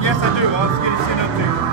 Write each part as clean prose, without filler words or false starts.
Yes, I do. I'll just get it sent up there.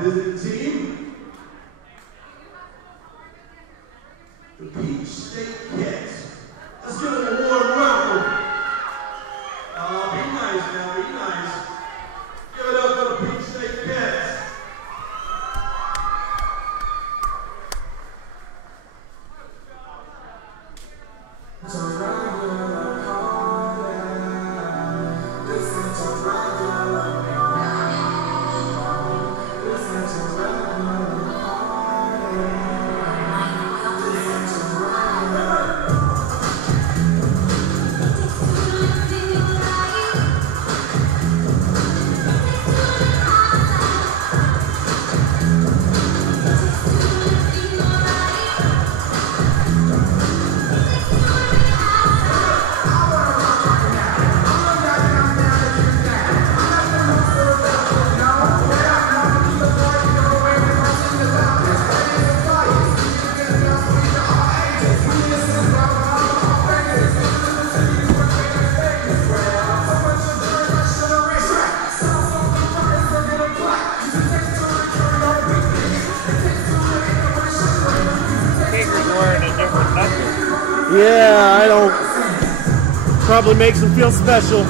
visiting team, the Upstate Cats. Let's give them a warm welcome. Be nice now, be nice. Give it up for the Upstate Cats. Yeah, I don't. Probably makes them feel special.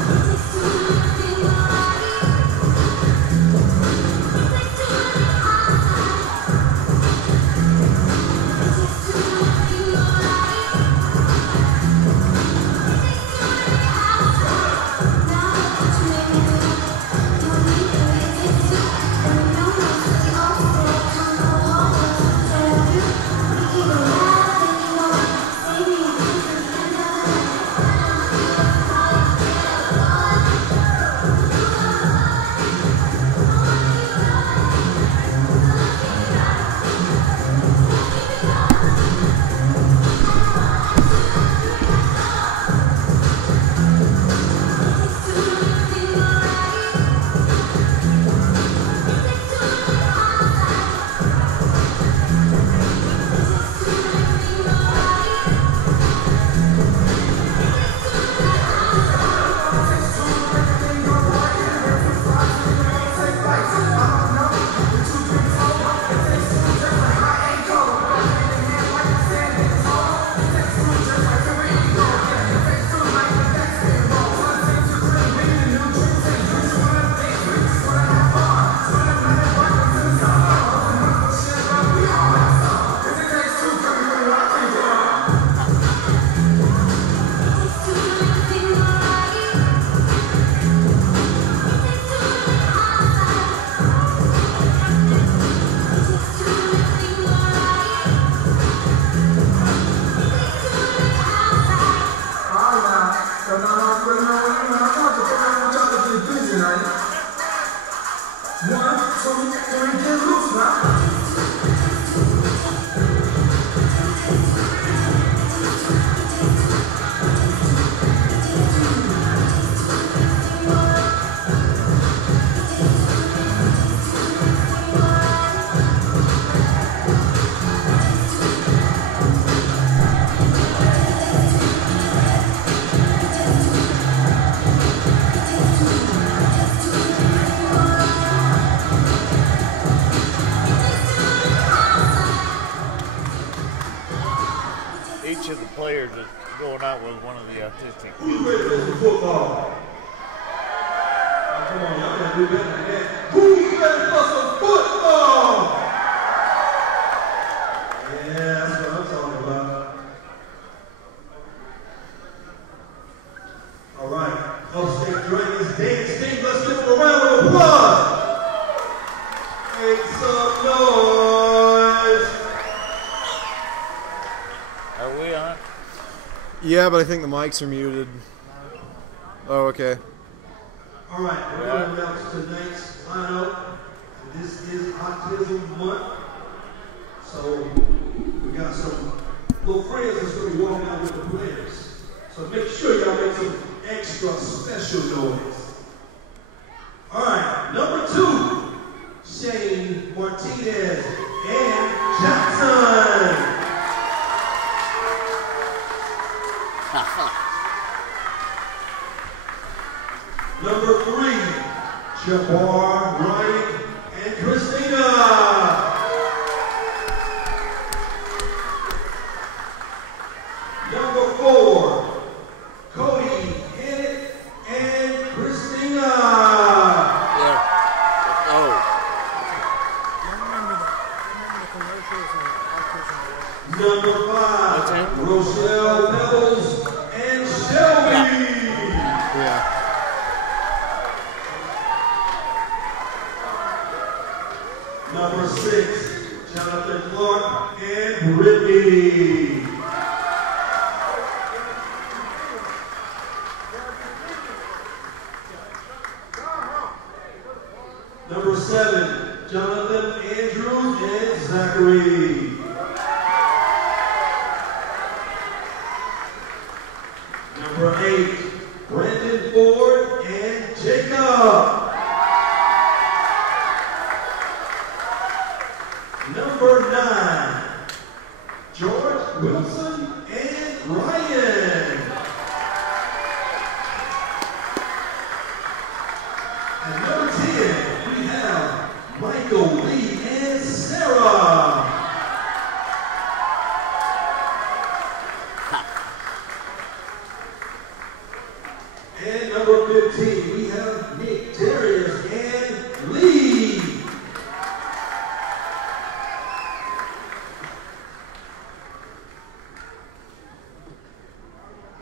Each of the players is going out with one of the autistic Who's ready for some football? Oh, come on, y'all gotta do better than that. Who's ready for some football? Yeah, that's what I'm talking about. All right, Upstate Dragons dance team. Let's give them a round of applause. Make some noise. Are we on? Yeah, but I think the mics are muted. Oh, okay. All right, we're going to announce tonight's lineup. This is Autism Month. So we got some little friends that's going to be walking out with the players. So make sure y'all make some extra special noise. All right, number 2, Shane Martinez and Johnson. Number 3, Jabbar, Ryan, and Christina. Number 7, Jonathan Andrews and Zachary. Number 8, Brandon Ford and Jacob. Number 9, George Wilson and Ryan. And number 10, we have Michael Lee and Sarah. And number 15, we have Nick, Darius, and Lee.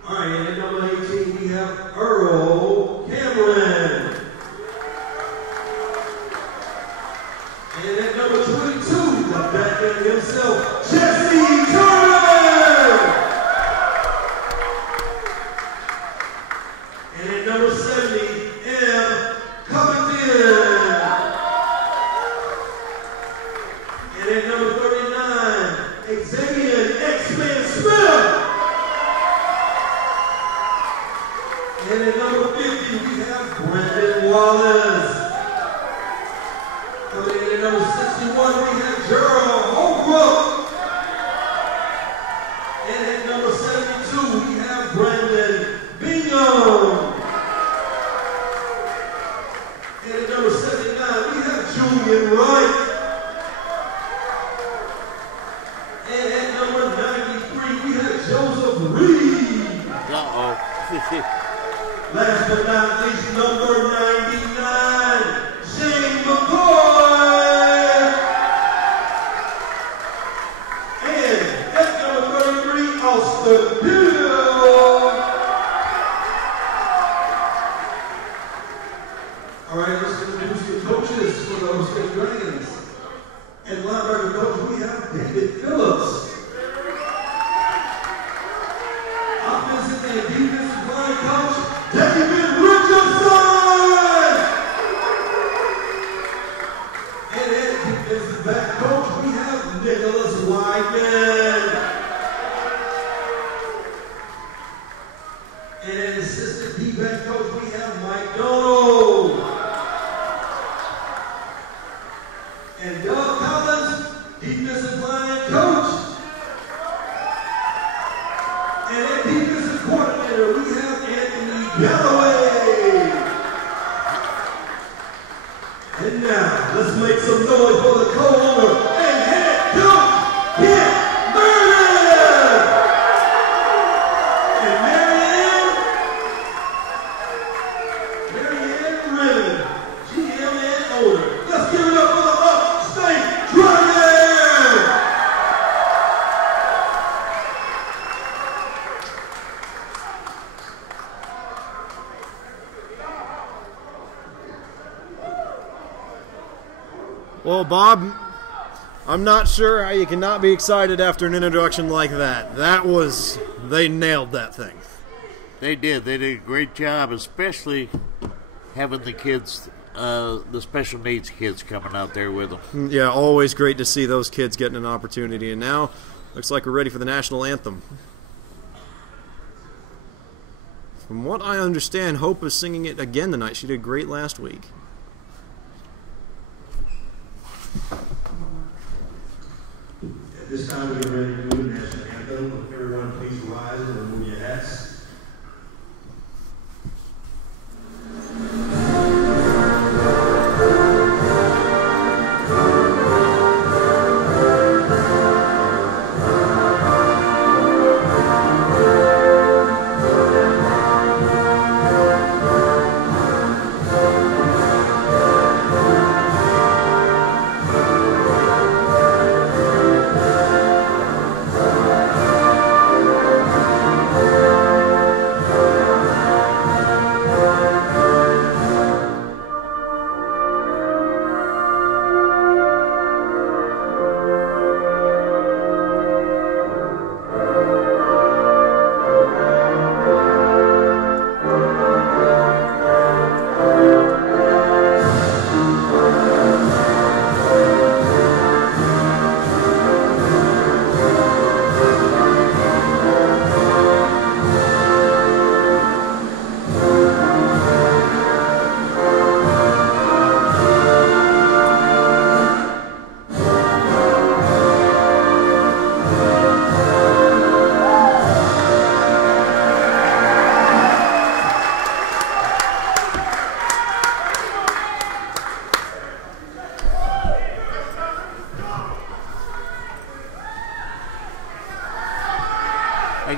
All right, and at number 18, we have Earl Cameron. And at number 22, the backman himself, Jesse Turner. And at number 70, M. Covington. And at number 39, Xavier X-Man Smith. And at number 50, we have Brandon Wallace. Coming in at number 61, we have Gerald Holbrook. And at number 72, we have Brandon Bingham. And at number 79, we have Julian Wright. And at number 93, we have Joseph Reed. Last but not least, number 99, Shane McCoy. And at number 33, Austin Bill. All right, let's introduce the coaches for the Upstate Dragons. And linebacker coach, we have David Phillips. Offensive and defensive line coach, David Richardson! And at defensive back coach, we have Nicholas Weidman. And at assistant D-back coach, we have Mike Donald. And Doug Collins, defensive line coach. And at defensive coordinator, we have Anthony Galloway. And now, let's make some noise for the co-owner and head coach, Kent Merritt. And Marianne Ribbon, GM and owner. Let's give it up for the Upstate Dragons. Well, Bob, I'm not sure how you cannot be excited after an introduction like that. They nailed that thing. They did. They did a great job, especially having the kids, the special needs kids coming out there with them. Yeah, always great to see those kids getting an opportunity. And now, looks like we're ready for the national anthem. From what I understand, Hope is singing it again tonight. She did great last week. At this time, we're ready to do the national anthem. Everyone, please rise and remove your hats.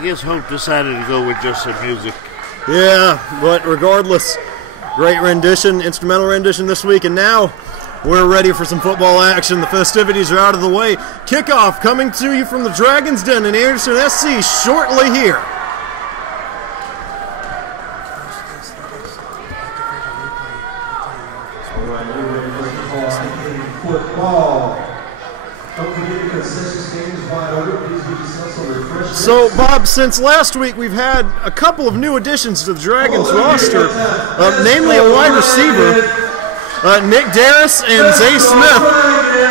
guess Hope decided to go with just some music. Yeah, but regardless, great rendition, instrumental rendition this week, and now we're ready for some football action. The festivities are out of the way. Kickoff coming to you from the Dragon's Den in Anderson SC shortly here. So, Bob, since last week, we've had a couple of new additions to the Dragons roster, namely a wide receiver, Nick Darris and Zay Smith.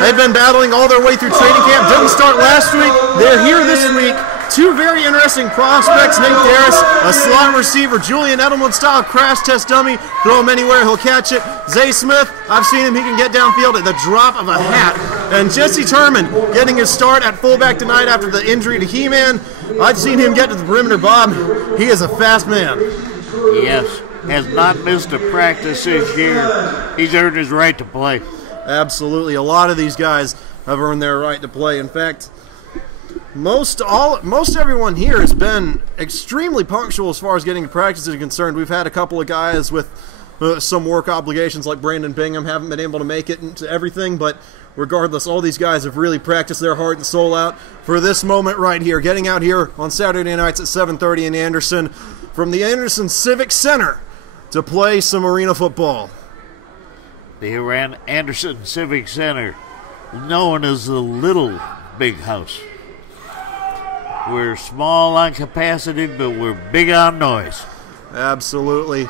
They've been battling all their way through training camp. Didn't start last week. They're here this week. Two very interesting prospects. Nick Darris, a slot receiver, Julian Edelman-style crash test dummy. Throw him anywhere, he'll catch it. Zay Smith, I've seen him. He can get downfield at the drop of a hat. And Jesse Turman getting his start at fullback tonight after the injury to He-Man. I've seen him get to the perimeter, Bob. He is a fast man. Yes, has not missed a practice this year. He's earned his right to play. Absolutely. A lot of these guys have earned their right to play. In fact, most everyone here has been extremely punctual as far as getting to practice is concerned. We've had a couple of guys with some work obligations like Brandon Bingham haven't been able to make it into everything, but regardless, all these guys have really practiced their heart and soul out for this moment right here, getting out here on Saturday nights at 7:30 in Anderson from the Anderson Civic Center to play some arena football. The Anderson Civic Center, known as the Little Big House. We're small on capacity, but we're big on noise. Absolutely.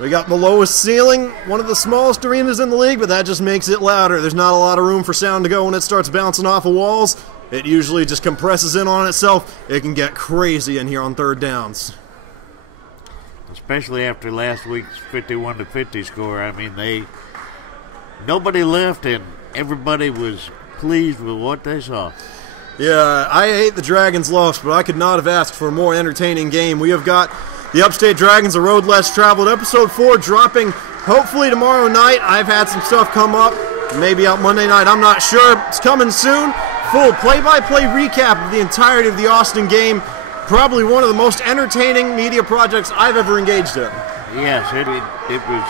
We got the lowest ceiling, one of the smallest arenas in the league, but that just makes it louder. There's not a lot of room for sound to go when it starts bouncing off of walls. It usually just compresses in on itself. It can get crazy in here on third downs. Especially after last week's 51-50 score. I mean, nobody left, and everybody was pleased with what they saw. Yeah, I hate the Dragons' loss, but I could not have asked for a more entertaining game. We have got the Upstate Dragons, A Road Less Traveled, Episode 4, dropping hopefully tomorrow night. I've had some stuff come up, maybe out Monday night, I'm not sure. It's coming soon. Full play-by-play recap of the entirety of the Austin game. Probably one of the most entertaining media projects I've ever engaged in. Yes, it was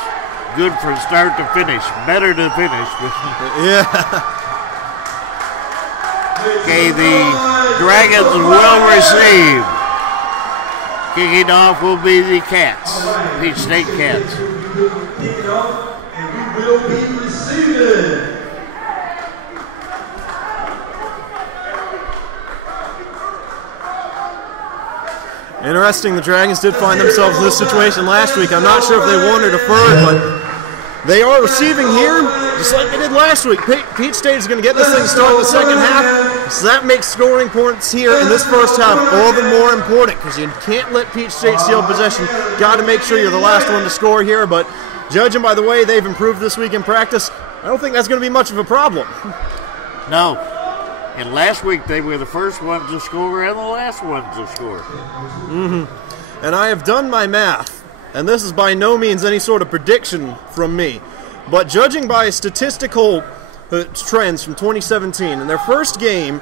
good from start to finish. Better to finish. Yeah. Okay, the Dragons will receive. Kicking off will be the Cats, Peach State Cats. Kicking off, and we will be receiving. Interesting, the Dragons did find themselves in this situation last week. I'm not sure if they won or deferred, but they are receiving here, just like they did last week. Peach State is going to get this thing started in the second half, so that makes scoring points here in this first half all the more important, because you can't let Peach State steal possession. Got to make sure you're the last one to score here, but judging by the way they've improved this week in practice, I don't think that's going to be much of a problem. No. And last week they were the first ones to score and the last ones to score. Mm-hmm. And I have done my math, and this is by no means any sort of prediction from me, but judging by statistical trends from 2017, in their first game,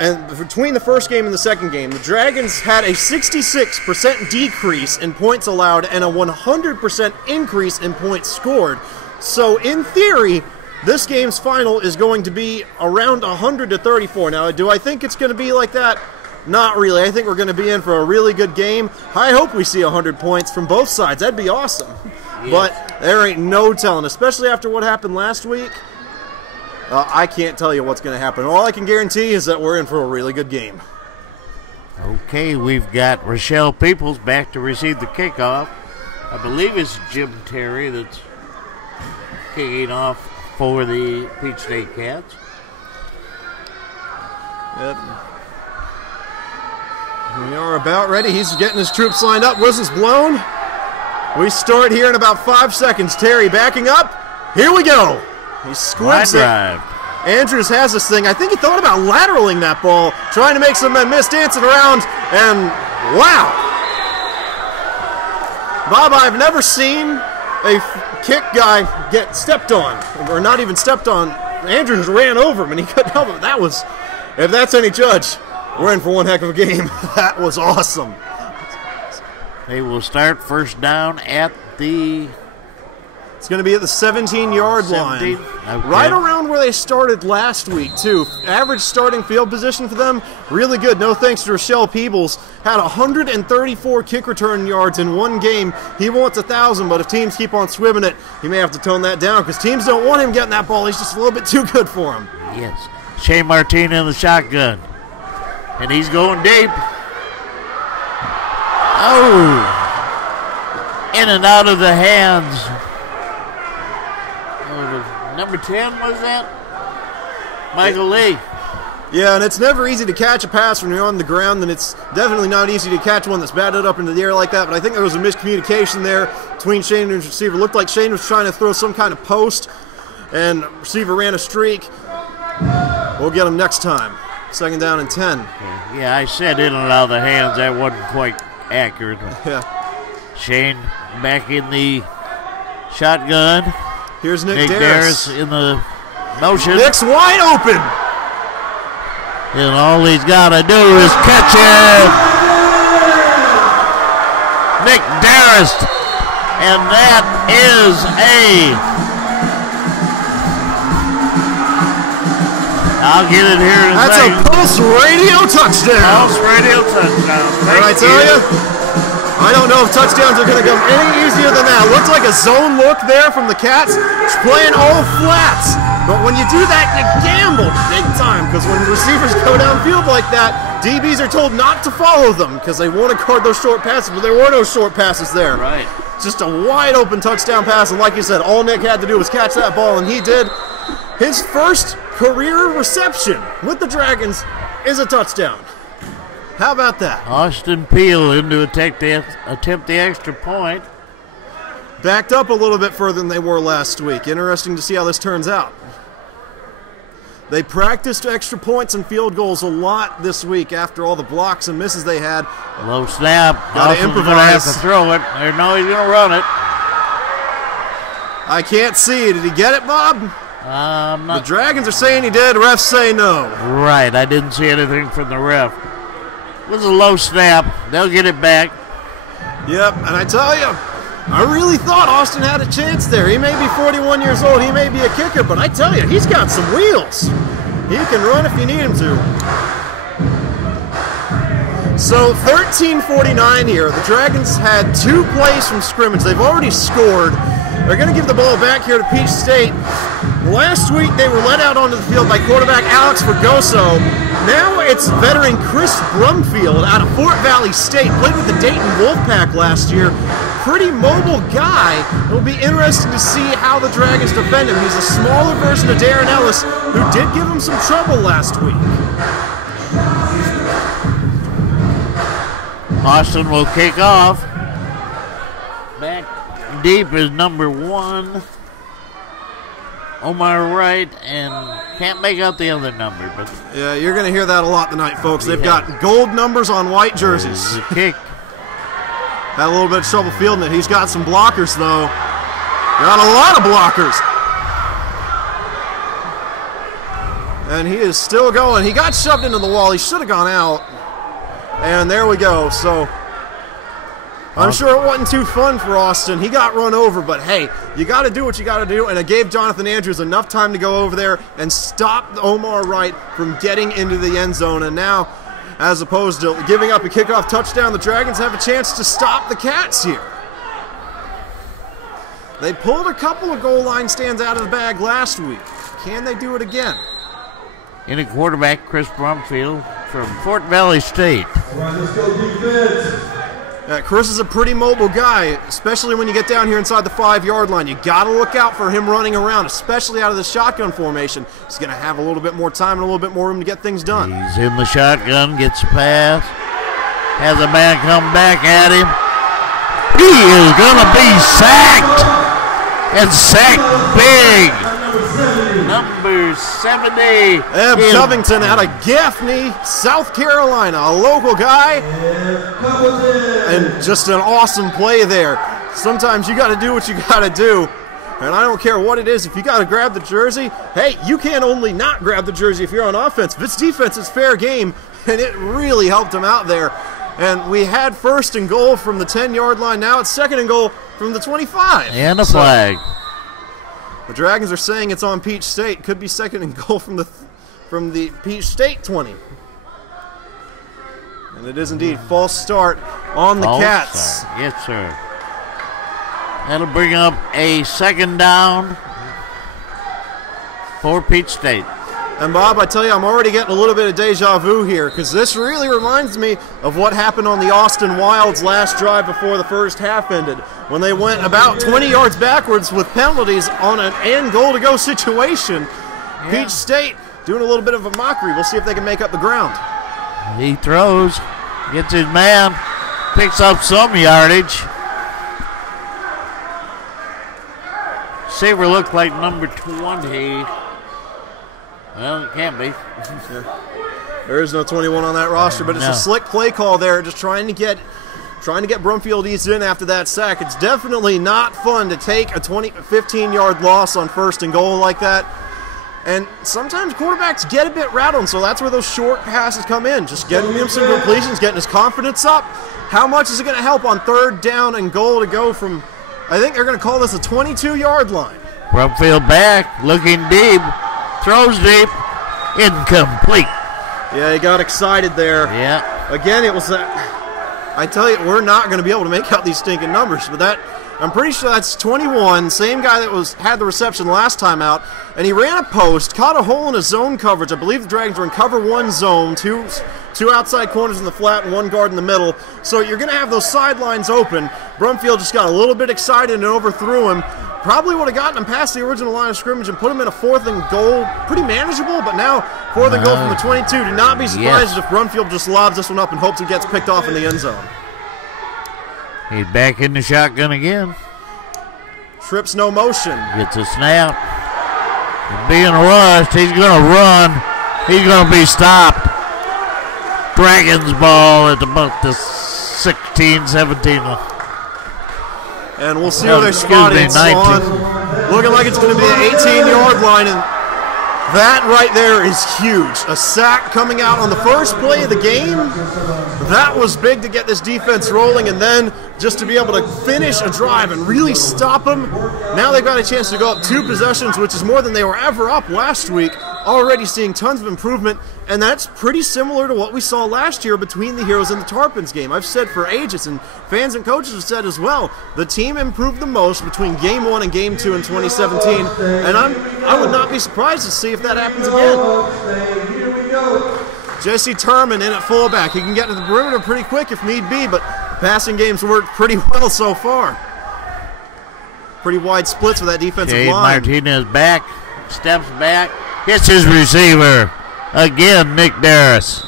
and between the first game and the second game, the Dragons had a 66% decrease in points allowed and a 100% increase in points scored. So in theory, this game's final is going to be around 100-34. Now, do I think it's going to be like that? Not really. I think we're going to be in for a really good game. I hope we see 100 points from both sides. That'd be awesome. Yes. But there ain't no telling, especially after what happened last week. I can't tell you what's going to happen. All I can guarantee is that we're in for a really good game. Okay, we've got Rochelle Peoples back to receive the kickoff. I believe it's Jim Terry that's kicking off for the Peach State Cats. Yep. We are about ready. He's getting his troops lined up. Whistle's blown. We start here in about 5 seconds. Terry backing up. Here we go. He squibs it. Andrews has this thing. I think he thought about lateraling that ball, trying to make some men miss, dancing around, and wow. Bob, I've never seen a kick guy get stepped on, or not even stepped on. Andrews ran over him, and he couldn't help it. That was, if that's any judge, We're in for one heck of a game. That was awesome. They will start first down at the... It's going to be at the 17-yard line. Okay. Right around where they started last week, too. Average starting field position for them, really good. No thanks to Rochelle Peebles. Had 134 kick return yards in one game. He wants 1,000, but if teams keep on swimming it, he may have to tone that down because teams don't want him getting that ball. He's just a little bit too good for him. Yes. Shane Martin in the shotgun. And he's going deep. Oh! In and out of the hands. Number 10 was that? Michael Lee. Yeah, and it's never easy to catch a pass when you're on the ground, and it's definitely not easy to catch one that's batted up into the air like that, but I think there was a miscommunication there between Shane and his receiver. It looked like Shane was trying to throw some kind of post, and receiver ran a streak. We'll get him next time. Second down and 10. Yeah, I said in and out of the hands. That wasn't quite accurate. Yeah. Shane back in the shotgun. Here's Nick Darris in the motion. Nick's wide open. And all he's got to do is catch it. Nick Darris. And that is I'll get it here in a That's second. a Pulse Radio touchdown. Pulse Radio touchdown. Did I tell you? I don't know if touchdowns are going to come any easier than that. Looks like a zone look there from the Cats. It's playing all flats. But when you do that, you gamble big time because when receivers go downfield like that, DBs are told not to follow them because they want to guard those short passes, but there were no short passes there. Right. Just a wide open touchdown pass, and like you said, all Nick had to do was catch that ball, and he did. His first career reception with the Dragons is a touchdown. How about that? Austin Peel in to attempt the extra point. Backed up a little bit further than they were last week. Interesting to see how this turns out. They practiced extra points and field goals a lot this week after all the blocks and misses they had. Low snap. Gotta Austin's going to have to improvise. throw it. No, he's going to run it. I can't see. Did he get it, Bob? The Not Dragons are saying he did. Refs say no. right. I didn't see anything from the ref. It was a low snap. They'll get it back. Yep, and I tell you, I really thought Austin had a chance there. He may be 41 years old, he may be a kicker, but I tell you, he's got some wheels. He can run if you need him to. So 13:49 here. The Dragons had 2 plays from scrimmage. They've already scored. They're going to give the ball back here to Peach State. Last week they were led out onto the field by quarterback Alex Fergoso. Now it's veteran Chris Brumfield out of Fort Valley State. Played with the Dayton Wolfpack last year. Pretty mobile guy. It'll be interesting to see how the Dragons defend him. He's a smaller version of Darren Ellis, who did give him some trouble last week. Austin will kick off. Back deep is number 1. Omar Wright, and can't make out the other number. But Yeah, you're going to hear that a lot tonight, folks. They've got gold numbers on white jerseys. the kick. Had a little bit of trouble fielding it. He's got some blockers, though. Got a lot of blockers. And he is still going. He got shoved into the wall. He should have gone out. And there we go. So I'm sure it wasn't too fun for Austin. He got run over, but hey, you got to do what you got to do. And it gave Jonathan Andrews enough time to go over there and stop Omar Wright from getting into the end zone. And now, as opposed to giving up a kickoff touchdown, the Dragons have a chance to stop the Cats here. They pulled a couple of goal line stands out of the bag last week. Can they do it again? In a quarterback, Chris Brumfield from Fort Valley State. All right, let's go defense. Chris is a pretty mobile guy, especially when you get down here inside the 5-yard line. You got to look out for him running around, especially out of the shotgun formation. He's going to have a little bit more time and a little bit more room to get things done. He's in the shotgun, gets a pass, has a man come back at him. He is going to be sacked, and sacked big. Number 70. Eb Covington out of Gaffney, South Carolina, a local guy, and just an awesome play there. Sometimes you got to do what you got to do. And I don't care what it is. If you got to grab the jersey, hey, you can't only not grab the jersey if you're on offense. If it's defense, it's fair game. And it really helped him out there. And we had 1st and goal from the 10-yard line. Now it's 2nd and goal from the 25. And a flag. The Dragons are saying it's on Peach State. Could be 2nd and goal from the Peach State 20. And it is indeed false start on the Cats. Start. Yes, sir. That'll bring up a 2nd down for Peach State. And Bob, I tell you, I'm already getting a little bit of deja vu here because this really reminds me of what happened on the Austin Wild's last drive before the first half ended when they went about 20 yards backwards with penalties on an and goal to go situation. Yeah. Peach State doing a little bit of a mockery. We'll see if they can make up the ground. He throws, gets his man, picks up some yardage. Saver looked like number 20. Well, it can't be. There is no 21 on that roster, but it's a slick play call there, just trying to get Brumfield eased in after that sack. It's definitely not fun to take a 15-yard loss on 1st and goal like that. And sometimes quarterbacks get a bit rattled, so that's where those short passes come in. Just getting him some completions, getting his confidence up. How much is it going to help on 3rd down and goal to go from, I think they're going to call this a 22-yard line. Brumfield back, looking deep. Throws deep, incomplete. Yeah, he got excited there. Yeah. Again, it was that. I tell you, we're not going to be able to make out these stinking numbers, but that I'm pretty sure that's 21, same guy that had the reception last time out, and he ran a post, caught a hole in his zone coverage. I believe the Dragons were in cover 1 zone, two outside corners in the flat and 1 guard in the middle. So you're going to have those sidelines open. Brumfield just got a little bit excited and overthrew him. Probably would have gotten him past the original line of scrimmage and put him in a 4th and goal. Pretty manageable, but now 4th and goal from the 22. Do not be surprised if Brumfield just lobs this one up and hopes it gets picked off in the end zone. He's back in the shotgun again. Trips no motion. Gets a snap. He's being rushed. He's going to run. He's going to be stopped. Dragons ball at about the 16, 17. And we'll see where they're spotted. Looking like it's going to be an 18-yard line, and that right there is huge. A sack coming out on the first play of the game. That was big to get this defense rolling, and then just to be able to finish a drive and really stop them. Now they've got a chance to go up 2 possessions, which is more than they were ever up last week. Already seeing tons of improvement, and that's pretty similar to what we saw last year between the Heroes and the Tarpons game. I've said for ages, and fans and coaches have said as well, the team improved the most between Game 1 and Game 2 in 2017, and I would not be surprised to see if that happens again. Here we go. Jesse Turman in at fullback. He can get to the perimeter pretty quick if need be, but passing game's worked pretty well so far. Pretty wide splits with that defensive line. Martinez back, steps back. Hits his receiver. Again, Nick Darris.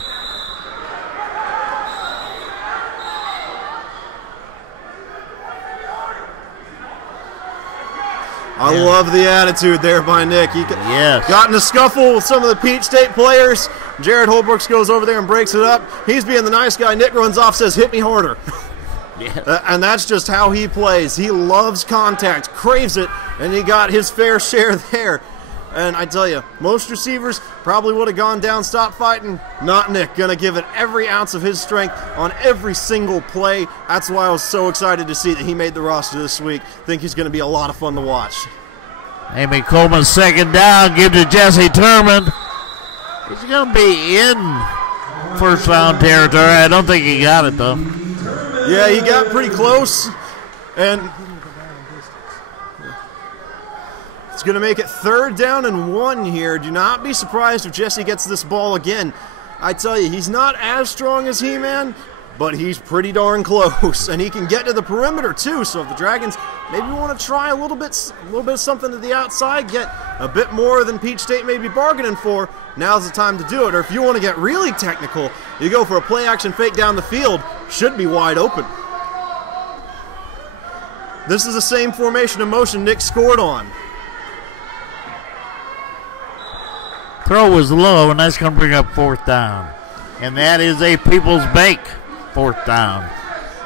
I love the attitude there by Nick. He got in a scuffle with some of the Peach State players. Jared Holbrooks goes over there and breaks it up. He's being the nice guy. Nick runs off, says, "Hit me harder." And that's just how he plays. He loves contact, craves it, and he got his fair share there. And I tell you, most receivers probably would have gone down, stopped fighting. Not Nick. Going to give it every ounce of his strength on every single play. That's why I was so excited to see that he made the roster this week. Think he's going to be a lot of fun to watch. Amy Coleman 2nd down. Give to Jesse Turman. He's going to be in first round territory. I don't think he got it, though. Yeah, he got pretty close. And it's going to make it 3rd down and 1 here. Do not be surprised if Jesse gets this ball again. I tell you, he's not as strong as He-Man, but he's pretty darn close. And he can get to the perimeter, too. So if the Dragons maybe want to try a little bit of something to the outside, get a bit more than Peach State may be bargaining for, now's the time to do it. Or if you want to get really technical, you go for a play-action fake down the field. Should be wide open. This is the same formation of motion Nick scored on. Throw was low, and that's going to bring up 4th down. And that is a People's Bank 4th down.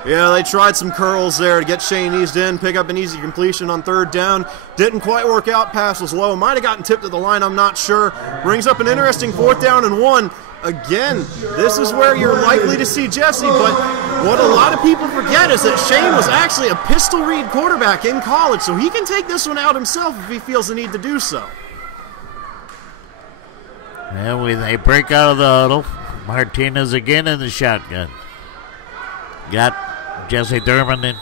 Yeah, they tried some curls there to get Shane eased in, pick up an easy completion on 3rd down. Didn't quite work out. Pass was low. Might have gotten tipped at the line, I'm not sure. Brings up an interesting 4th down and 1. Again, this is where you're likely to see Jesse, but what a lot of people forget is that Shane was actually a pistol read quarterback in college, so he can take this one out himself if he feels the need to do so. And they break out of the huddle. Martinez again in the shotgun. Got Jesse Thurman in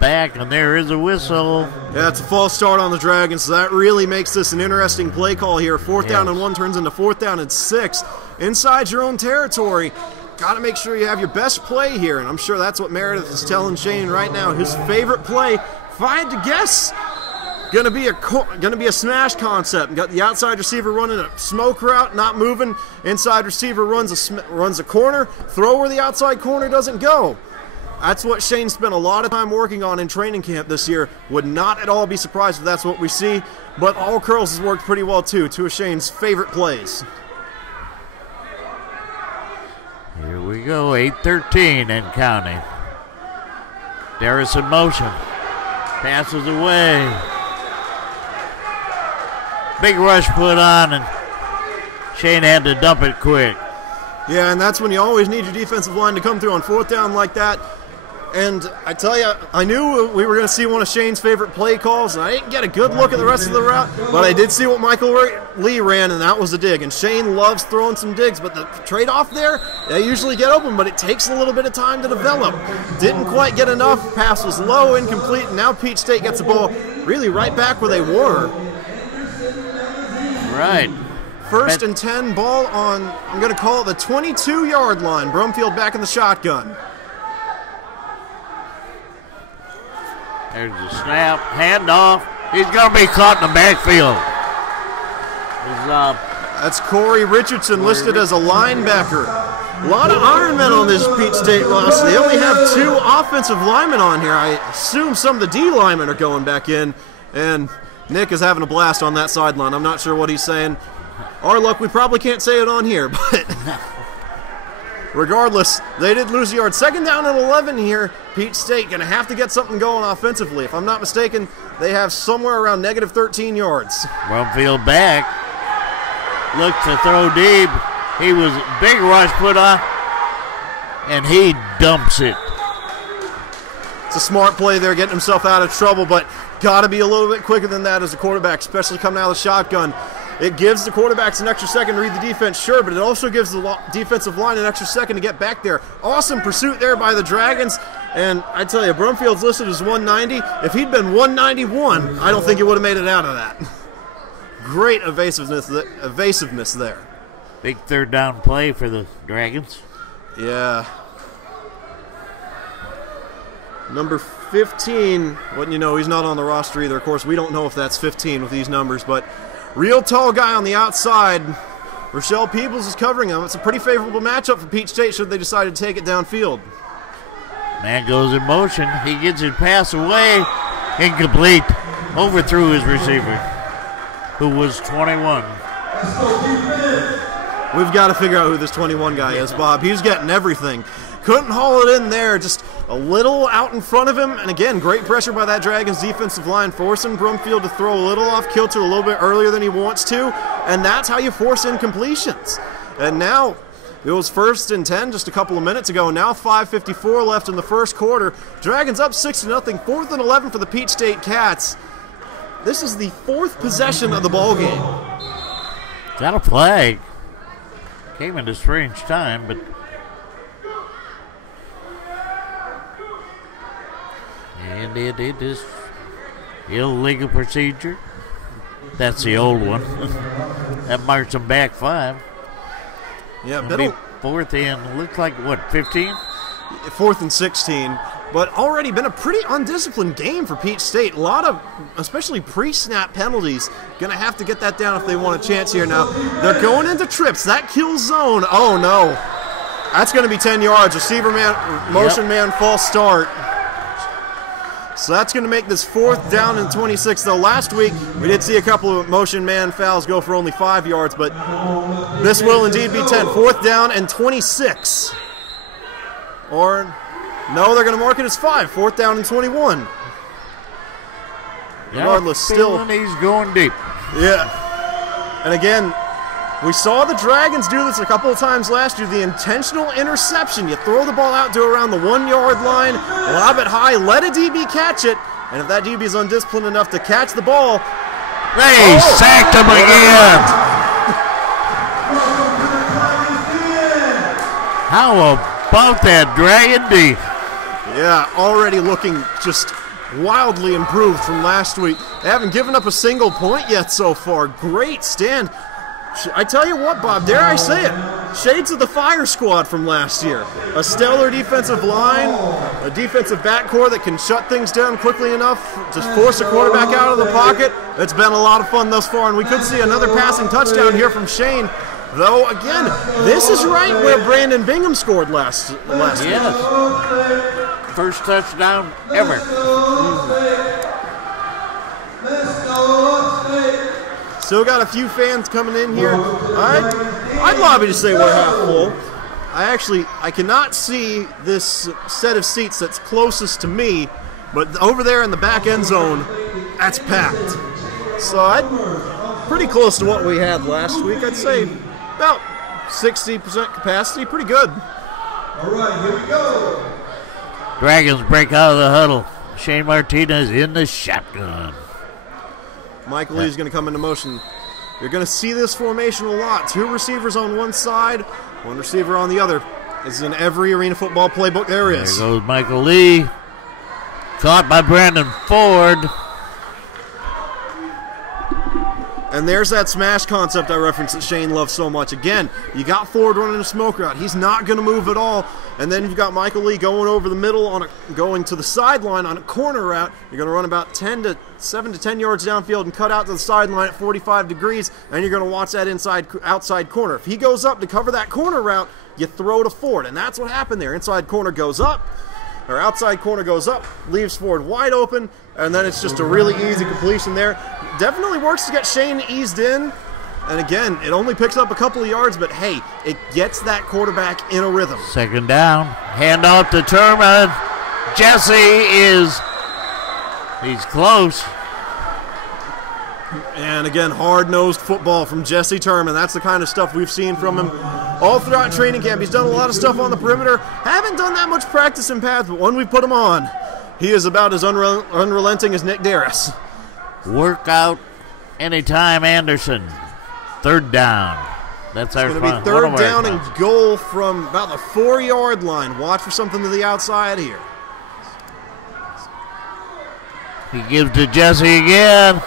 back, and there is a whistle. Yeah, it's a false start on the Dragons, so that really makes this an interesting play call here. 4th down and 1 turns into 4th down and 6. Inside your own territory, got to make sure you have your best play here, and I'm sure that's what Meredith is telling Shane right now. His favorite play, if I had to guess, gonna be a smash concept. Got the outside receiver running a smoke route, not moving. Inside receiver runs a corner, throw where the outside corner doesn't go. That's what Shane spent a lot of time working on in training camp this year. Would not at all be surprised if that's what we see, but all curls has worked pretty well too. Two of Shane's favorite plays. Here we go, 8:13 and counting. Darius in motion. Passes away. Big rush put on, and Shane had to dump it quick. Yeah, and that's when you always need your defensive line to come through on 4th down like that. And I tell you, I knew we were going to see one of Shane's favorite play calls, and I didn't get a good look at the rest of the route, but I did see what Michael Lee ran, and that was a dig. And Shane loves throwing some digs, but the trade-off there, they usually get open, but it takes a little bit of time to develop. Didn't quite get enough. Pass was low, incomplete, and now Peach State gets the ball really right back where they were. Right. 1st and 10, ball on, I'm going to call it the 22-yard line. Brumfield back in the shotgun. There's the snap, handoff. He's going to be caught in the backfield. That's Corey Richardson listed as a linebacker. A lot of Ironmen on this Peach State roster. They only have 2 offensive linemen on here. I assume some of the D linemen are going back in, and Nick is having a blast on that sideline. I'm not sure what he's saying. Our luck, we probably can't say it on here, but regardless, they did lose a yard. 2nd down and 11 here. Peach State going to have to get something going offensively. If I'm not mistaken, they have somewhere around negative 13 yards. Brumfield back. Looked to throw deep. He was big rush put on, and he dumps it. It's a smart play there, getting himself out of trouble, but got to be a little bit quicker than that as a quarterback, especially coming out of the shotgun. It gives the quarterbacks an extra second to read the defense, sure, but it also gives the defensive line an extra second to get back there. Awesome pursuit there by the Dragons, and I tell you, Brumfield's listed as 190. If he'd been 191, I don't think he would have made it out of that. Great evasiveness there. Big 3rd down play for the Dragons. Yeah. Number 15, wouldn't you know, he's not on the roster either. Of course, we don't know if that's 15 with these numbers, but real tall guy on the outside. Rochelle Peebles is covering him. It's a pretty favorable matchup for Peach State should they decide to take it downfield. Man goes in motion. He gets his pass away. Incomplete. Overthrew his receiver, who was 21. We've got to figure out who this 21 guy is, Bob. He's getting everything. Couldn't haul it in there, just a little out in front of him. And again, great pressure by that Dragons defensive line, forcing Brumfield to throw a little off kilter a little bit earlier than he wants to. And that's how you force incompletions. And now, it was 1st and 10 just a couple of minutes ago. Now 5:54 left in the first quarter. Dragons up 6-0, 4th and 11 for the Peach State Cats. This is the 4th possession of the ball game. Got a flag. Came at a strange time, but and it is illegal procedure. That's the old one. That marks them back 5. Yeah, 4th and looks like what, 15? 4th and 16. But already been a pretty undisciplined game for Peach State. A lot of, especially pre-snap penalties. Going to have to get that down if they want a chance here now. They're going into trips. That kills zone. Oh, no. That's going to be 10 yards. Receiver man, motion man, false start. So that's going to make this 4th down and 26. Though last week we did see a couple of motion man fouls go for only 5 yards. But this will indeed be 10. 4th down and 26. Or No, they're going to mark it as 5. 4th down and 21. Regardless, still. He's going deep. Yeah. And again, we saw the Dragons do this a couple of times last year. The intentional interception. You throw the ball out to around the 1-yard line, lob it high, let a DB catch it, and if that DB is undisciplined enough to catch the ball, they sacked him again. How about that Dragon D? Yeah, already looking just wildly improved from last week. They haven't given up a single point yet so far. Great stand. I tell you what, Bob, dare I say it, shades of the Fire Squad from last year. A stellar defensive line, a defensive backcourt that can shut things down quickly enough to force a quarterback out of the pocket. It's been a lot of fun thus far, and we could see another passing touchdown here from Shane. Though, again, this is right where Brandon Bingham scored last week. Yes. First touchdown ever. Still got a few fans coming in here. I'd lobby to say we're half full. I cannot see this set of seats that's closest to me, but over there in the back end zone, that's packed. So pretty close to what we had last week. I'd say about 60% capacity, pretty good. All right, here we go. Dragons break out of the huddle. Shane Martinez in the shotgun. Michael Lee's going to come into motion. You're going to see this formation a lot. 2 receivers on one side, 1 receiver on the other. This is in every arena football playbook there is. There goes Michael Lee. Caught by Brandon Ford. And there's that smash concept I referenced that Shane loves so much. Again, you got Ford running a smoke route. He's not going to move at all. And then you've got Michael Lee going over the middle, going to the sideline on a corner route. You're going to run about 7 to 10 yards downfield and cut out to the sideline at 45 degrees, and you're going to watch that outside corner. If he goes up to cover that corner route, you throw to Ford, and that's what happened there. Outside corner goes up, leaves Ford wide open, and then it's just a really easy completion there. Definitely works to get Shane eased in. And again, it only picks up a couple of yards, but hey, it gets that quarterback in a rhythm. 2nd down. Handoff to Turman. He's close. And again, hard-nosed football from Jesse Turman. That's the kind of stuff we've seen from him all throughout training camp. He's done a lot of stuff on the perimeter. Haven't done that much practice in pads, but when we put him on, he is about as unrelenting as Nick Darris. Work out anytime, Anderson. 3rd down. That's our It's going to be 3rd down and goal from about the 4-yard line. Watch for something to the outside here. He gives to Jesse again.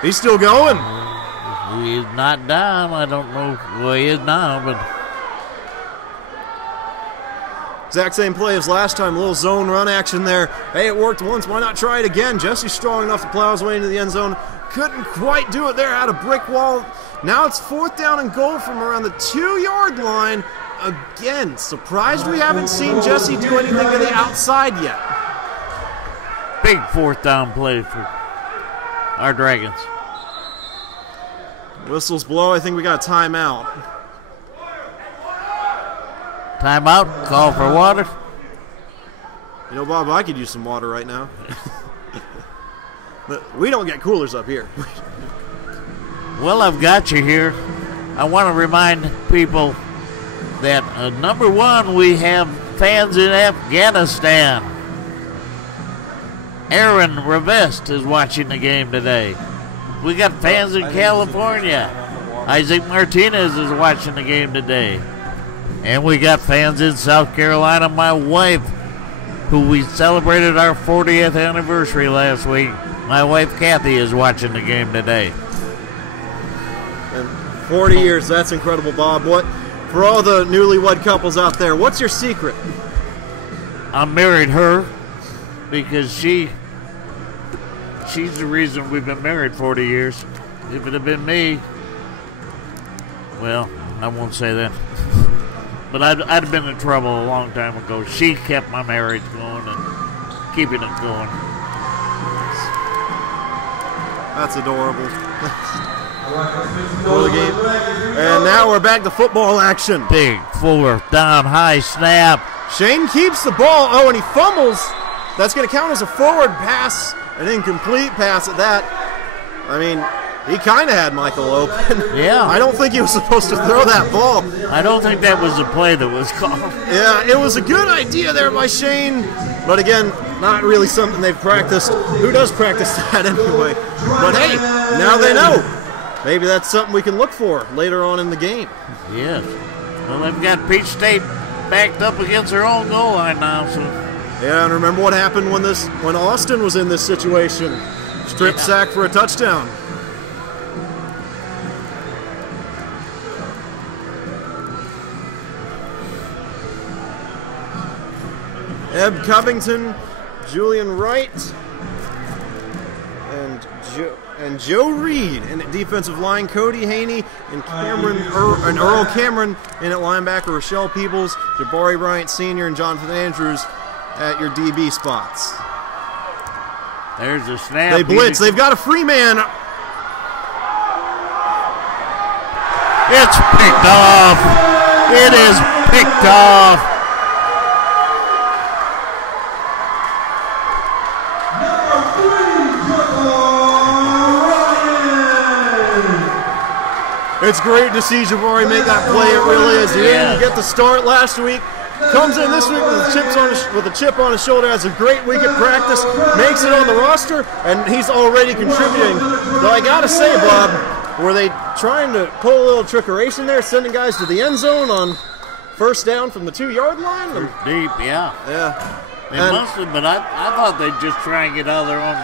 He's still going. He is not down. I don't know. Well, he is now, but exact same play as last time. A little zone run action there. Hey, it worked once. Why not try it again? Jesse's strong enough to plow his way into the end zone. Couldn't quite do it there. Had a brick wall. Now it's 4th down and goal from around the 2-yard line. Again, surprised we haven't seen Jesse do anything to the outside yet. Big 4th down play for our Dragons. Whistles blow. I think we got a timeout. Timeout. Call for water. You know, Bob, I could use some water right now. We don't get coolers up here. Well, I've got you here. I want to remind people that number 1, we have fans in Afghanistan. Aaron Revest is watching the game today. We got fans in California. Isaac Martinez is watching the game today. And we got fans in South Carolina. My wife, who we celebrated our 40th anniversary last week, my wife Kathy is watching the game today. And 40 years, that's incredible, Bob. What, for all the newlywed couples out there, what's your secret? I married her because she's the reason we've been married 40 years. If it had been me, well, I won't say that. But I'd have been in trouble a long time ago. She kept my marriage going and keeping it going. That's adorable. For the game. And now we're back to football action. Big 4th down, high snap. Shane keeps the ball. Oh, and he fumbles. That's going to count as a forward pass, an incomplete pass at that. I mean, he kind of had Michael open. Yeah. I don't think he was supposed to throw that ball. I don't think that was the play that was called. Yeah, it was a good idea there by Shane, but again, not really something they've practiced. Who does practice that anyway? But hey, now they know. Maybe that's something we can look for later on in the game. Yes. Well, they've got Peach State backed up against their own goal line now. So. Yeah, and remember what happened when Austin was in this situation. Strip sack for a touchdown. Ebb Covington, Julian Wright, and Joe Reed in at defensive line, Cody Haney and Earl Cameron in at linebacker, Rochelle Peebles, Jabari Bryant Sr. and Jonathan Andrews at your DB spots. There's a snap. They blitz. They've got a free man. It's picked off. It is picked off. It's great to see Jabari make that play. It really is. He didn't get the start last week. Comes in this week with a chip on his shoulder. Has a great week at practice. Makes it on the roster, and he's already contributing. Though I gotta say, Bob, were they trying to pull a little trickeration there, sending guys to the end zone on first down from the 2-yard line? Deep, yeah. Yeah. They must have, but I thought they'd just try and get out of their own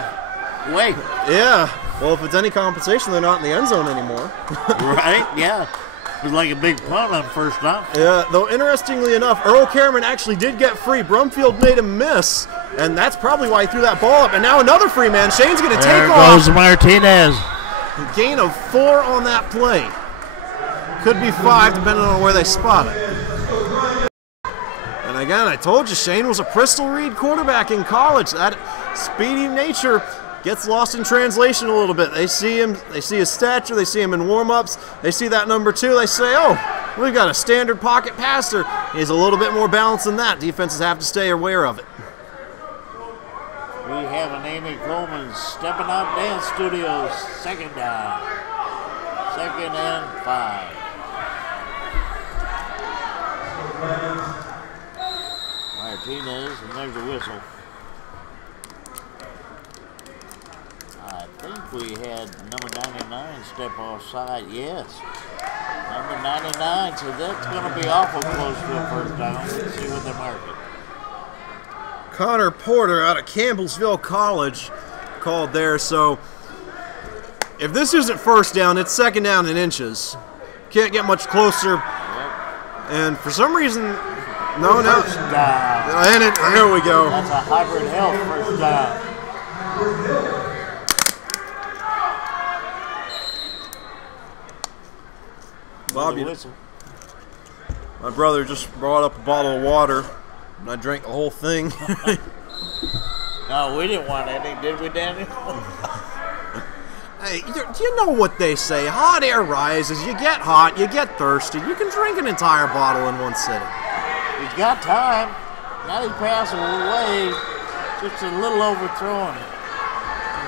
way. Yeah. Well, if it's any compensation, they're not in the end zone anymore. Right, yeah. It was like a big punt on first down. Yeah, though interestingly enough, Earl Cameron actually did get free. Brumfield made him miss, and that's probably why he threw that ball up. And now another free man. Shane's going to take off. There goes Martinez. A gain of 4 on that play. Could be 5, depending on where they spot it. And again, I told you, Shane was a Bristol Reed quarterback in college. That speedy nature gets lost in translation a little bit. They see him, they see his stature, they see him in warm-ups, they see that number 2, they say, oh, we've got a standard pocket passer. He's a little bit more balanced than that. Defenses have to stay aware of it. We have an Amy Coleman Stepping Out Dance Studios, second down. 2nd and 5. Martinez, and there's a whistle. I think we had number 99 step offside. Yes. Number 99, so that's going to be awful close to a first down. Let's see what they mark it. Connor Porter out of Campbellsville College called there. So if this isn't first down, it's 2nd down in inches. Can't get much closer. Yep. And for some reason, no. First down. And there we go. That's a hybrid health first down. Bob, my brother just brought up a bottle of water, and I drank the whole thing. No, we didn't want any, did we, Daniel? Hey, do you know what they say? Hot air rises, you get hot, you get thirsty. You can drink an entire bottle in one sitting. He's got time. Now he's passing away, just a little overthrown.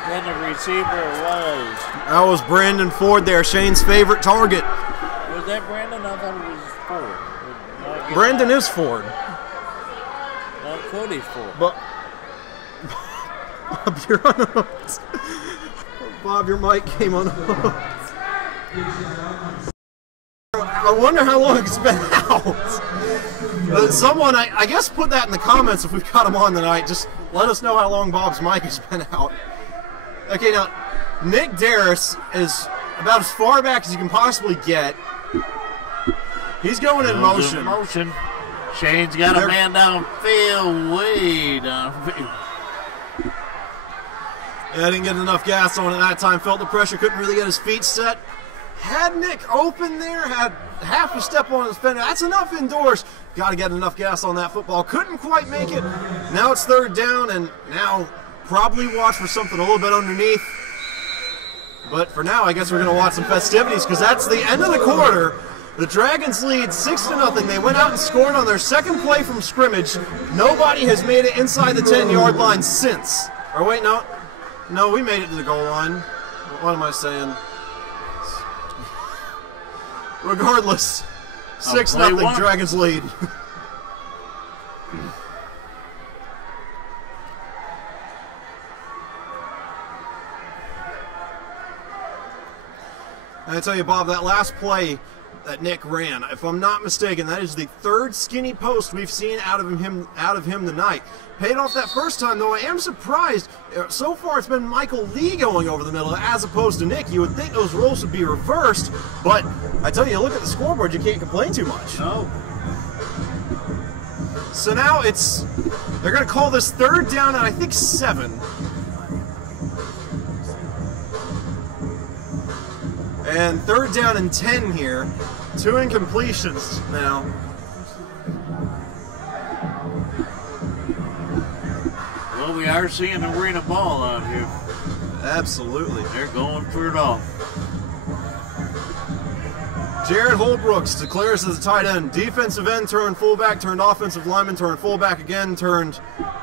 Intended receiver was. That was Brandon Ford there, Shane's favorite target. Was that Brandon? I thought it was Ford. No, Brandon is Ford. No, Cody's Ford. But Bob, you're unhooked. Bob, your mic came unhooked. I wonder how long it's been out. Someone, I guess, put that in the comments if we've got him on tonight. Just let us know how long Bob's mic has been out. Okay, now, Nick Darris is about as far back as you can possibly get. He's going in motion. Shane's got a man downfield, way downfield. Yeah, didn't get enough gas on it that time. Felt the pressure, couldn't really get his feet set. Had Nick open there, had half a step on his fender. That's enough indoors. Got to get enough gas on that football. Couldn't quite make it. Now it's 3rd down, and now probably watch for something a little bit underneath. But for now, I guess we're going to watch some festivities because that's the end of the quarter. The Dragons lead 6-0. They went out and scored on their second play from scrimmage. Nobody has made it inside the 10-yard line since. Or wait, no, we made it to the goal line. What am I saying? Regardless, 6-0 Dragons lead. I tell you, Bob, that last play that Nick ran, if I'm not mistaken, that is the third skinny post we've seen out of him tonight. Paid off that first time, though. I am surprised. So far, it's been Michael Lee going over the middle as opposed to Nick. You would think those roles would be reversed, but I tell you, look at the scoreboard, you can't complain too much. No. So now they're going to call this 3rd down and I think 7. And 3rd down and 10 here. 2 incompletions now. Well, we are seeing arena ball out here. Absolutely. They're going for it all. Jared Holbrooks declares as a tight end. Defensive end turned fullback, turned offensive lineman, turned fullback again,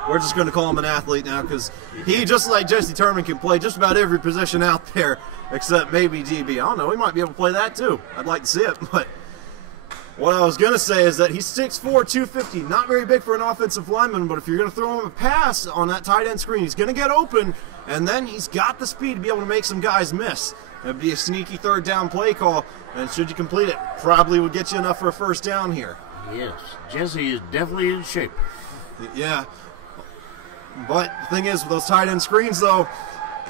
we're just going to call him an athlete now because he, just like Jesse Turman, can play just about every position out there except maybe DB. I don't know, he might be able to play that too. I'd like to see it, but what I was going to say is that he's 6'4", 250, not very big for an offensive lineman, but if you're going to throw him a pass on that tight end screen, he's going to get open, and then he's got the speed to be able to make some guys miss. It'd be a sneaky 3rd down play call, and should you complete it, probably would get you enough for a 1st down here. Yes, Jesse is definitely in shape. Yeah, but the thing is, with those tight end screens, though,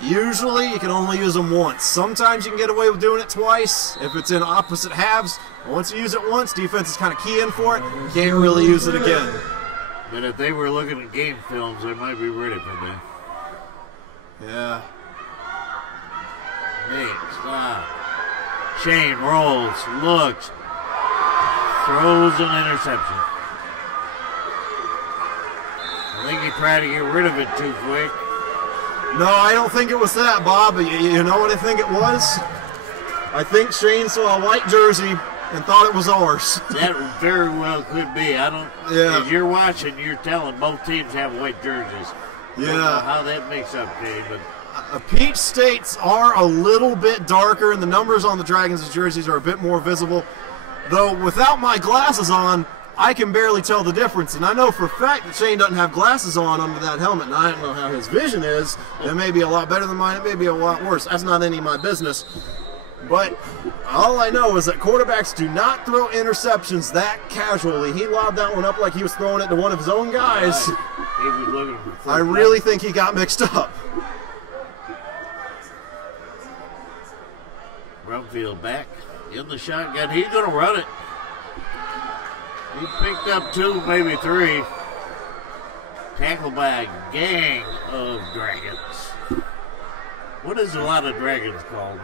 usually you can only use them once. Sometimes you can get away with doing it twice if it's in opposite halves. But once you use it once, defense is kind of key in for it. You can't really use it again. But if they were looking at game films, they might be ready for that. Yeah. Nick, stop. Shane rolls, looks, throws an interception. I think he tried to get rid of it too quick. No, I don't think it was that, Bob. You know what I think it was? I think Shane saw a white jersey and thought it was ours. That very well could be. I don't. Yeah. As you're watching, you're telling both teams have white jerseys. Yeah. I don't know how that makes up, Jay, but Peach States are a little bit darker, and the numbers on the Dragons' jerseys are a bit more visible. Though without my glasses on, I can barely tell the difference, and I know for a fact that Shane doesn't have glasses on under that helmet, and I don't know how his vision is. It may be a lot better than mine, it may be a lot worse. That's not any of my business. But all I know is that quarterbacks do not throw interceptions that casually. He lobbed that one up like he was throwing it to one of his own guys. he was looking for I really think he got mixed up. Brumfield back in the shotgun. He's going to run it. He picked up 2, maybe 3. Tackled by a gang of Dragons. What is a lot of Dragons called?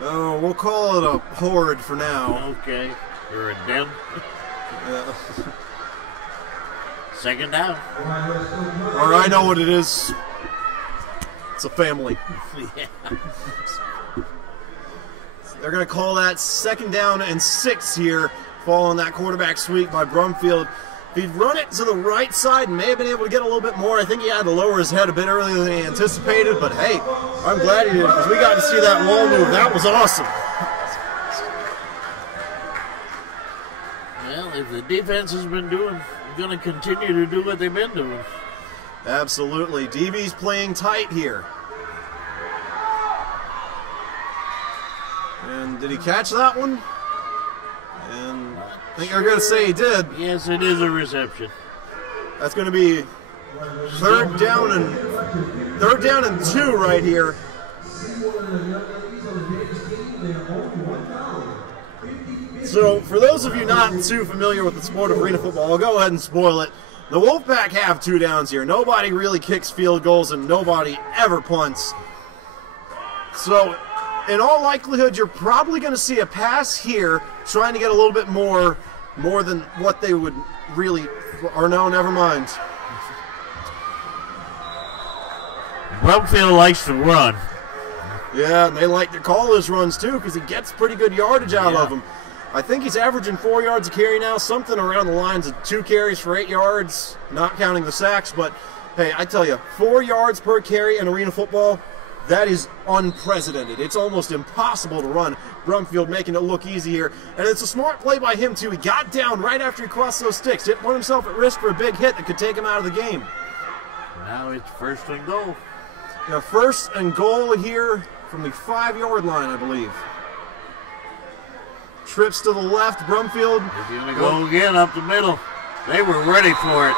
Oh, we'll call it a horde for now. Okay. Or a den. Yeah. 2nd down. Or I know what it is. It's a family. Yeah. They're going to call that 2nd down and 6 here, following that quarterback sweep by Brumfield. If he'd run it to the right side, may have been able to get a little bit more. I think he had to lower his head a bit earlier than he anticipated, but hey, I'm glad he did, because we got to see that wall move. That was awesome. Well, if the defense has been going to continue to do what they've been doing. Absolutely. DB's playing tight here. And did he catch that one? And I think you're going to say he did. Yes, it is a reception. That's going to be 3rd down and 2 right here. So, for those of you not too familiar with the sport of arena football, I'll go ahead and spoil it. The Wolfpack have 2 downs here. Nobody really kicks field goals, and nobody ever punts. So, in all likelihood, you're probably going to see a pass here, trying to get a little bit more than what they would really, or no, never mind. Brumfield likes to run. Yeah, and they like to call his runs too, because he gets pretty good yardage out of them. I think he's averaging 4 yards a carry now, something around the lines of 2 carries for 8 yards, not counting the sacks. But, hey, I tell you, 4 yards per carry in arena football, that is unprecedented. It's almost impossible to run. Brumfield making it look easy here. And it's a smart play by him, too. He got down right after he crossed those sticks. Didn't put himself at risk for a big hit that could take him out of the game. Now it's 1st and goal. Yeah, 1st and goal here from the 5-yard line, I believe. Trips to the left, Brumfield. He's going to go again up the middle. They were ready for it.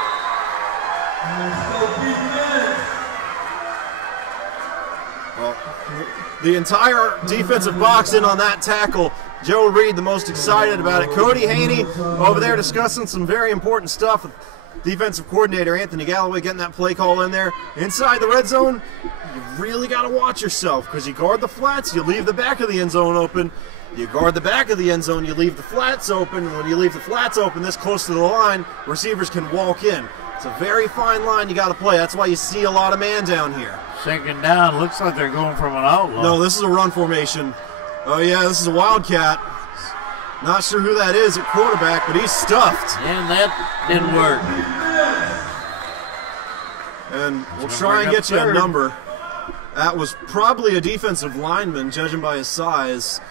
Well, the entire defensive box in on that tackle. Joe Reed, the most excited about it. Cody Haney over there discussing some very important stuff with defensive coordinator Anthony Galloway getting that play call in there. Inside the red zone, you really got to watch yourself because you guard the flats, you leave the back of the end zone open. You guard the back of the end zone, you leave the flats open. And when you leave the flats open this close to the line, receivers can walk in. It's a very fine line you got to play. That's why you see a lot of man down here. 2nd down. Looks like they're going from an outlaw. No, this is a run formation. Oh, yeah, this is a Wildcat. Not sure who that is at quarterback, but he's stuffed. And that didn't work. And we'll try and get you a number. That was probably a defensive lineman, judging by his size.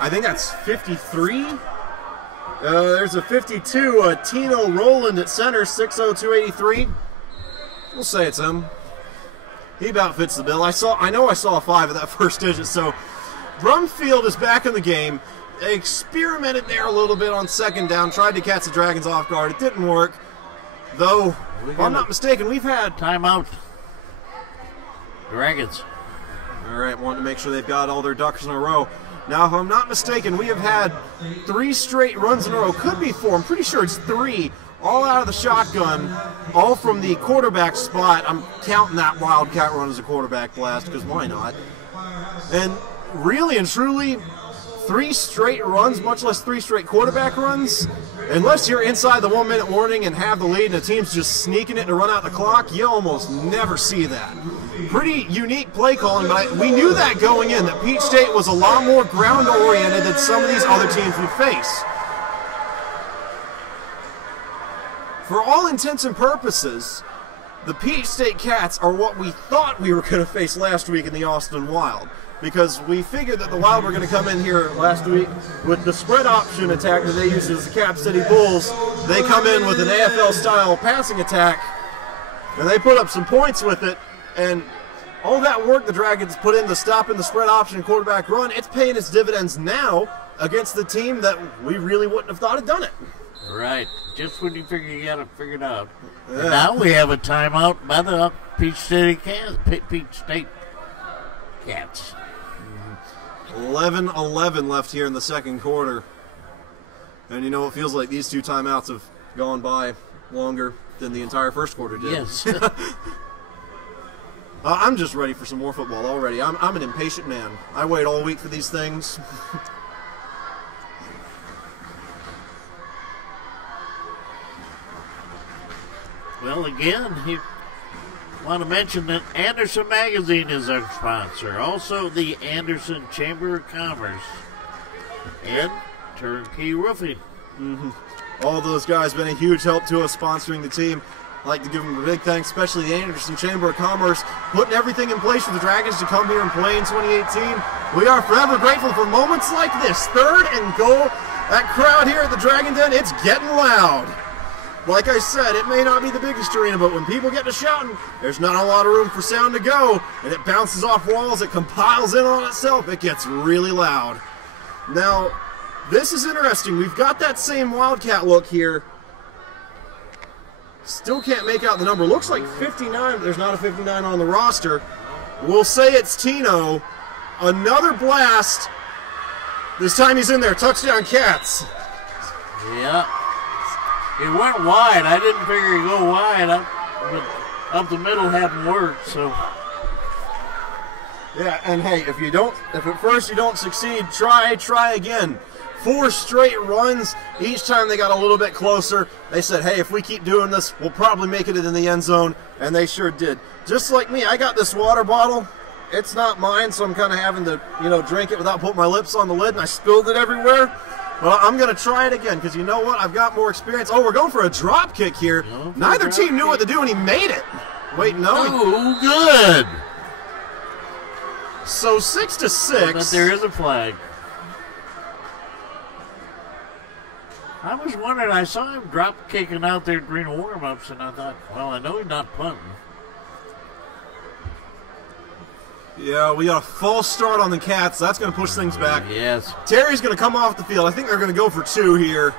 I think that's 53. There's a 52, Tino Rowland at center, 6'0", 283. We'll say it's him. He about fits the bill. I know I saw a 5 at that first digit. So Brumfield is back in the game. They experimented there a little bit on 2nd down, tried to catch the Dragons off guard. It didn't work. Though, if I'm not mistaken, we've had timeout. Dragons. All right, wanting to make sure they've got all their ducks in a row. Now, if I'm not mistaken, we have had 3 straight runs in a row. Could be 4. I'm pretty sure it's 3. All out of the shotgun, all from the quarterback spot. I'm counting that Wildcat run as a quarterback blast, because why not? And really and truly, 3 straight runs, much less 3 straight quarterback runs, unless you're inside the 1-minute warning and have the lead and the team's just sneaking it to run out the clock, you almost never see that. Pretty unique play calling, but we knew that going in, that Peach State was a lot more ground-oriented than some of these other teams we face. For all intents and purposes, the Peach State Cats are what we thought we were going to face last week in the Austin Wild, because we figured that the Wild were going to come in here last week with the spread option attack that they used as the Cap City Bulls. They come in with an AFL-style passing attack, and they put up some points with it, and all that work the Dragons put into stopping the spread option quarterback run, it's paying its dividends now against the team that we really wouldn't have thought had done it. Right. Just when you figure you got it figured out. Yeah. And now we have a timeout by the Peach State Cats. 11-11 left here in the 2nd quarter. And you know, it feels like these 2 timeouts have gone by longer than the entire 1st quarter did. Yes. I'm just ready for some more football already. I'm an impatient man. I wait all week for these things. Well, again, you want to mention that Anderson Magazine is our sponsor. Also, the Anderson Chamber of Commerce and Turnkey Roofing. All those guys been a huge help to us sponsoring the team. I'd like to give them a big thanks, especially the Anderson Chamber of Commerce, putting everything in place for the Dragons to come here and play in 2018. We are forever grateful for moments like this. 3rd and goal. That crowd here at the Dragon Den, it's getting loud. Like I said, it may not be the biggest arena, but when people get to shouting, there's not a lot of room for sound to go, and it bounces off walls, it compiles in on itself, it gets really loud. Now, this is interesting. We've got that same Wildcat look here. Still can't make out the number. Looks like 59, but there's not a 59 on the roster. We'll say it's Tino. Another blast. This time he's in there. Touchdown, Cats. Yeah. It went wide. I didn't figure he'd go wide. Up the middle hadn't worked, so. Yeah, and hey, if at first you don't succeed, try again. 4 straight runs. Each time they got a little bit closer. They said, hey, if we keep doing this, we'll probably make it in the end zone. And they sure did. Just like me, I got this water bottle. it's not mine, so I'm kind of having to, drink it without putting my lips on the lid, and I spilled it everywhere. But I'm going to try it again, because you know what? I've got more experience. Oh, we're going for a drop kick here. Neither team knew what to do, and he made it. Wait, no. Oh, good. So 6-6. But there is a flag. I was wondering, I saw him drop kicking out there during warm-ups, and I thought, well, I know he's not punting. Yeah, we got a false start on the Cats. That's going to push things back. Yes. Terry's going to come off the field. I think they're going to go for 2 here.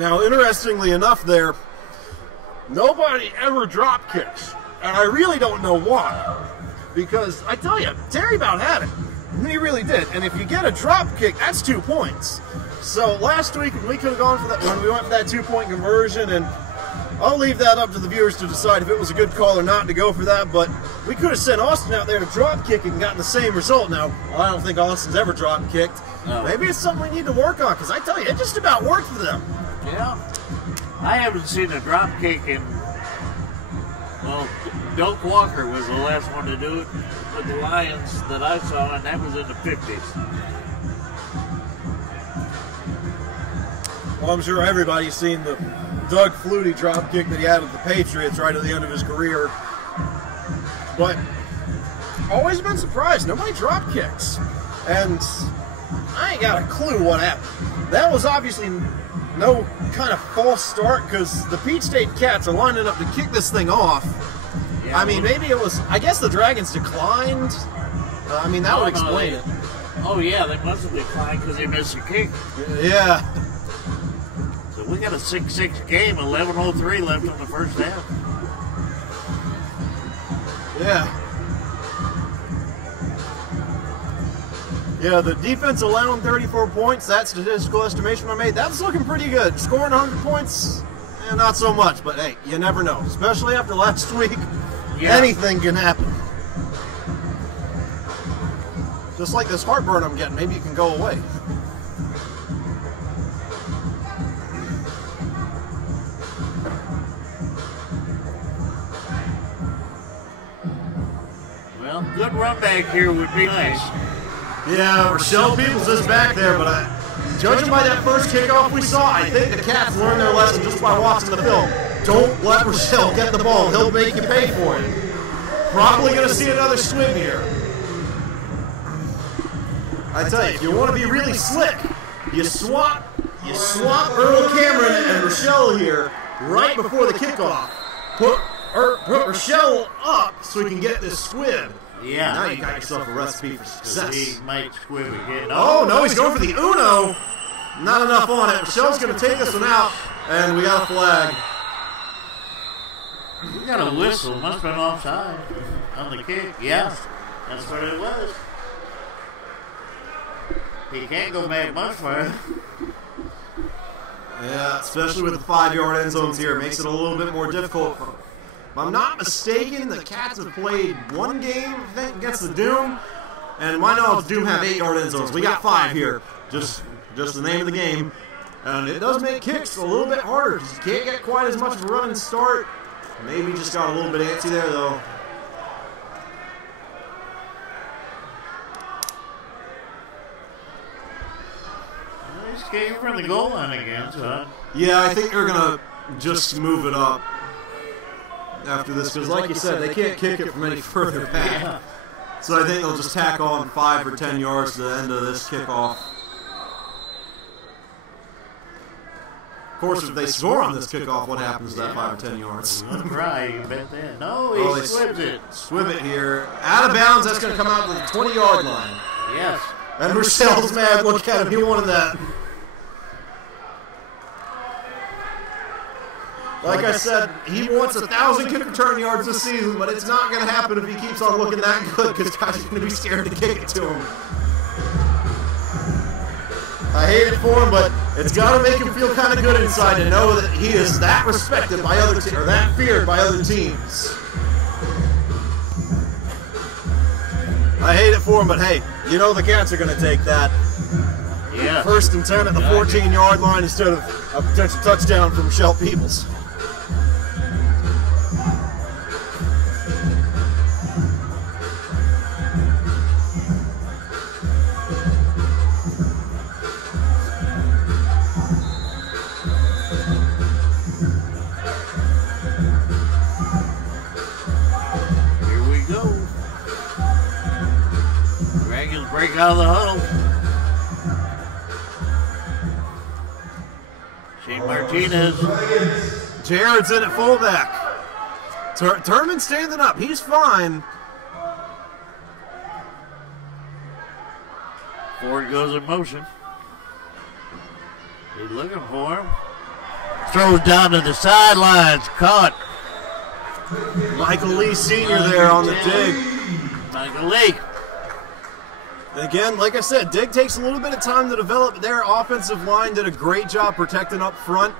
Now, interestingly enough there, nobody ever drop kicks. And I really don't know why. Because, I tell you, Terry about had it. He really did. And if you get a drop kick, that's 2 points. So last week, we could have gone for that when we went for that 2-point conversion, and I'll leave that up to the viewers to decide if it was a good call or not to go for that, but we could have sent Austin out there to drop kick and gotten the same result. Now, I don't think Austin's ever drop kicked. No. Maybe it's something we need to work on, because I tell you, it just about worked for them. Yeah. I haven't seen a drop kick in, well, Doak Walker was the last one to do it with the Lions that I saw, and that was in the 50s. Well, I'm sure everybody's seen the Doug Flutie drop kick that he had with the Patriots right at the end of his career. But always been surprised. Nobody drop kicks. And I ain't got a clue what happened. That was obviously no kind of false start, because the Peach State Cats are lining up to kick this thing off. Yeah, I mean, maybe it was, I guess the Dragons declined. That would explain it. Oh, yeah, they must have declined because they missed a kick. Yeah. So we got a 6-6 game, 11:03 left in the first half. Yeah. Yeah, the defense allowing 34 points, that statistical estimation I made, that's looking pretty good. Scoring 100 points, not so much, but hey, you never know. Especially after last week, anything can happen. Just like this heartburn I'm getting, maybe it can go away. Well, good run back here would be nice. Yeah, Rochelle Peoples is back there, but judging by that first kickoff we saw, I think the Cats learned their lesson just by watching the film. Don't let Rochelle get the ball. He'll make you pay for it. Probably going to see another swing here. I tell you, if you want to be really slick, you swap Earl Cameron and Rochelle here right before the kickoff. Put Rochelle up so we can get this squib. Yeah. Now you got yourself a recipe for success. He might squib again. Oh, no, he's going for the Uno. Not enough on it. Rochelle's going to take this one out, and we got a flag. We got a whistle. Must have been offside on the kick. Yeah, that's what it was. He can't go back much further. Yeah, especially with the 5-yard end zones here. It makes it a little bit more difficult. If I'm not mistaken, the Cats have played one game, I think, against the Doom. And my knowledge, Doom have 8-yard end zones. We got 5 here. Just the name of the game. And it does make kicks a little bit harder, because you can't get quite as much of a run and start. Maybe just got a little bit antsy there, though. Nice game from the goal line again, so. Yeah, I think they're going to just move it up after this, because like you said, they can't kick it from any further back. Yeah. So I think they'll just tack on 5 or 10 yards to the end of this kickoff. Of course, if they score on this kickoff, what happens to that 5 or 10 yards? Right, you bet that. No, he squibs it. Swib it here. Out of bounds, that's going to come out to the 20-yard line. Yes. And Rochelle's mad. Look at him. He wanted that. Like I said, he wants 1,000 kick return yards this season, but it's not going to happen if he keeps on looking that good, because guys are going to be scared to kick it to him. I hate it for him, but it's got to make him feel kind of good inside to know that he is that respected by other teams, or that feared by other teams. I hate it for him, but hey, you know the Cats are going to take that. Yeah. 1st and 10 at the 14-yard line instead of a potential touchdown from Rochelle Peoples. break out of the huddle. Shane Martinez. Jared's in at fullback. Turman standing up. He's fine. Ford goes in motion. He's looking for him. Throws down to the sidelines. Caught. Michael Lee Sr. there on the dig. Michael Lee. And again, like I said, dig takes a little bit of time to develop. Their offensive line did a great job protecting up front.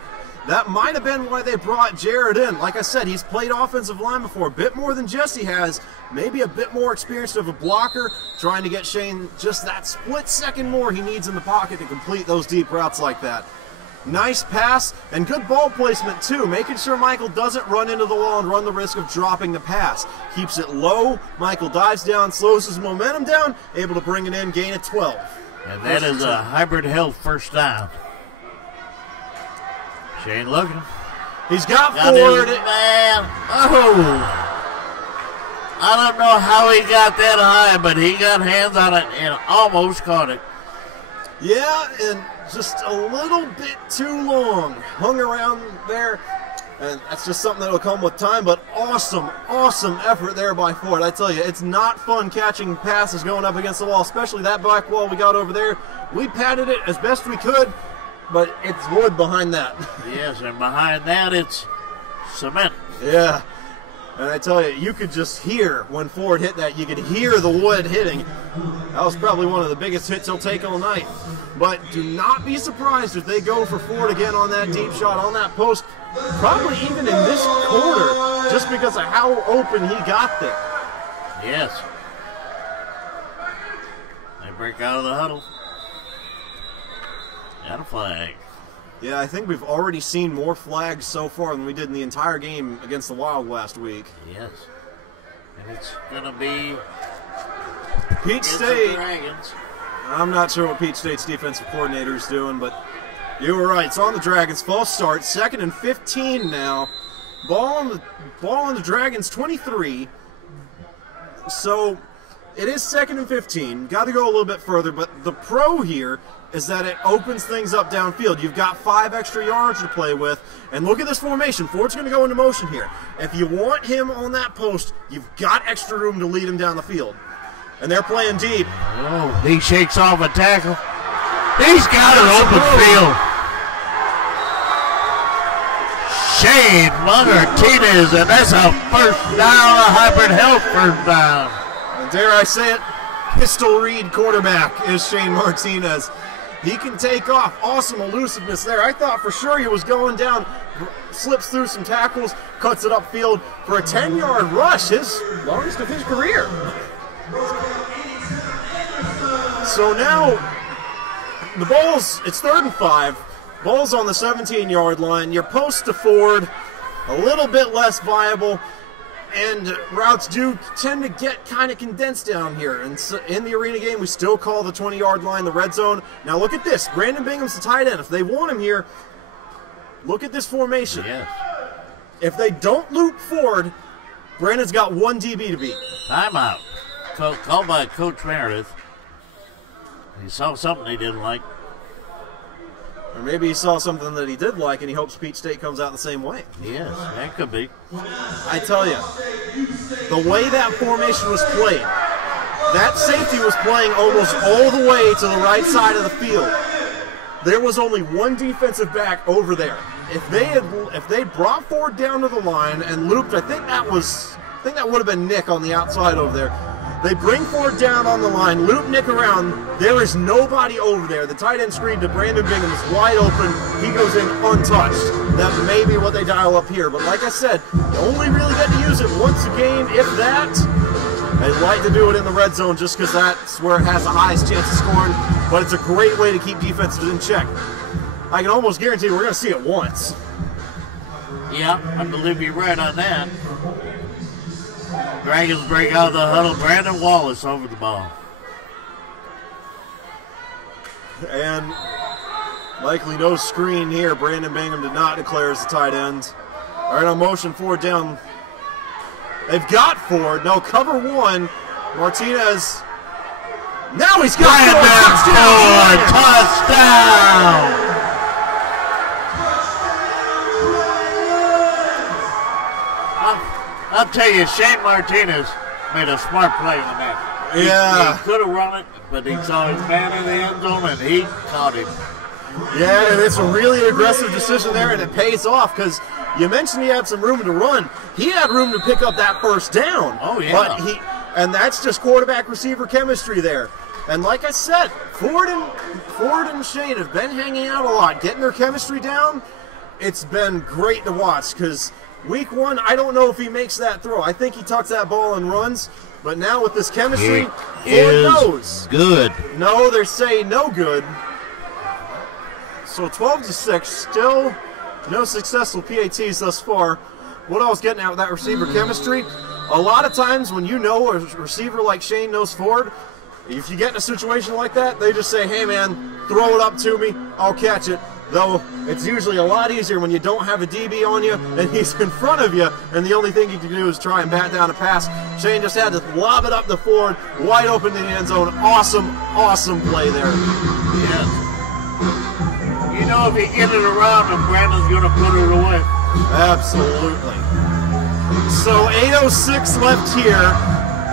That might have been why they brought Jared in. Like I said, he's played offensive line before, a bit more than Jesse has. Maybe a bit more experienced of a blocker, trying to get Shane just that split second more he needs in the pocket to complete those deep routes like that. Nice pass and good ball placement too, making sure Michael doesn't run into the wall and run the risk of dropping the pass. Keeps it low, Michael dives down, slows his momentum down, able to bring it in, gain of 12. And that is a hybrid health first down. Shane looking. He's got Ford. Man. Oh. I don't know how he got that high, but he got hands on it and almost caught it. Yeah, and just a little bit too long. Hung around there, and that's just something that'll come with time, but awesome, awesome effort there by Ford. I tell you, it's not fun catching passes going up against the wall, especially that back wall we got over there. We patted it as best we could, but it's wood behind that. Yes, and behind that it's cement. Yeah, and I tell you, you could just hear when Ford hit that, you could hear the wood hitting. That was probably one of the biggest hits he'll take all night. But do not be surprised if they go for Ford again on that deep shot, on that post, probably even in this quarter, just because of how open he got there. Yes. They break out of the huddle. Got a flag. Yeah, I think we've already seen more flags so far than we did in the entire game against the Wild last week. Yes. And it's going to be Peach State. Dragons. I'm not sure what Peach State's defensive coordinator is doing, but you were right. It's on the Dragons. False start. 2nd and 15 now. Ball on the Dragons, 23. So it is 2nd and 15. Got to go a little bit further, but the pro here is that it opens things up downfield. You've got 5 extra yards to play with. And look at this formation. Ford's going to go into motion here. If you want him on that post, you've got extra room to lead him down the field. And they're playing deep. Oh, he shakes off a tackle. He's got an open field. Shane Martinez, and that's a first down, a hybrid health first down. And dare I say it, pistol read quarterback is Shane Martinez. He can take off. Awesome elusiveness there. I thought for sure he was going down, slips through some tackles, cuts it upfield for a 10-yard rush, his longest of his career. So now, the ball's, it's 3rd and 5. Ball's on the 17-yard line. Your post to Ford, a little bit less viable, and routes do tend to get kind of condensed down here. And so in the arena game, we still call the 20-yard line the red zone. Now look at this. Brandon Bingham's the tight end. If they want him here, look at this formation. Yes. If they don't loop Ford, Brandon's got 1 DB to beat. Timeout. Called by Coach Meredith. He saw something he didn't like. Or maybe he saw something that he did like and he hopes Peach State comes out the same way. Yes, that could be. I tell you, the way that formation was played, that safety was playing almost all the way to the right side of the field. There was only 1 defensive back over there. If they brought Ford down to the line and looped, I think that would have been Nick on the outside over there. They bring Ford down on the line, loop Nick around. There is nobody over there. The tight end screen to Brandon Bingham is wide open. He goes in untouched. That may be what they dial up here. But like I said, you only really get to use it once a game, if that. They like to do it in the red zone just because that's where it has the highest chance of scoring. But it's a great way to keep defenses in check. I can almost guarantee we're going to see it once. Yeah, I believe you're right on that. Dragons break out of the huddle. Brandon Wallace over the ball. And likely no screen here. Brandon Bingham did not declare as the tight end. All right, on motion, Ford down. They've got Ford. No, cover 1. Martinez Now he's got touchdown! I'll tell you, Shane Martinez made a smart play on that. Yeah. He could have run it, but he saw his man in the end zone and he caught him. Yeah, and it's a really aggressive decision there, and it pays off because you mentioned he had some room to run. He had room to pick up that first down. Oh, yeah. But and that's just quarterback-receiver chemistry there. And like I said, Ford and Shane have been hanging out a lot, getting their chemistry down. It's been great to watch because week one, I don't know if he makes that throw. I think he tucks that ball and runs. But now with this chemistry, Ford knows. Good. No, they're saying no good. So 12-6, still no successful PATs thus far. What I was getting at with that receiver chemistry, a lot of times when you know a receiver like Shane knows Ford, if you get in a situation like that, they just say, hey man, throw it up to me, I'll catch it. Though it's usually a lot easier when you don't have a DB on you and he's in front of you, and the only thing you can do is try and bat down a pass. Shane just had to lob it up to Ford, wide open in the end zone. Awesome, awesome play there. Yes. You know if you get it around him, Brandon's going to put it away. Absolutely. So 8:06 left here.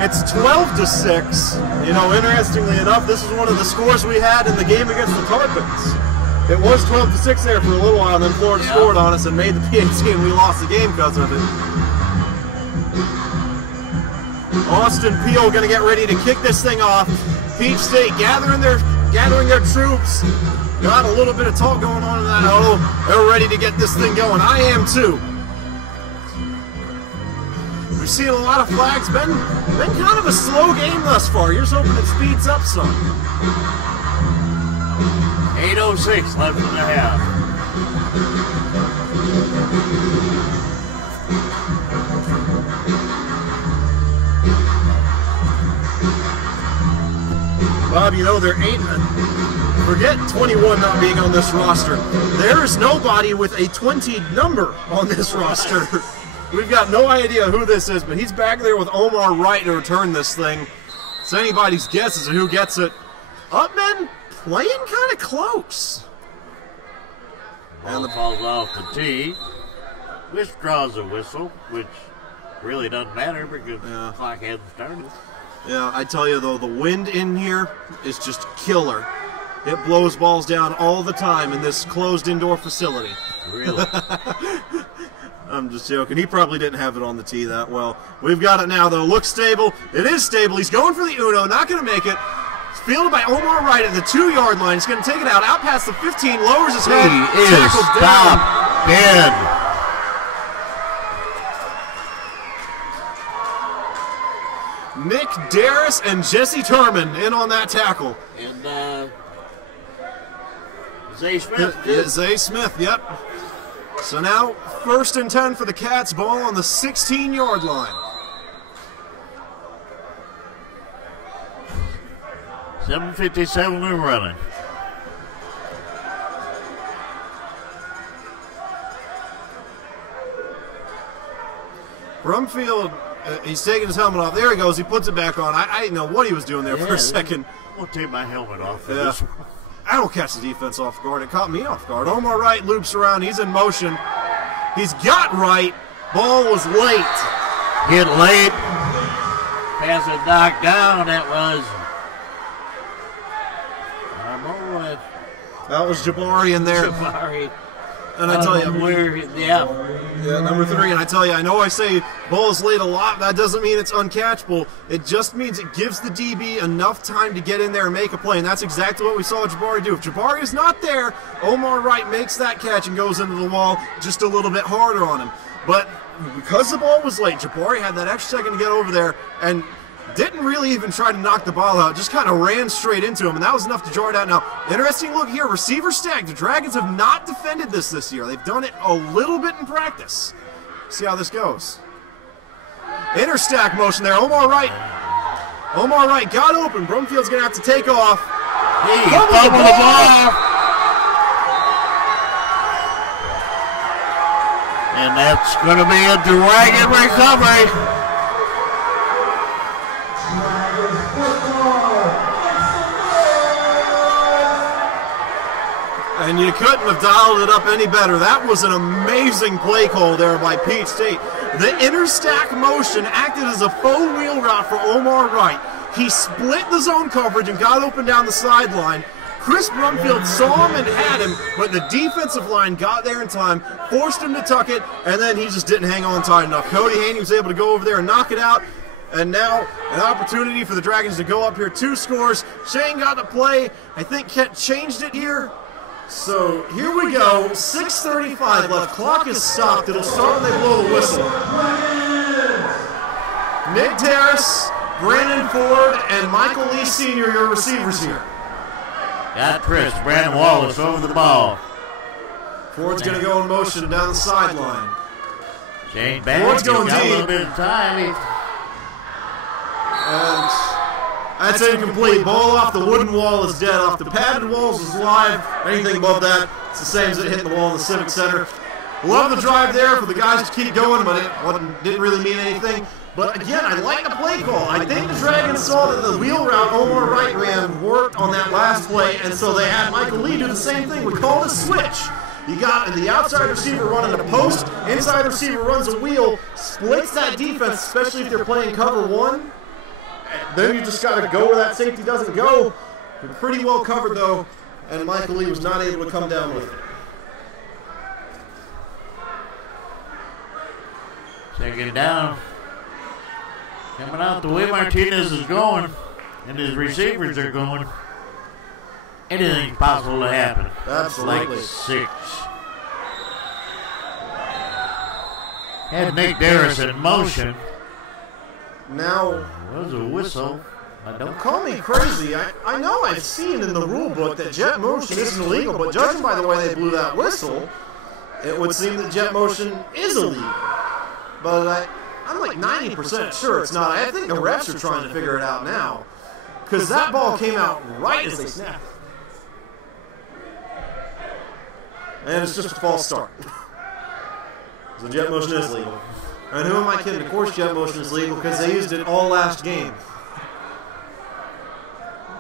It's 12-6. You know, interestingly enough, this is one of the scores we had in the game against the Tarpons. It was 12-6 there for a little while, and then Florida scored on us and made the PAT, and we lost the game because of it. Austin Peele going to get ready to kick this thing off. Peach State gathering their troops. Got a little bit of talk going on in that huddle. They're ready to get this thing going. I am too. We've seen a lot of flags. Been kind of a slow game thus far. Here's hoping it speeds up some. 8:06 left in the half. Bob, you know, there ain't forget 21 not being on this roster. There is nobody with a 20 number on this roster. We've got no idea who this is, but he's back there with Omar Wright to return this thing. It's anybody's guess as to who gets it. Upman playing kind of close. And the ball falls off the tee, which draws a whistle, which really doesn't matter because the clock hasn't started. Yeah, I tell you though, the wind in here is just killer. It blows balls down all the time in this closed indoor facility. Really? I'm just joking. He probably didn't have it on the tee that well. We've got it now though. Looks stable. It is stable. He's going for the Uno. Not going to make it. It's fielded by Omar Wright at the 2-yard line. He's going to take it out past the 15. Lowers his head. He is stopped dead. Nick Darris and Jesse Turman in on that tackle. And Zay Smith. Zay Smith, yep. So now, 1st and 10 for the Cats, ball on the 16-yard line. 7:57 and running. Brumfield, he's taking his helmet off. There he goes. He puts it back on. I didn't know what he was doing there for a second. I'll take my helmet off for this one. I don't catch the defense off guard. It caught me off guard. Omar Wright loops around. He's in motion. He's got Wright. Ball was late. Hit late. Pass it knocked down. That was That was Jabari in there. Jabari. And I tell you, number 3. And I tell you, I know I say ball is late a lot. That doesn't mean it's uncatchable. It just means it gives the DB enough time to get in there and make a play. And that's exactly what we saw Jabari do. If Jabari is not there, Omar Wright makes that catch and goes into the wall just a little bit harder on him. But because the ball was late, Jabari had that extra second to get over there and didn't really even try to knock the ball out, just kind of ran straight into him, and that was enough to draw it out. Now, interesting look here, receiver stack. The Dragons have not defended this year. They've done it a little bit in practice. See how this goes. Interstack motion there. Omar Wright got open. Brumfield's going to have to take off. He fumbled the ball. And that's going to be a Dragon recovery. And you couldn't have dialed it up any better. That was an amazing play call there by Peach State. The interstack motion acted as a faux wheel route for Omar Wright. He split the zone coverage and got open down the sideline. Chris Brumfield saw him and had him, but the defensive line got there in time, forced him to tuck it, and then he just didn't hang on tight enough. Cody Haney was able to go over there and knock it out, and now an opportunity for the Dragons to go up here 2 scores. Shane got to play. I think Kent changed it here. So here we go, 6:35 left. Clock is stopped. It'll start when they blow the whistle. Nick Terrace, Brandon Ford, and Michael Lee Sr., your receivers here. Got Chris, Brandon Wallace over the ball. Ford's going to go in motion down the sideline. Shane back. Ford's going got deep. a little bit of time. And that's incomplete. Ball off the wooden wall is dead. Off the padded walls is live. Anything above that, it's the same as it hitting the wall in the Civic Center. Love the drive there for the guys to keep going, but it didn't really mean anything. But again, I like the play call. I think the Dragons saw that the wheel route Omar Wright ran worked on that last play, and so they had Michael Lee do the same thing. We called a switch. You got the outside receiver running a post, inside receiver runs a wheel, splits that defense, especially if they're playing cover 1. Then you just got to go where that safety doesn't go. You're pretty well covered, though, and Michael Lee was not able to come down with it. Second down. Coming out the way Martinez is going, and his receivers are going. Anything's possible to happen. Absolutely. Like 6. Had Nick Darris in motion. Now, Was a whistle. I don't call me crazy. I know I've seen in the rule book that jet motion isn't illegal, but judging by the way they blew that whistle, it would seem that jet motion is illegal. But I'm like 90% sure it's not. I think the refs are trying to figure it out now, because that ball came out right as they snapped. And it's just a false start. So jet motion is legal. And who am I kidding? Of course jet motion is legal because they used it all last game.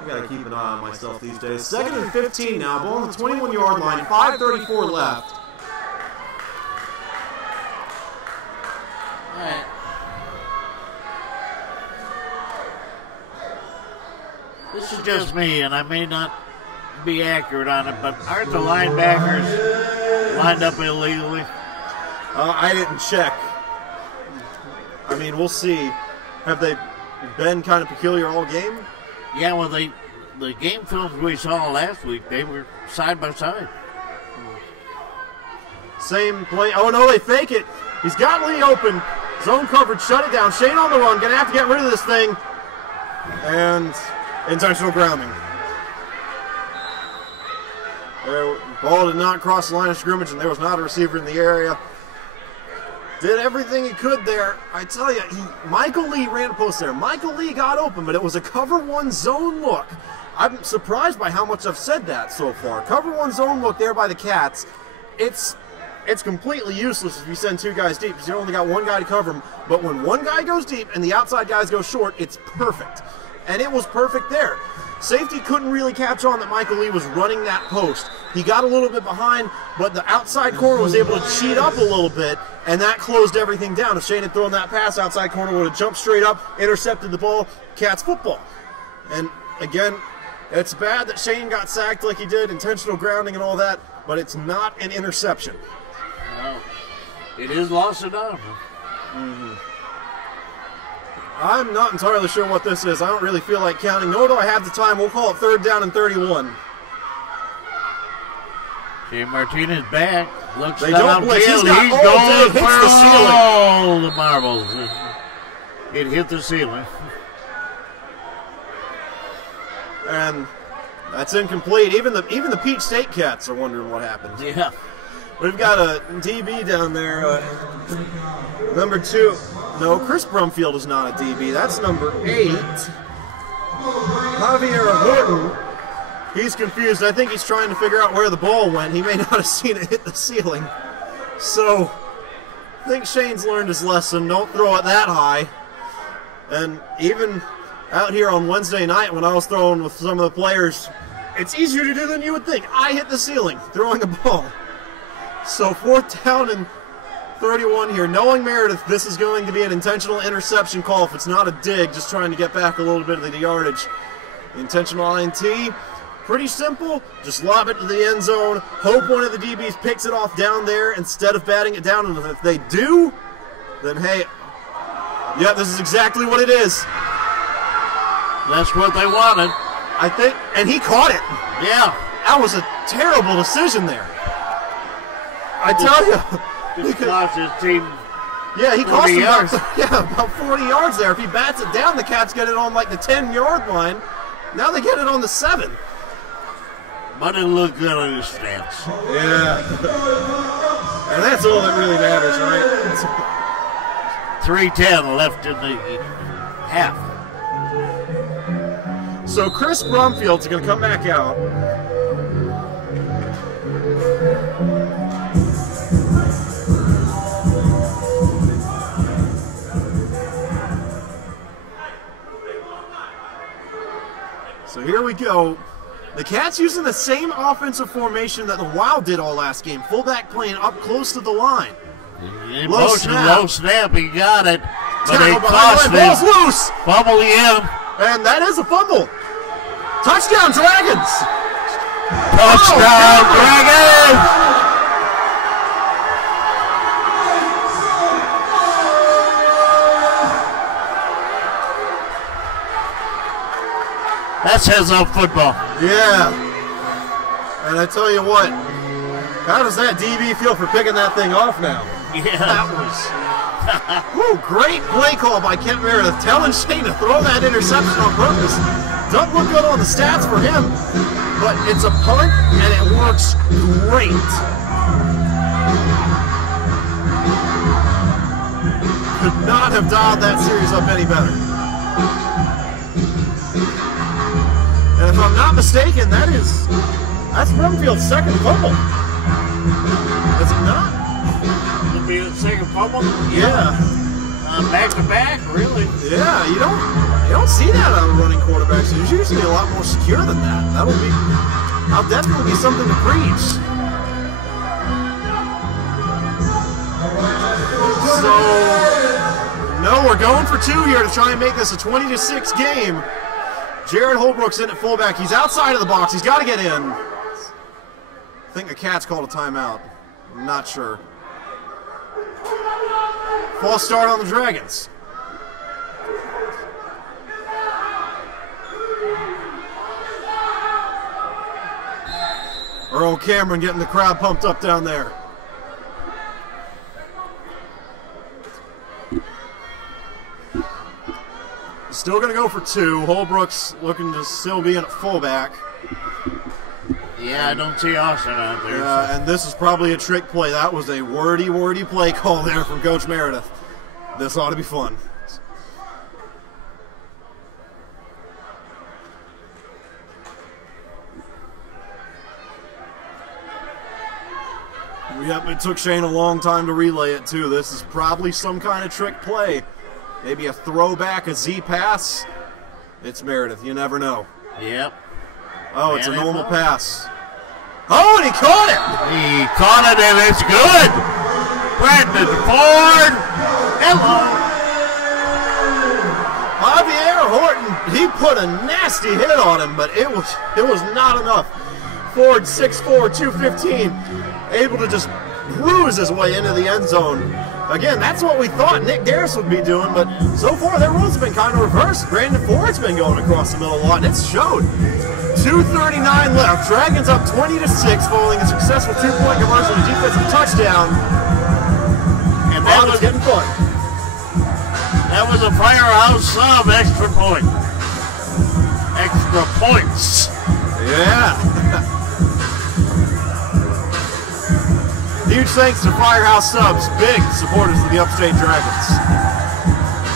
I gotta keep an eye on myself these days. 2nd and 15 now. Ball on the 21-yard line. 5:34 left. All right. This is just me, and I may not be accurate on it, but aren't the linebackers lined up illegally? I didn't check. I mean, we'll see. Have they been kind of peculiar all game? Yeah, well, the game films we saw last week, they were side by side. Same play. Oh, no, they fake it. He's got Lee open. Zone coverage, shut it down. Shane on the run. Going to have to get rid of this thing. And intentional grounding. Ball did not cross the line of scrimmage, and there was not a receiver in the area. Did everything he could there. I tell you, Michael Lee ran a post there. Michael Lee got open, but it was a cover 1 zone look. I'm surprised by how much I've said that so far. Cover 1 zone look there by the Cats. It's completely useless if you send 2 guys deep because you only got 1 guy to cover them. But when 1 guy goes deep and the outside guys go short, it's perfect. And it was perfect there. Safety couldn't really catch on that Michael Lee was running that post. He got a little bit behind, but the outside corner was able to cheat up a little bit, and that closed everything down. If Shane had thrown that pass, outside corner would have jumped straight up, intercepted the ball, Cats football. And again, it's bad that Shane got sacked like he did, intentional grounding and all that, but it's not an interception. No, it is lost and down. Mm-hmm. I'm not entirely sure what this is. I don't really feel like counting, nor do I have the time. We'll call it 3rd down and 31. Shane Martinez back. Looks they don't blitz. He's going for the ceiling. all the marbles. It hit the ceiling. And that's incomplete. Even the Peach State Cats are wondering what happened. Yeah. We've got a DB down there, number 2. No, Chris Brumfield is not a DB. That's number 8. Javier Horton. He's confused. I think he's trying to figure out where the ball went. He may not have seen it hit the ceiling. So, I think Shane's learned his lesson. Don't throw it that high. And even out here on Wednesday night when I was throwing with some of the players It's easier to do than you would think. I hit the ceiling throwing a ball. So 4th down and 31 here. Knowing Meredith, this is going to be an intentional interception call. If it's not a dig, just trying to get back a little bit of the yardage. The intentional INT, pretty simple. Just lob it to the end zone. Hope one of the DBs picks it off down there instead of batting it down. And if they do, then hey, yeah, this is exactly what it is. That's what they wanted. I think, and he caught it. Yeah. That was a terrible decision there. I tell you. Just cost his team. Yeah, he cost him yards. about 40 yards there. If he bats it down, the Cats get it on like the 10-yard line. Now they get it on the 7. But it looked good on his stance. Yeah. And that's all that really matters, right? 3:10 left in the half. So Chris Brumfield's going to come back out. So here we go. The Cats using the same offensive formation that the Wild did all last game. Fullback playing up close to the line. Low snap, he got it. But it cost him. Ball's loose. Fumble him. And that is a fumble. Touchdown, Dragons. Touchdown, Dragons. That says up football. Yeah. And I tell you what, how does that DB feel for picking that thing off now? Yeah. That was great play call by Kent Meredith, telling Shane to throw that interception on purpose. Doesn't look good on the stats for him, but it's a punt, and it works great. Could not have dialed that series up any better. And if I'm not mistaken, that's Brumfield's second fumble. Is it not? It'll be the second fumble? Yeah. Back to back, really? Yeah, you don't see that out of running quarterbacks. There's usually a lot more secure than that. That'll definitely be something to preach. So, no, we're going for 2 here to try and make this a 20-6 game. Jared Holbrook's in at fullback. He's outside of the box. He's got to get in. I think the Cats called a timeout. I'm not sure. False start on the Dragons. Earl Cameron getting the crowd pumped up down there. Still going to go for 2. Holbrook's looking to still be in at fullback. Yeah, I don't see Austin out there. Yeah, and this is probably a trick play. That was a wordy play call there from Coach Meredith. This ought to be fun. Yep, it took Shane a long time to relay it, too. This is probably some kind of trick play. Maybe a throwback, a Z pass. It's Meredith. You never know. Yep. Oh, it's a normal pass. Oh, and he caught it! He caught it, and it's good! Brandon Ford! Hello! Javier Horton, he put a nasty hit on him, but it was not enough. Ford, 6'4", 215, able to just cruise his way into the end zone. Again, that's what we thought Nick Garris would be doing, but so far their rules have been kind of reversed. Brandon Ford's been going across the middle a lot, and it's showed. 2:39 left. Dragons up 20-6 following a successful 2-point conversion and defensive touchdown. And that was getting fun. That was a firehouse sub extra point. Extra points. Yeah. Huge thanks to Firehouse Subs, big supporters of the Upstate Dragons.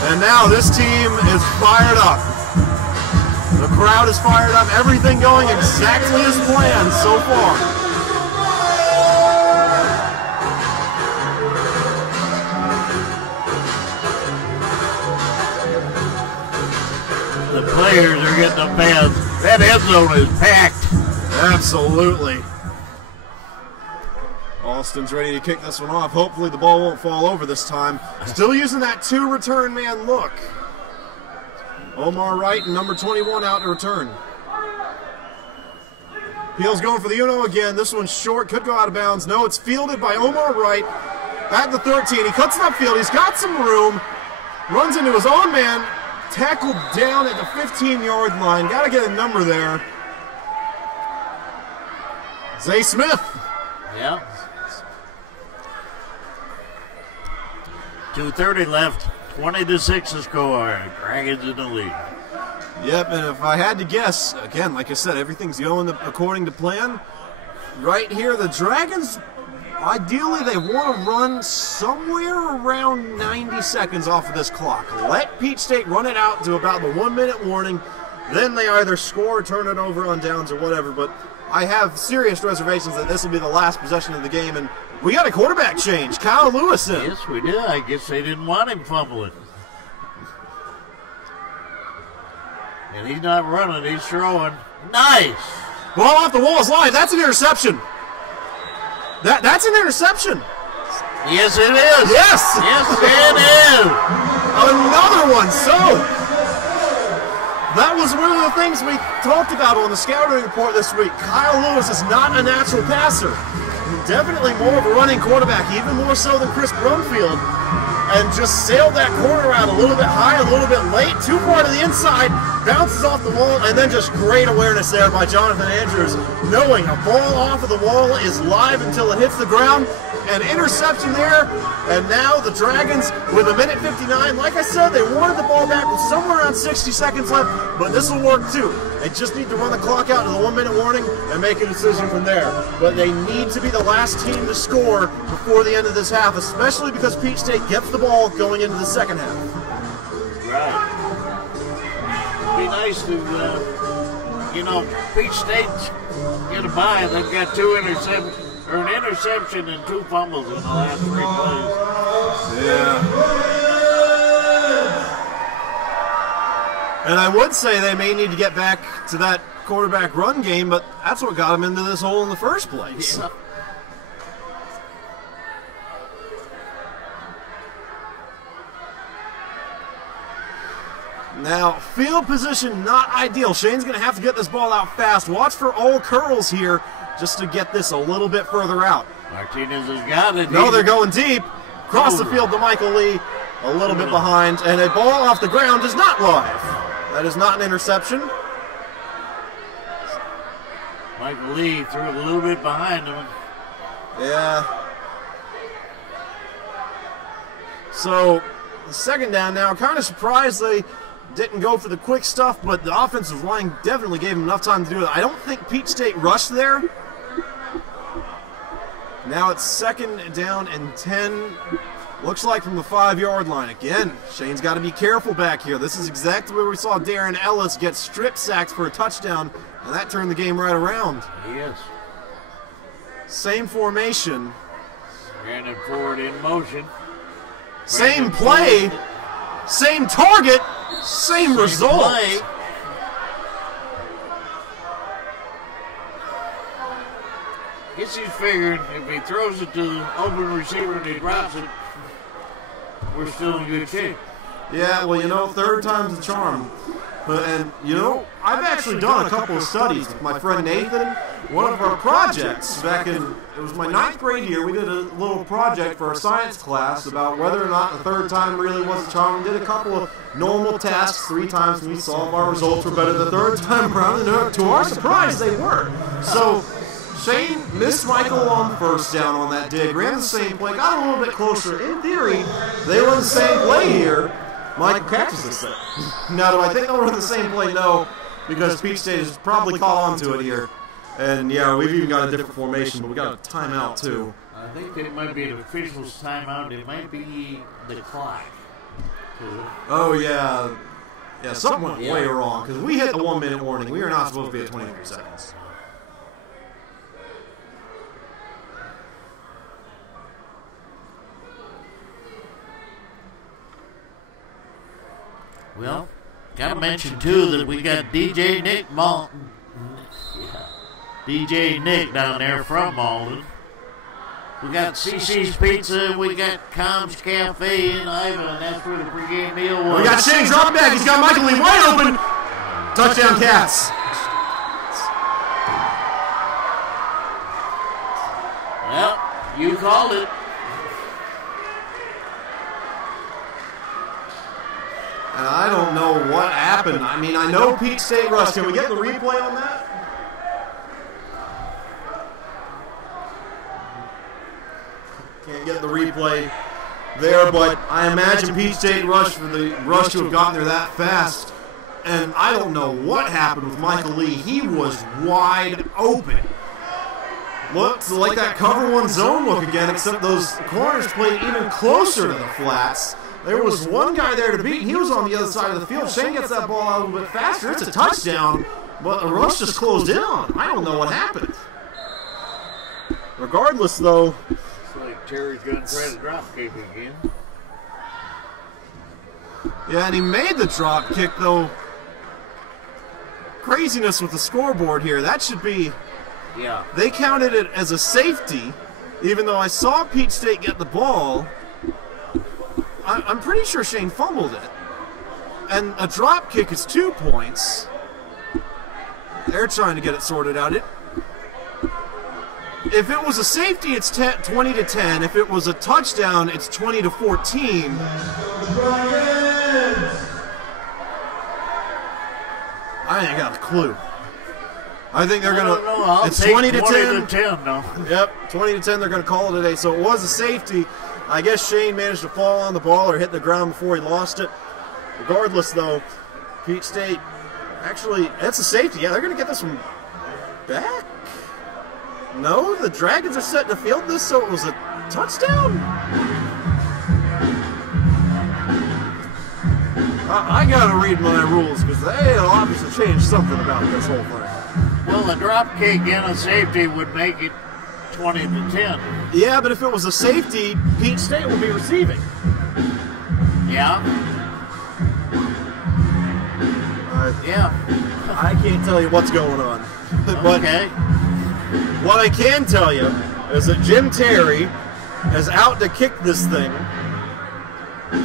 And now this team is fired up. The crowd is fired up. Everything going exactly as planned so far. The players are getting the fans. That end zone is packed. Absolutely. Austin's ready to kick this one off. Hopefully the ball won't fall over this time. Still using that 2 return man look. Omar Wright and number 21 out to return. Peel's going for the Uno again. This one's short, could go out of bounds. No, it's fielded by Omar Wright at the 13. He cuts it upfield. He's got some room. Runs into his own man. Tackled down at the 15-yard line. Got to get a number there. Zay Smith. Yeah. 2:30 left. 20-6 the score. Dragons in the lead. Yep, and if I had to guess, again, like I said, everything's going according to plan. Right here, the Dragons, ideally, they want to run somewhere around 90 seconds off of this clock. Let Peach State run it out to about the 1-minute warning. Then they either score or turn it over on downs or whatever. But I have serious reservations that this will be the last possession of the game. And we got a quarterback change. Kyle Lewis in. Yes, we did. I guess they didn't want him fumbling. And he's not running, he's throwing. Nice! Ball off the wall is live. That's an interception. That's an interception. Yes, it is. Yes. Yes, it is. Another one. So, that was one of the things we talked about on the scouting report this week. Kyle Lewis is not a natural passer. Definitely more of a running quarterback, even more so than Chris Brumfield. And just sailed that corner out a little bit high, a little bit late, too far to the inside, bounces off the wall, and then just great awareness there by Jonathan Andrews, knowing a ball off of the wall is live until it hits the ground. An interception there, and now the Dragons with 1:59. Like I said, they wanted the ball back with somewhere around 60 seconds left, but this will work too. They just need to run the clock out to the 1-minute warning and make a decision from there. But they need to be the last team to score before the end of this half, especially because Peach State gets the ball going into the second half. Right. It'd be nice to, Peach State get a bye. They've got an interception and 2 fumbles in the last 3 plays. Yeah. And I would say they may need to get back to that quarterback run game, but that's what got them into this hole in the first place. Yeah. Now, field position not ideal. Shane's going to have to get this ball out fast. Watch for all curls here just to get this a little bit further out. Martinez has got it. No, they're going deep. Cross the field to Michael Lee. A little bit behind. And a ball off the ground is not live. That is not an interception. Michael Lee threw it a little bit behind him. Yeah. So, the second down now. Kind of surprised they didn't go for the quick stuff, but the offensive line definitely gave them enough time to do it. I don't think Peach State rushed there. Now it's 2nd down and 10. Looks like from the 5-yard line. Again, Shane's got to be careful back here. This is exactly where we saw Darren Ellis get strip sacked for a touchdown, and that turned the game right around. Yes. Same formation. Brandon Ford in motion. Same play. Same target. Same result. Play. Guess he's figuring if he throws it to the open receiver and he drops it, we're still in good shape. Yeah, well, third time's the charm. And, I've actually done a couple of studies with my friend Nathan. One of our projects back in, it was my 9th grade year, we did a little project for our science class about whether or not the third time really was a charm. We did a couple of normal tests 3 times, and we saw if our results were better the third time around. And to our surprise, they were. So Shane missed Michael on the first down on that dig, ran the same play, got a little bit closer. In theory, they run the same play here. Michael catches this thing. Now, do I think they'll run the same play? No, because Peach State has probably caught on to it here. And, yeah, we've even got a different formation, but we got a timeout, too. I think it might be an official's timeout. It might be the clock. Oh, yeah. Yeah, something went way wrong, because we hit the 1-minute warning. We are not supposed to be at 23 seconds. Well, got to mention, too, that we got DJ Nick Malton. DJ Nick down there from Malden. We got CC's Pizza, we got Combs Cafe in Ivan, and that's where the pregame meal was. We got Shane drop back. He's got Michael Lee wide open. Touchdown, Cats. Well, you called it. And I don't know what happened. I mean, I know Peach State rushed. Can we get the replay on that? Can't get the replay there, but I imagine Peach State rushed for the rush to have gotten there that fast. And I don't know what happened with Michael Lee. He was wide open. Looked like that cover one zone look again, except those corners played even closer to the flats. There was one guy there to beat. He was on the other side of the field. Shane gets that ball out a little bit faster. It's a touchdown, but the rush just closed in on him. I don't know what happened. Regardless, though. Looks like Terry's going to try to drop kick again. Yeah, and he made the drop kick, though. Craziness with the scoreboard here. That should be... Yeah. They counted it as a safety, even though I saw Peach State get the ball. I'm pretty sure Shane fumbled it. And a drop kick is 2 points. They're trying to get it sorted out. If it was a safety, it's 20-10. If it was a touchdown, it's 20-14. I ain't got a clue. I think they're going to... It's 20-10. 20-10, no. Yep, 20-10, they're going to call it today. So it was a safety. I guess Shane managed to fall on the ball or hit the ground before he lost it. Regardless, though, Peach State, actually, that's a safety. Yeah, they're going to get this one back? No, the Dragons are set to field this, so it was a touchdown? I got to read my rules because they obviously changed something about this whole thing. Well, the drop kick and a safety would make it 20-10. Yeah, but if it was a safety, Peach State would be receiving. Yeah. Yeah. I can't tell you what's going on. But Okay. what I can tell you is that Jim Terry is out to kick this thing.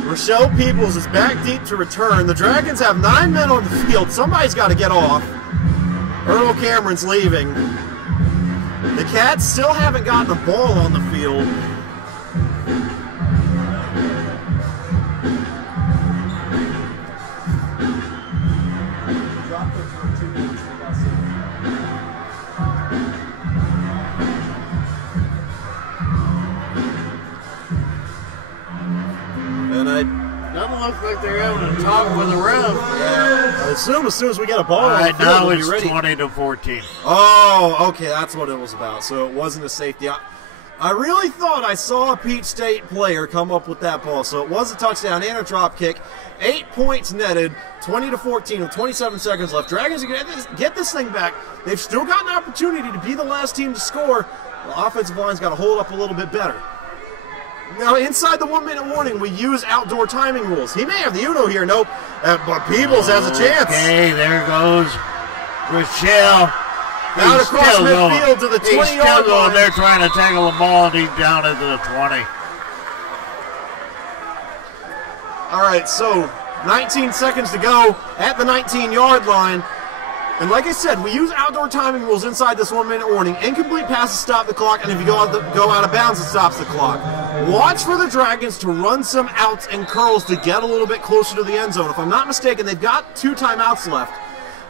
Rochelle Peoples is back deep to return. The Dragons have 9 men on the field. Somebody's got to get off. Earl Cameron's leaving. The Cats still haven't gotten the ball on the field. And Doesn't look like they're having a talk with the ref. I assume as soon as we get a ball All on the right, field, now we'll be it's ready. 20-14. Oh, okay, that's what it was about. So it wasn't a safety. I really thought I saw a Peach State player come up with that ball. So it was a touchdown and a drop kick. 8 points netted, 20-14 with 27 seconds left. Dragons are going to get this thing back. They've still got an opportunity to be the last team to score. The offensive line's got to hold up a little bit better. Now, inside the 1 minute warning, we use outdoor timing rules. He may have the Uno here, nope. But Peebles has a chance. Okay, there goes Rochelle. Out across midfield to the 20-yard line. He's still going there trying to tackle the ball, and he's down at the 20. All right, so 19 seconds to go at the 19-yard line. And like I said, we use outdoor timing rules inside this 1 minute warning. Incomplete passes stop the clock, and if you go out of bounds, it stops the clock. Watch for the Dragons to run some outs and curls to get a little bit closer to the end zone. If I'm not mistaken, they've got 2 timeouts left.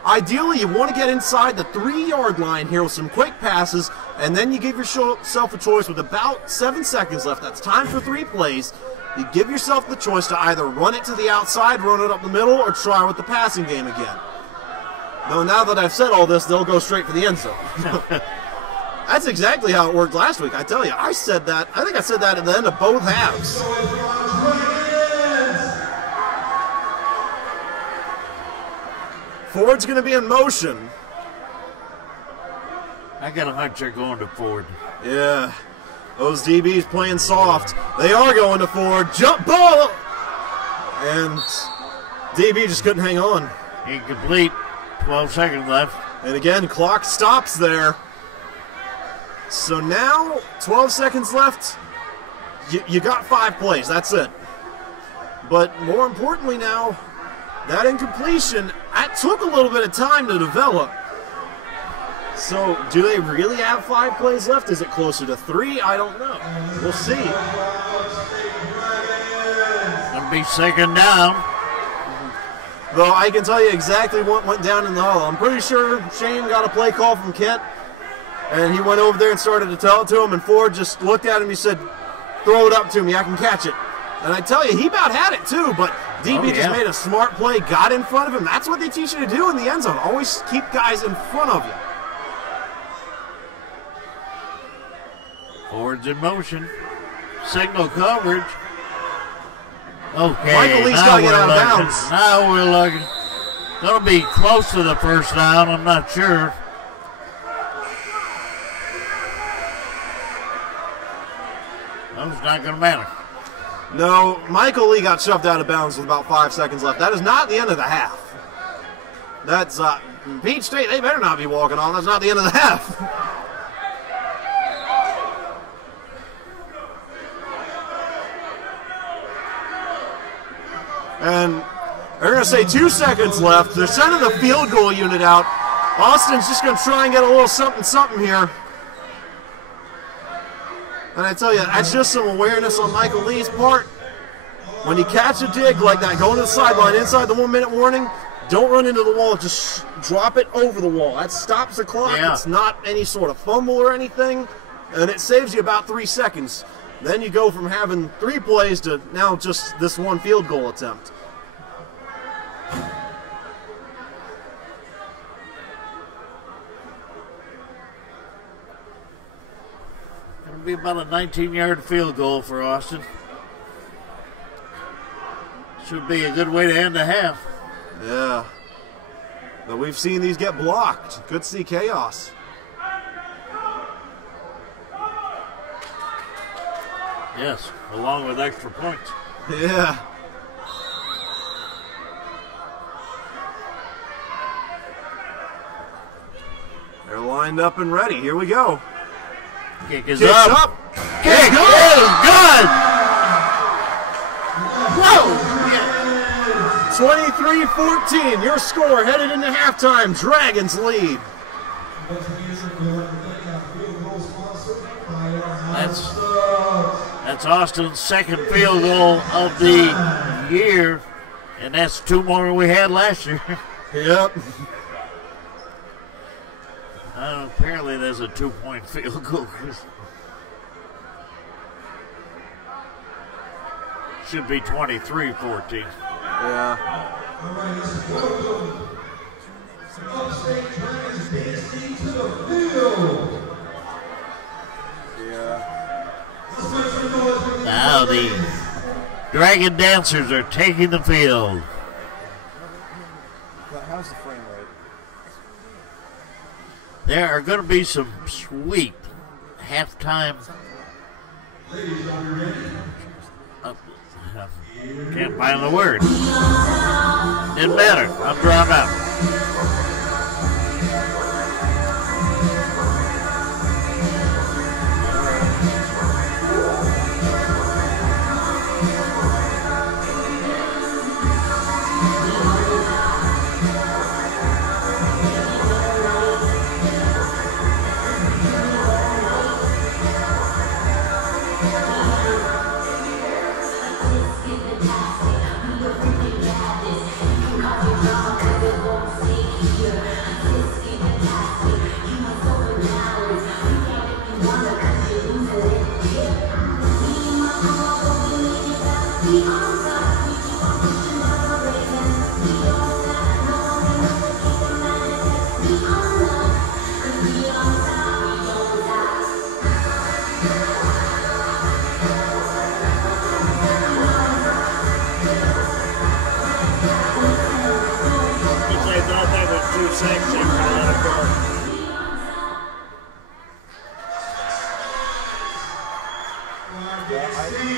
Ideally, you want to get inside the 3-yard line here with some quick passes, and then you give yourself a choice with about 7 seconds left. That's time for 3 plays. You give yourself the choice to either run it to the outside, run it up the middle, or try with the passing game again. Though now that I've said all this, they'll go straight for the end zone. That's exactly how it worked last week, I tell you. I said that. I think I said that at the end of both halves. Ford's going to be in motion. I got a hunch they're going to Ford. Yeah. Those DBs playing soft. They are going to Ford. Jump ball! And DB just couldn't hang on. Incomplete. 12 seconds left. And again, clock stops there. So now, 12 seconds left. You got 5 plays. That's it. But more importantly now, that incompletion, that took a little bit of time to develop. So do they really have 5 plays left? Is it closer to 3? I don't know. We'll see. Gonna be second down. Though I can tell you exactly what went down in the huddle. I'm pretty sure Shane got a play call from Kent, and he went over there and started to tell it to him, and Ford just looked at him. He said, "Throw it up to me. I can catch it." And I tell you, he about had it too, but DB just made a smart play, got in front of him. That's what they teach you to do in the end zone. Always keep guys in front of you. Ford's in motion. Signal coverage. Okay, Michael Lee's got to get out of bounds. Now we're looking. Going to be close to the first down. I'm not sure. That's not going to matter. No, Michael Lee got shoved out of bounds with about 5 seconds left. That is not the end of the half. That's Peach State. They better not be walking on. That's not the end of the half. And they're going to say 2 seconds left. They're sending the field goal unit out. Austin's just going to try and get a little something here. And I tell you, that's just some awareness on Michael Lee's part. When you catch a dig like that, go to the sideline inside the 1 minute warning, don't run into the wall, just drop it over the wall. That stops the clock. Yeah. It's not any sort of fumble or anything, and it saves you about 3 seconds. Then you go from having 3 plays to now just this 1 field goal attempt. Going to be about a 19-yard field goal for Austin. Should be a good way to end the half. Yeah. But we've seen these get blocked. Good to see chaos. Yes, along with extra points. Yeah. They're lined up and ready. Here we go. Kick is Kick's up. up. Kick is good. Whoa! 23-14, your score headed into halftime. Dragons lead. That's Austin's second field goal of the year, and that's 2 more than we had last year. Yep. Apparently there's a 2-point field goal. Should be 23-14. Yeah. All right, let's welcome Upstate Dragons dancing to the field. Yeah. Let's make some noise. Now the Dragon Dancers are taking the field. How's the frame rate? There are going to be some sweet halftime. Ladies, are you ready? Can't find the word. Didn't matter. I'm drawn out.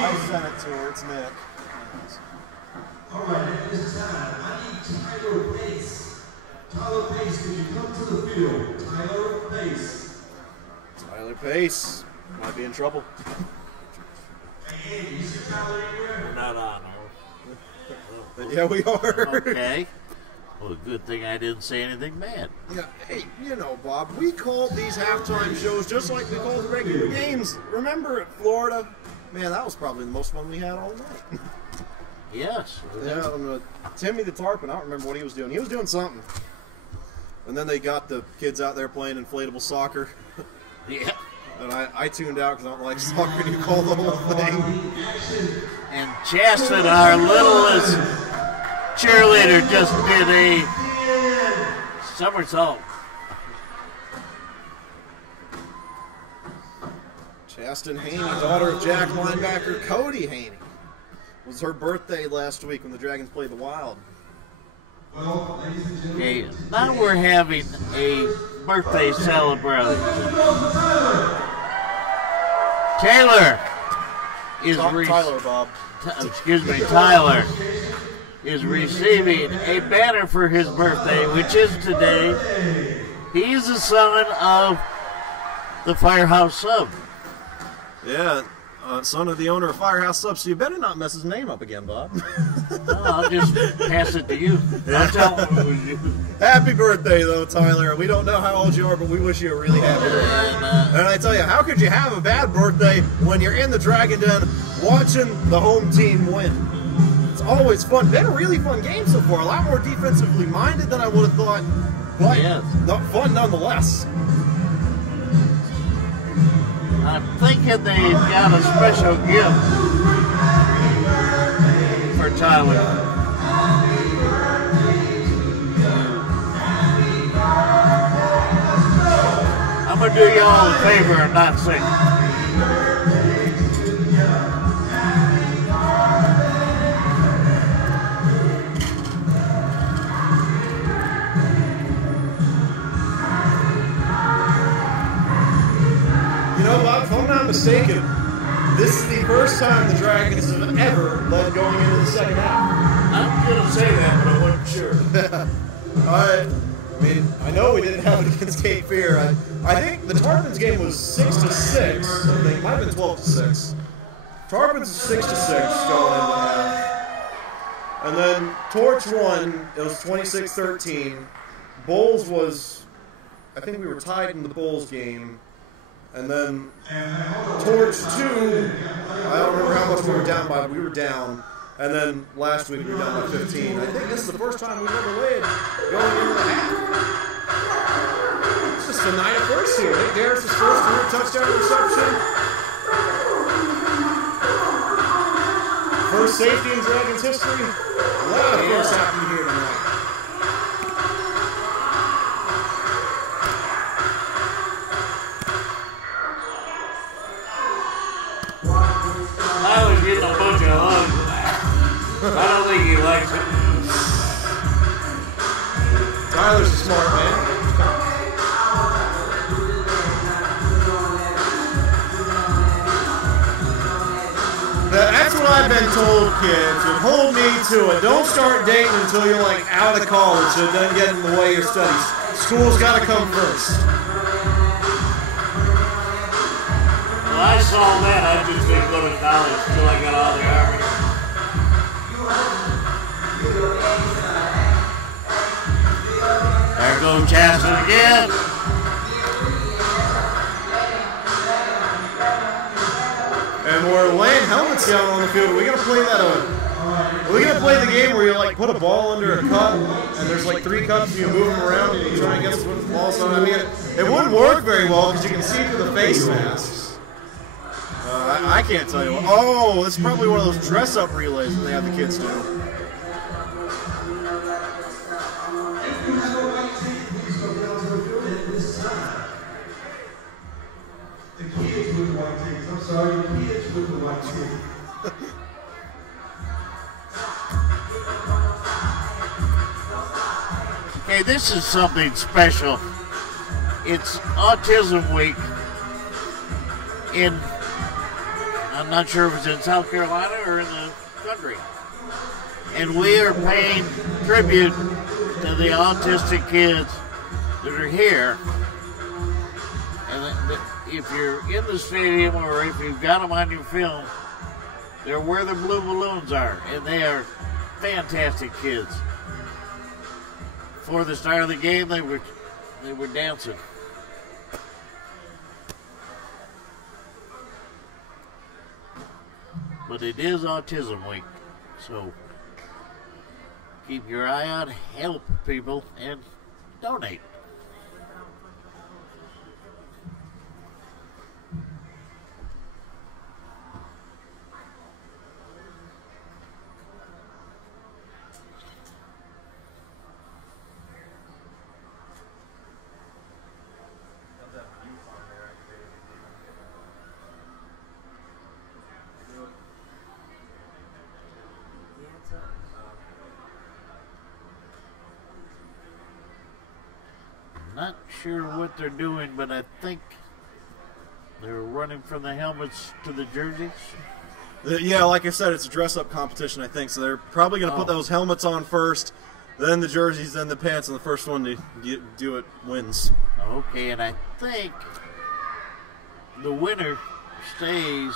I sent it to her. It's Nick. All right, at this time, I need Tyler Pace. Tyler Pace, can you come to the field? Tyler Pace. Tyler Tyler Pace might be in trouble. We're not on. Yeah, we are. Okay. Well, good thing I didn't say anything bad. Yeah, hey, you know, Bob, we called these halftime shows just like we called the regular games. Remember at Florida? Man, that was probably the most fun we had all night. Yes. Yeah, Timmy the Tarpon, I don't remember what he was doing. He was doing something. And then they got the kids out there playing inflatable soccer. Yeah. And I tuned out because I don't like soccer, and you call the whole thing. And Chaston, our littlest cheerleader, just did a somersault. Chaston Haney, daughter of Jack linebacker Cody Haney. It was her birthday last week when the Dragons played the Wild. Okay, now we're having a birthday celebration. Tyler is receiving a banner for his birthday, which is today. He's the son of the Firehouse Sub. Yeah, son of the owner of Firehouse Sub, so you better not mess his name up again, Bob. No, I'll just pass it to you. I'll tell him it was you. Happy birthday, though, Tyler. We don't know how old you are, but we wish you a really happy birthday. And I tell you, how could you have a bad birthday when you're in the Dragon Den watching the home team win? It's always fun. Been a really fun game so far. A lot more defensively minded than I would have thought, but Yes. fun nonetheless. I'm thinking they've got a special gift for Tyler. I'm going to do you all a favor and not sing. You know, Bob, if I'm not mistaken, this is the first time the Dragons have ever led going into the second half. I'm going to say that, but I wasn't sure. I mean, I know we didn't have it against Cape Fear. I think the Tarpons game was 6-6. I think it might have been 12-6. Tarpons 6-6 going into half. And then Torch won. It was 26-13. Bulls was, I think we were tied in the Bulls game. And then Torch 2, I don't remember how much we were down by, but we were down. And then last week we were down by 15. I think this is the first time we've ever led going into the half. It's just a night of first here. Nick Garris' first career touchdown reception. First safety in Dragons history. A lot of firsts happening here tonight. I was getting a bunch of hugs. I don't think he likes it. Tyler's a smart man. That's what I've been told, kids. And hold me to it. Don't start dating until you're like out of college so it doesn't get in the way of your studies. School's got to come first. Well, I saw that. I just didn't go to college until I got out of the Army. There goes Chaston again. And we're laying helmets down on the field. Are we going to play that Are we going to play the game where you like put a ball under a cup and there's like 3 cups and you move them around and you try and guess what the ball's on? I mean, it wouldn't work very well because you can see through the face masks. I can't tell you. Oh, this is probably one of those dress-up relays that they have the kids do. The kids with the white tickets. I'm sorry, the kids with the white tickets. Okay, this is something special. It's Autism Week in, I'm not sure if it's in South Carolina or in the country. And we are paying tribute to the autistic kids that are here. And if you're in the stadium or if you've got them on your film, they're where the blue balloons are, and they are fantastic kids. Before the start of the game, they were dancing. But it is Autism Week, so keep your eye out, help people, and donate. Not sure what they're doing, but I think they're running from the helmets to the jerseys. Yeah, like I said, it's a dress-up competition, I think. So they're probably going to put those helmets on first, then the jerseys, then the pants, and the first one to do it wins. Okay, and I think the winner stays,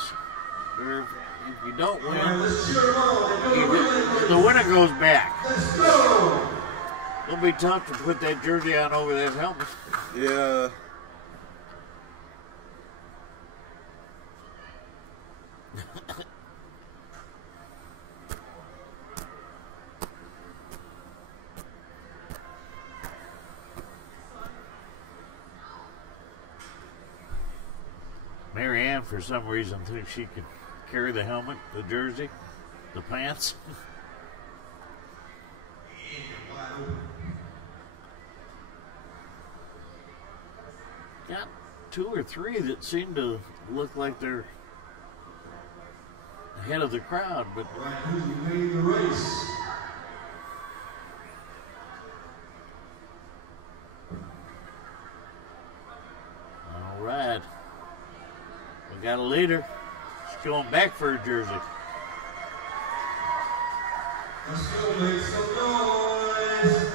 or if you don't win, the winner goes back. Let's go! It'll be tough to put that jersey on over that helmet. Yeah. Mary Ann, for some reason, thinks she can carry the helmet, the jersey, the pants. Got 2 or 3 that seem to look like they're ahead of the crowd, but Right, who's winning the race? all right. We got a leader. She's going back for her jersey. Let's go, make some noise.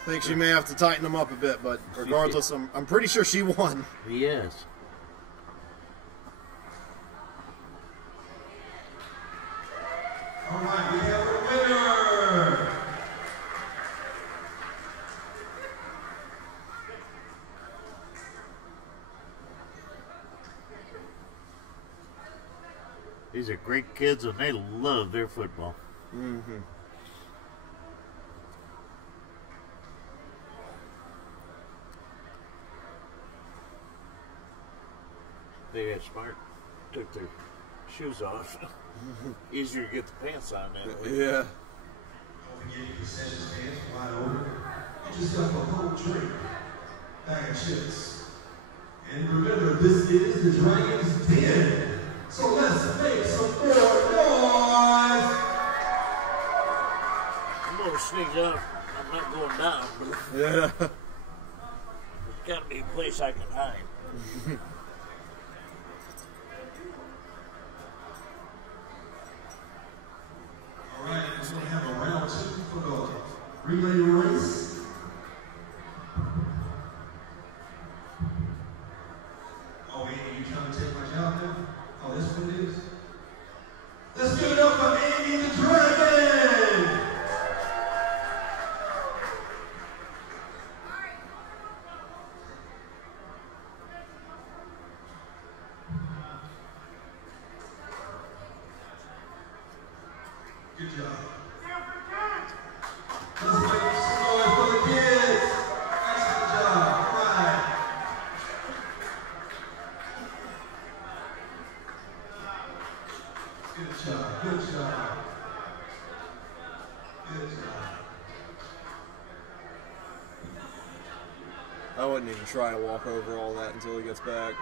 I think she may have to tighten them up a bit, but regardless, I'm pretty sure she won. Yes. All right, we have a winner. These are great kids, and they love their football. Mm-hmm. They got smart. Took their shoes off. Easier to get the pants on that way. Yeah. Don't forget your concessions pants wide open. You just got a whole drink, bag of chips. And remember, this is the Dragon's Den. So let's make some more noise. I'm going to sneak up. I'm not going down, but Yeah. there's got to be a place I can hide. All right, we're going to have a round 2 for the relay race. Oh, Andy, you trying to take my job now? Oh, that's what it is? Let's give it up for Andy the Dragon! Good job. Let's make some noise for the kids. Excellent job. All right. Good job. Good job. Good job. I wouldn't even try to walk over all that until he gets back.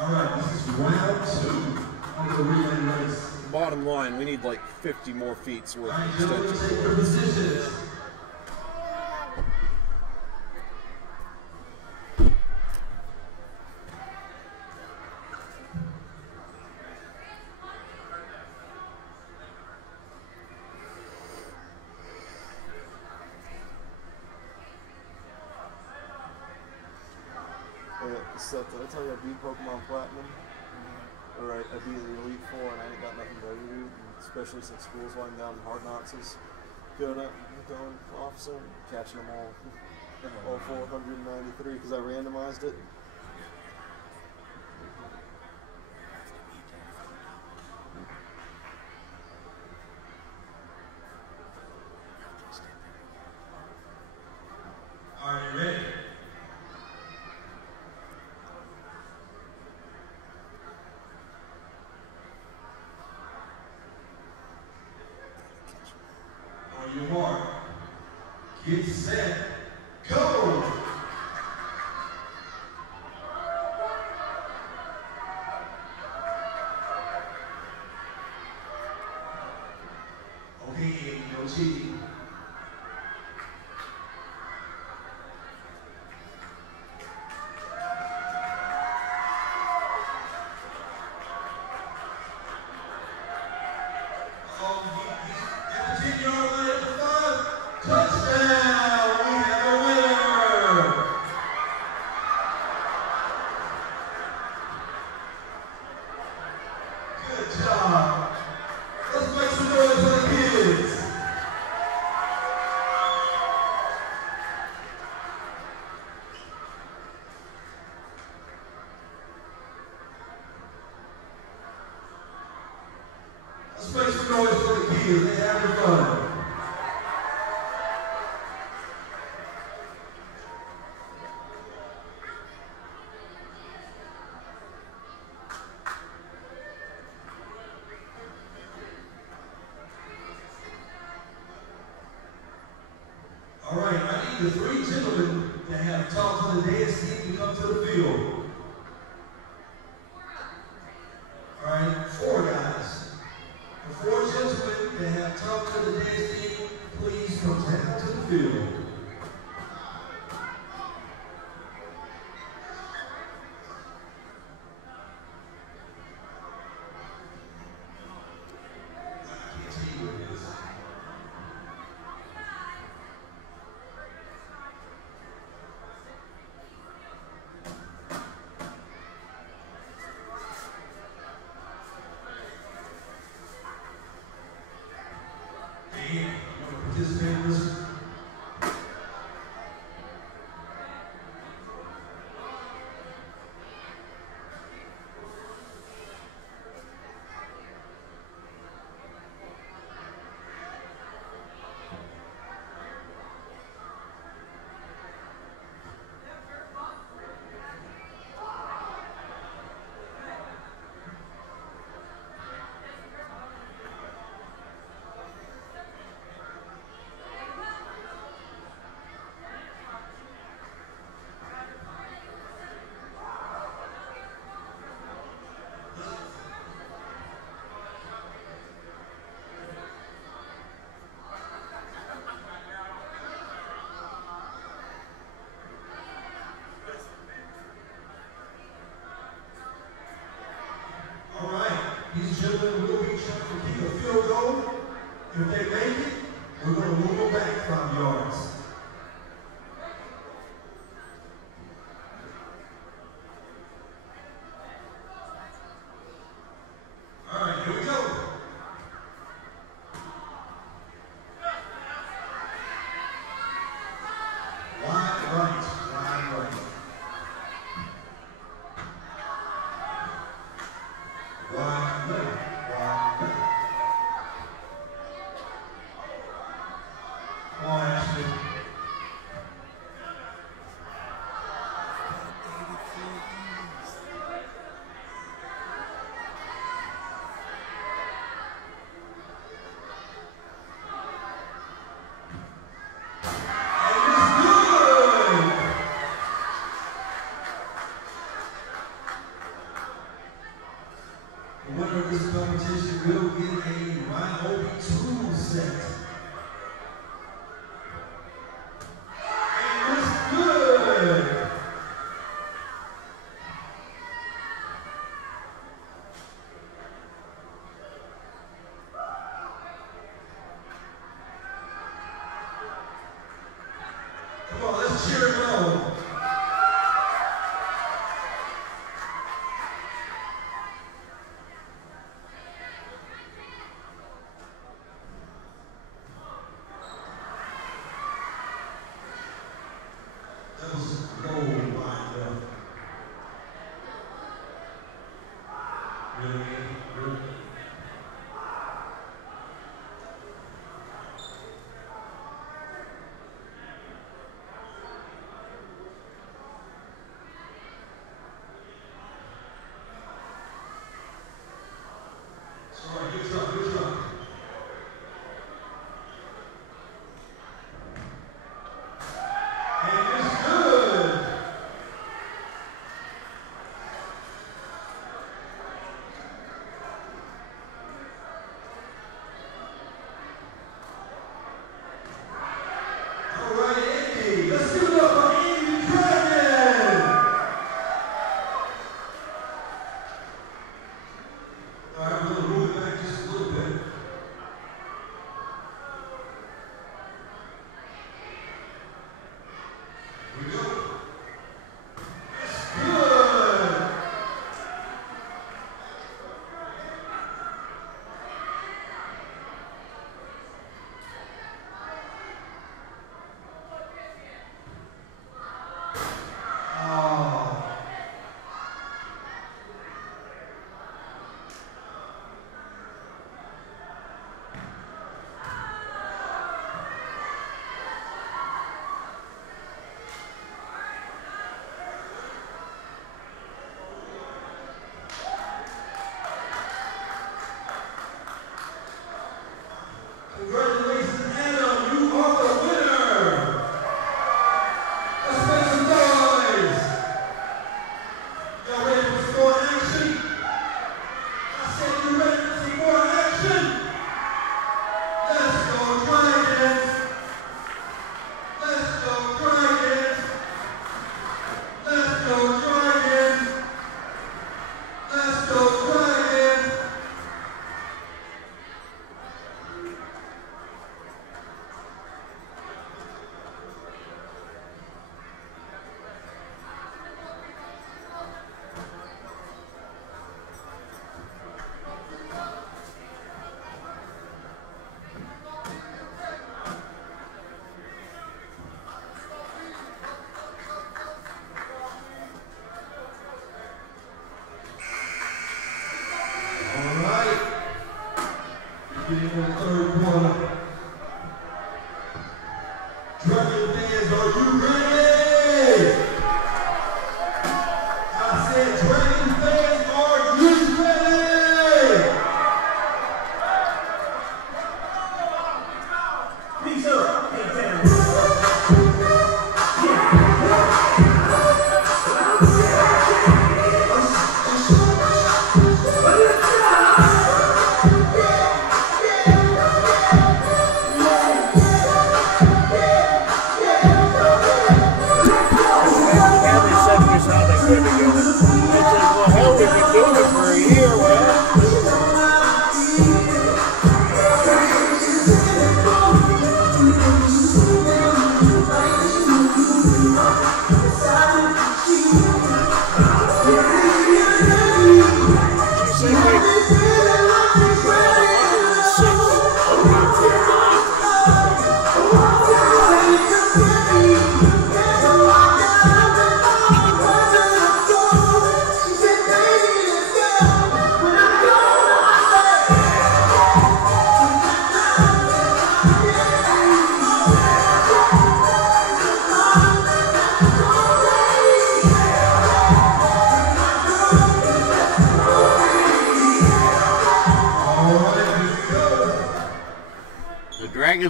All right, this is round 2 of the relay race. Bottom line, we need like 50 more feet's worth All right, of gentlemen, extension. take your positions. set. Did I tell you I beat Pokemon Platinum? Or I beat the Elite Four, and I ain't got nothing better to do. Especially since school's winding down and Hard Knocks is going off soon. Catching them all 493 because I randomized it. Are you ready? On your mark, get set, go! Okay, no cheating. Let's make some noise for the kids. They're having fun. All right, I need the three gentlemen that have talked to the dance team to come to the field. All right, four guys. The four gentlemen that have talked to the dance team, please come down to the field. I can't tell you what it is. Dan, you want to participate in this? All right, these gentlemen will be trying to kick a field goal. If they make it, we're going to move them back 5 yards. All right, here we go. Wide right, wide right. Wide left, wide left. Oh, actually. The winner of this competition will get a Rhino tool set.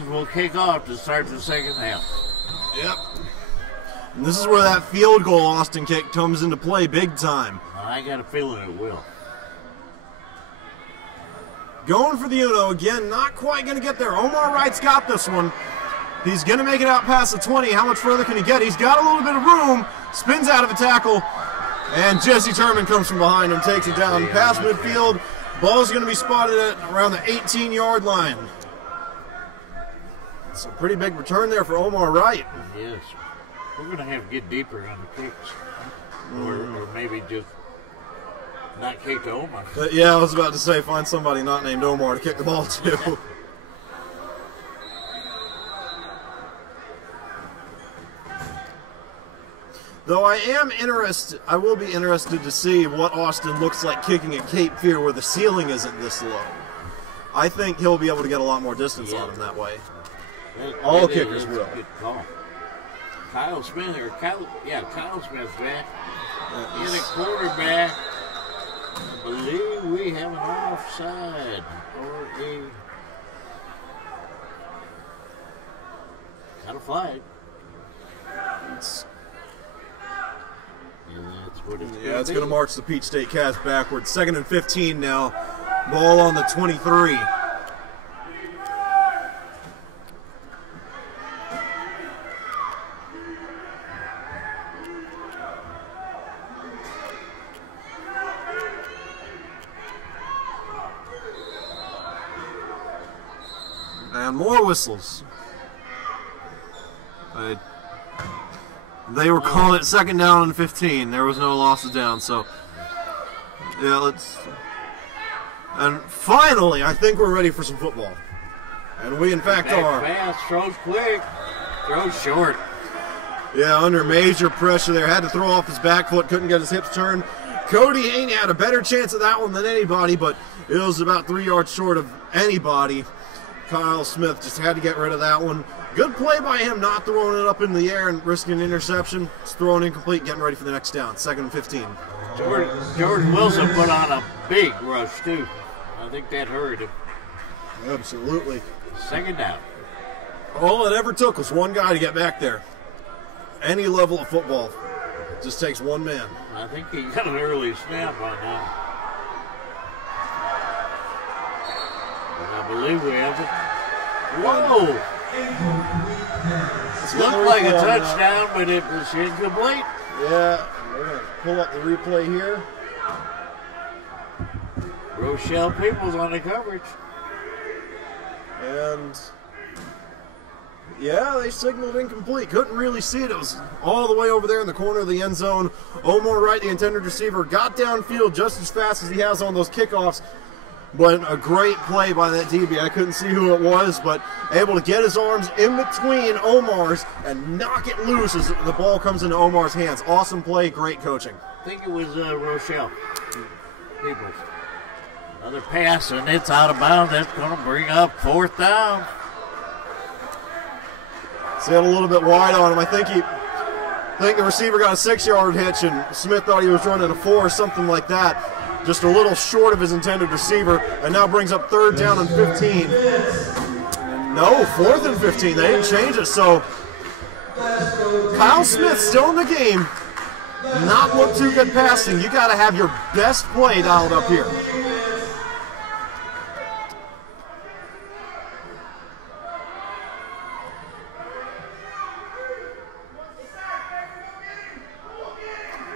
Will kick off to start the second half. Yep. And this is where that field goal Austin kick comes into play big time. I got a feeling it will. Going for the Uno again, not quite going to get there. Omar Wright's got this one. He's going to make it out past the 20. How much further can he get? He's got a little bit of room. Spins out of a tackle. And Jesse Turman comes from behind him, takes it down past midfield. Ball's going to be spotted at around the 18-yard line. It's a pretty big return there for Omar Wright. Yes. We're going to have to get deeper on the kicks. Or maybe just not kick to Omar. Yeah, I was about to say, find somebody not named Omar to kick the ball to. Though I will be interested to see what Austin looks like kicking at Cape Fear where the ceiling isn't this low. I think he'll be able to get a lot more distance on him that way. All kickers will. Kyle Smith Smith's back. And a quarterback. I believe we have an offside or got a flag. It's going to march the Peach State Cats backwards. 2nd and 15 now. Ball on the 23. And more whistles. They were calling it 2nd down and 15. There was no loss of down, so yeah, let's. And finally, I think we're ready for some football, and we in fact are. Fast, throws quick, throws short. Yeah, under major pressure there, had to throw off his back foot, couldn't get his hips turned. Cody Haney had a better chance at that one than anybody, but it was about 3 yards short of anybody. Kyle Smith just had to get rid of that one. Good play by him, not throwing it up in the air and risking an interception. Just throwing incomplete, getting ready for the next down. 2nd and 15. Jordan Wilson put on a big rush, too. I think that hurt him. Absolutely. 2nd down. All it ever took was one guy to get back there. Any level of football just takes one man. I think he got an early snap on that. I believe we have it. Whoa! Looked like a touchdown, but it was incomplete. Yeah, we're going to pull up the replay here. Rochelle Peoples on the coverage. And, yeah, they signaled incomplete. Couldn't really see it. It was all the way over there in the corner of the end zone. Omar Wright, the intended receiver, got downfield just as fast as he has on those kickoffs. But a great play by that DB. I couldn't see who it was, but able to get his arms in between Omar's and knock it loose as the ball comes into Omar's hands. Awesome play, great coaching. I think it was Rochelle Peoples. Another pass, and it's out of bounds. That's going to bring up 4th down. See it a little bit wide on him. I think the receiver got a 6-yard hitch, and Smith thought he was running a 4 or something like that. Just a little short of his intended receiver, and now brings up 3rd down and 15. And No, 4th and 15. They didn't change it. So Kyle Smith still in the game. Not look too good passing. You got to have your best play dialed up here.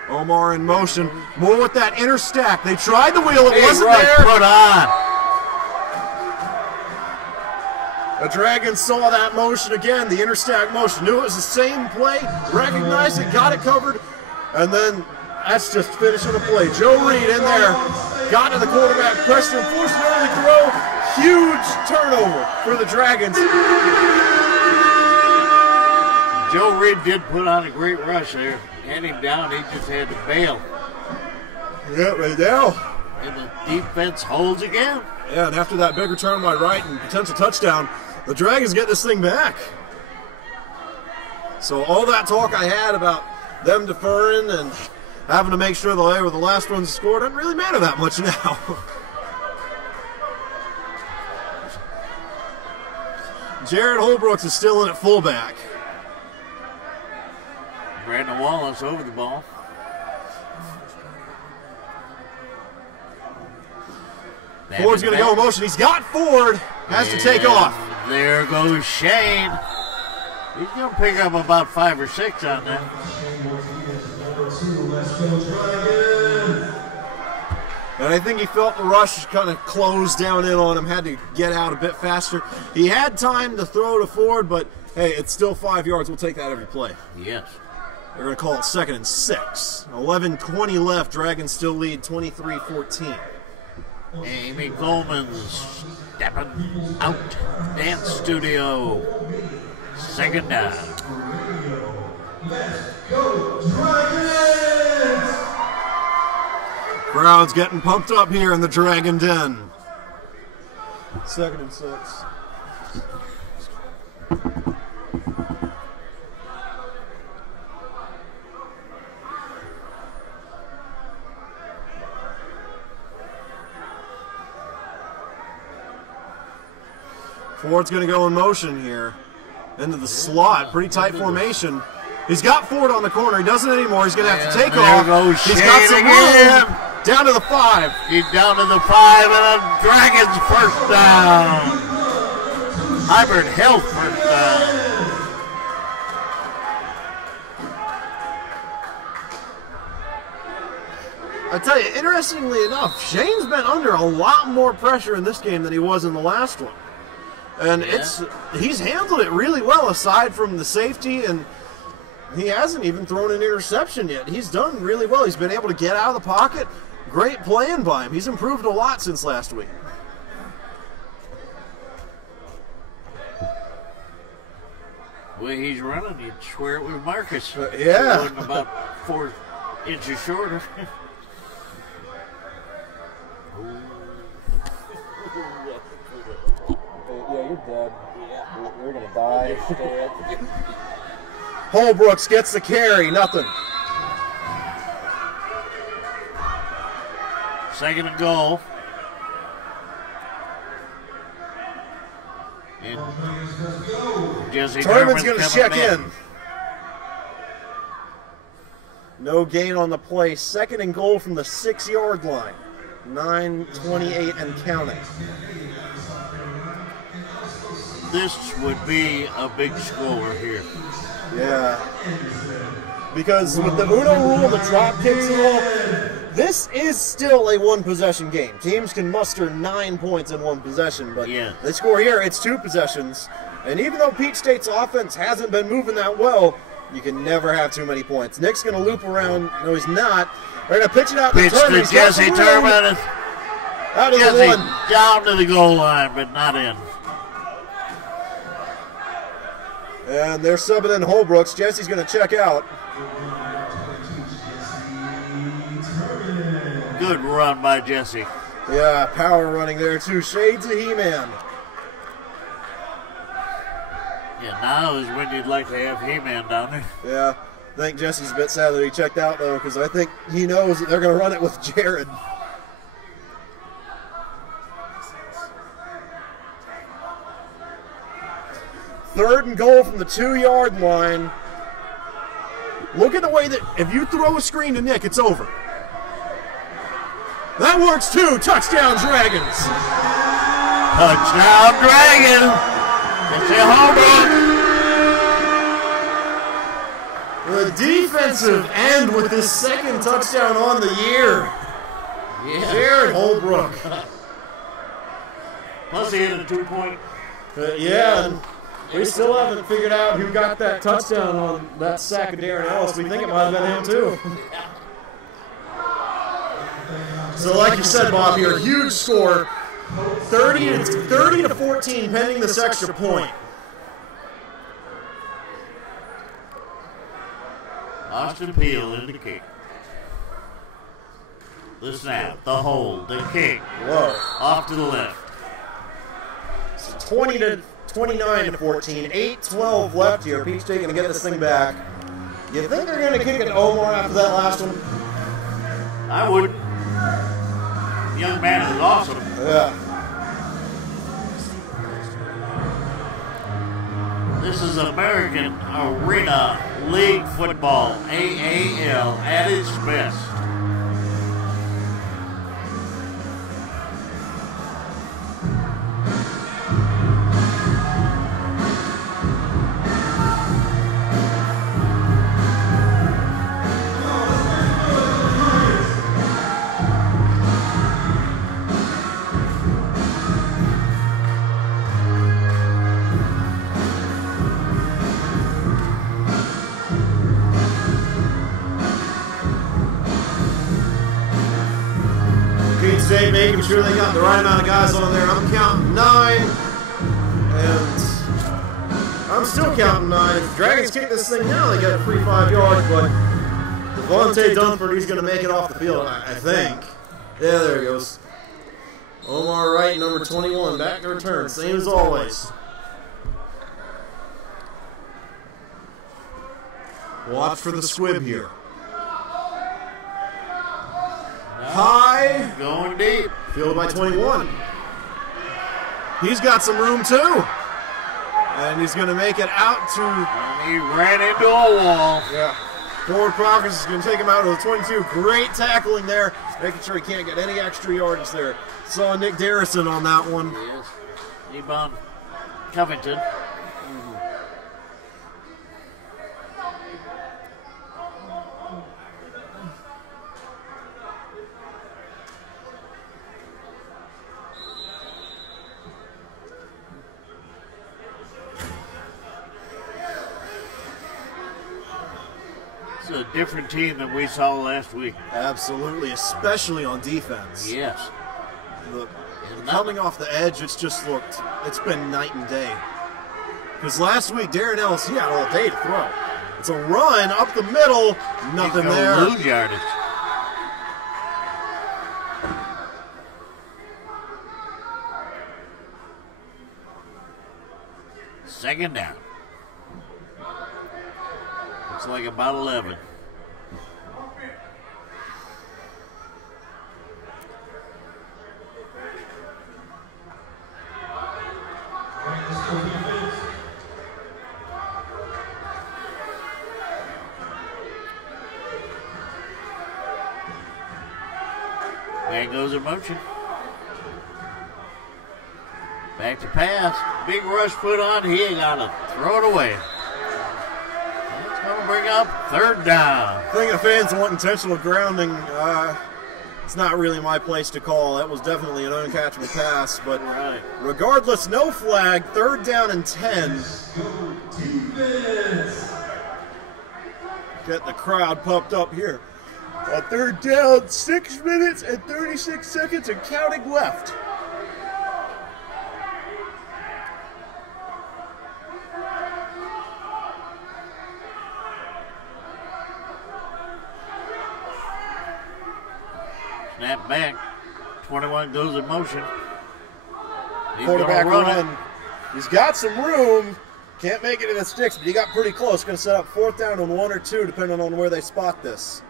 Omar in motion. More with that inner stack. They tried the wheel. It wasn't there. Put on. The Dragons saw that motion again, the inner stack motion. Knew it was the same play. Recognized it, got it covered. And then that's just finishing the play. Joe Reed in there. Got to the quarterback. Pressure and forced an early throw. Huge turnover for the Dragons. Joe Reed did put on a great rush there. Had him down, he just had to bail. Yeah, right now. And the defense holds again. Yeah, and after that big return by Wright and potential touchdown, the Dragons get this thing back. So all that talk I had about them deferring and having to make sure they were the last ones to score doesn't really matter that much now. Jared Holbrooks is still in at fullback. Brandon Wallace over the ball. Ford's going to go in motion. He's got Ford. Has to take off. There goes Shane. He's going to pick up about 5 or 6 on that. And I think he felt the rush kind of close down in on him, had to get out a bit faster. He had time to throw to Ford, but hey, it's still 5 yards. We'll take that every play. Yes. They're going to call it 2nd and 6. 11:20 left. Dragons still lead 23-14. Amy Coleman's stepping out. Dance studio. 2nd down. Let's go, Dragons! Crowd's getting pumped up here in the Dragon Den. 2nd and 6. Ford's going to go in motion here into the slot. Pretty tight formation. He's got Ford on the corner. He doesn't anymore. He's going to have to take off. He's got some room. Down to the 5. He's down to the 5 and a Dragons first down. Hybrid Health first down. I tell you, interestingly enough, Shane's been under a lot more pressure in this game than he was in the last one. And he's handled it really well aside from the safety, and he hasn't even thrown an interception yet. He's done really well. He's been able to get out of the pocket. Great playing by him. He's improved a lot since last week. The way he's running, you'd swear it was Marcus. Yeah. He wasn't about 4 inches shorter. Yeah, you're dead. You're going to die. Holbrooks gets the carry. Nothing. 2nd and goal. And Jesse Turman's going to check in. No gain on the play. 2nd and goal from the 6-yard line. 9:28 and counting. This would be a big score here. Yeah. Because with the Uno rule, the drop kicks and all, this is still a one-possession game. Teams can muster 9 points in one possession, but they score here, it's 2 possessions. And even though Peach State's offense hasn't been moving that well, you can never have too many points. Nick's going to loop around. No, he's not. They're going to pitch it out to Turman. Pitch to Jesse Turman. Out of Jesse the 1. Down to the goal line, but not in. And they're subbing in Holbrooks. Jesse's going to check out. Good run by Jesse. Yeah, power running there too. Shades of He-Man. Yeah, now is when you'd like to have He-Man down there. Yeah, I think Jesse's a bit sad that he checked out though, because I think he knows that they're going to run it with Jared. 3rd and goal from the 2-yard line. Look at the way that if you throw a screen to Nick, it's over. That works too. Touchdown, Dragons. Touchdown, Dragon. It's a home run. The defensive end with his 2nd touchdown on the year. Yeah. Jared Holbrook. Plus he hit a 2-point. Yeah, and we still haven't figured out who got that touchdown on that sack of Darren Ellis. We think it might have been him too. So like you said, Bob, here, huge score. 30 to 14 pending this extra point. Austin Peele in the kick. The snap, the hold, the kick. Whoa. Off to the left. So 29 to 14. 8-12 left here. Peach State going to get this thing back. You think they're going to kick it to Omar after that last one? I would. The young man is awesome. Yeah. This is American Arena League Football, AAL, at its best. State making sure they got the right amount of guys on there. I'm counting 9, and I'm still counting 9. If the Dragons kick this thing now, they get a free 5 yards, but Devontae Dunford, he's going to make it off the field, I think. Yeah, there he goes. Omar Wright, number 21, back to return, same as always. Watch for the squib here. High. Going deep. Fielded by 21. He's got some room too. And he's going to make it out to... And he ran into a wall. Yeah. Forward progress is going to take him out to the 22. Great tackling there. Making sure he can't get any extra yardage there. Saw Nick Darrison on that one. Yes. Ebon Covington. It's a different team than we saw last week. Absolutely, especially on defense. Yes. Coming off the edge, it's just looked, it's been night and day. Because last week, Darren Ellis, he had all day to throw. It's a run up the middle, nothing there. Lose yardage. Second down. Looks like about 11. Man goes in motion. Back to pass. Big rush put on. He ain't got to throw it away. That's going to bring up third down. I think the fans want intentional grounding. It's not really my place to call. That was definitely an uncatchable pass. But regardless, no flag. Third down and 10. Get the crowd pumped up here. A third down, 6 minutes and 36 seconds and counting left. Snap back. 21 goes in motion. He's Quarterback gonna run. He's got some room. Can't make it in the sticks, but he got pretty close. Going to set up fourth down on 1 or 2, depending on where they spot this.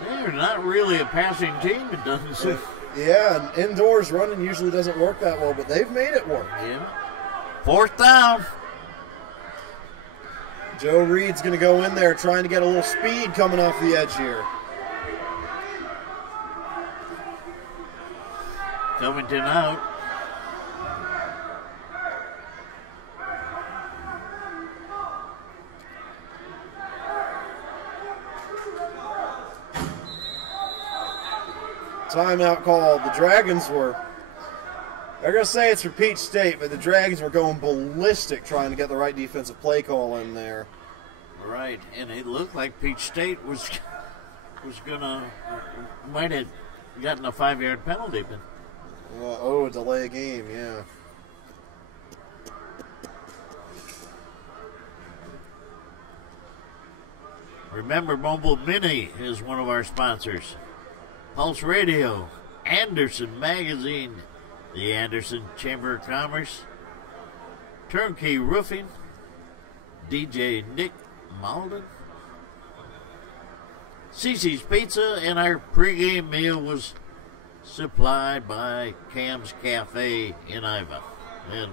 They're not really a passing team, it doesn't seem. Yeah, and indoors running usually doesn't work that well, but they've made it work. Yeah. 4th down. Joe Reed's going to go in there trying to get a little speed coming off the edge here. Covington out. Timeout called. The Dragons were, they're going to say it's for Peach State, but the Dragons were going ballistic trying to get the right defensive play call in there. Right, and it looked like Peach State was gonna, might have gotten a 5-yard penalty. But A delay game, yeah. remember, Mobile Mini is one of our sponsors. Pulse Radio, Anderson Magazine, the Anderson Chamber of Commerce, Turnkey Roofing, DJ Nick Malden, Cece's Pizza, and our pregame meal was supplied by Cam's Cafe in Iva. And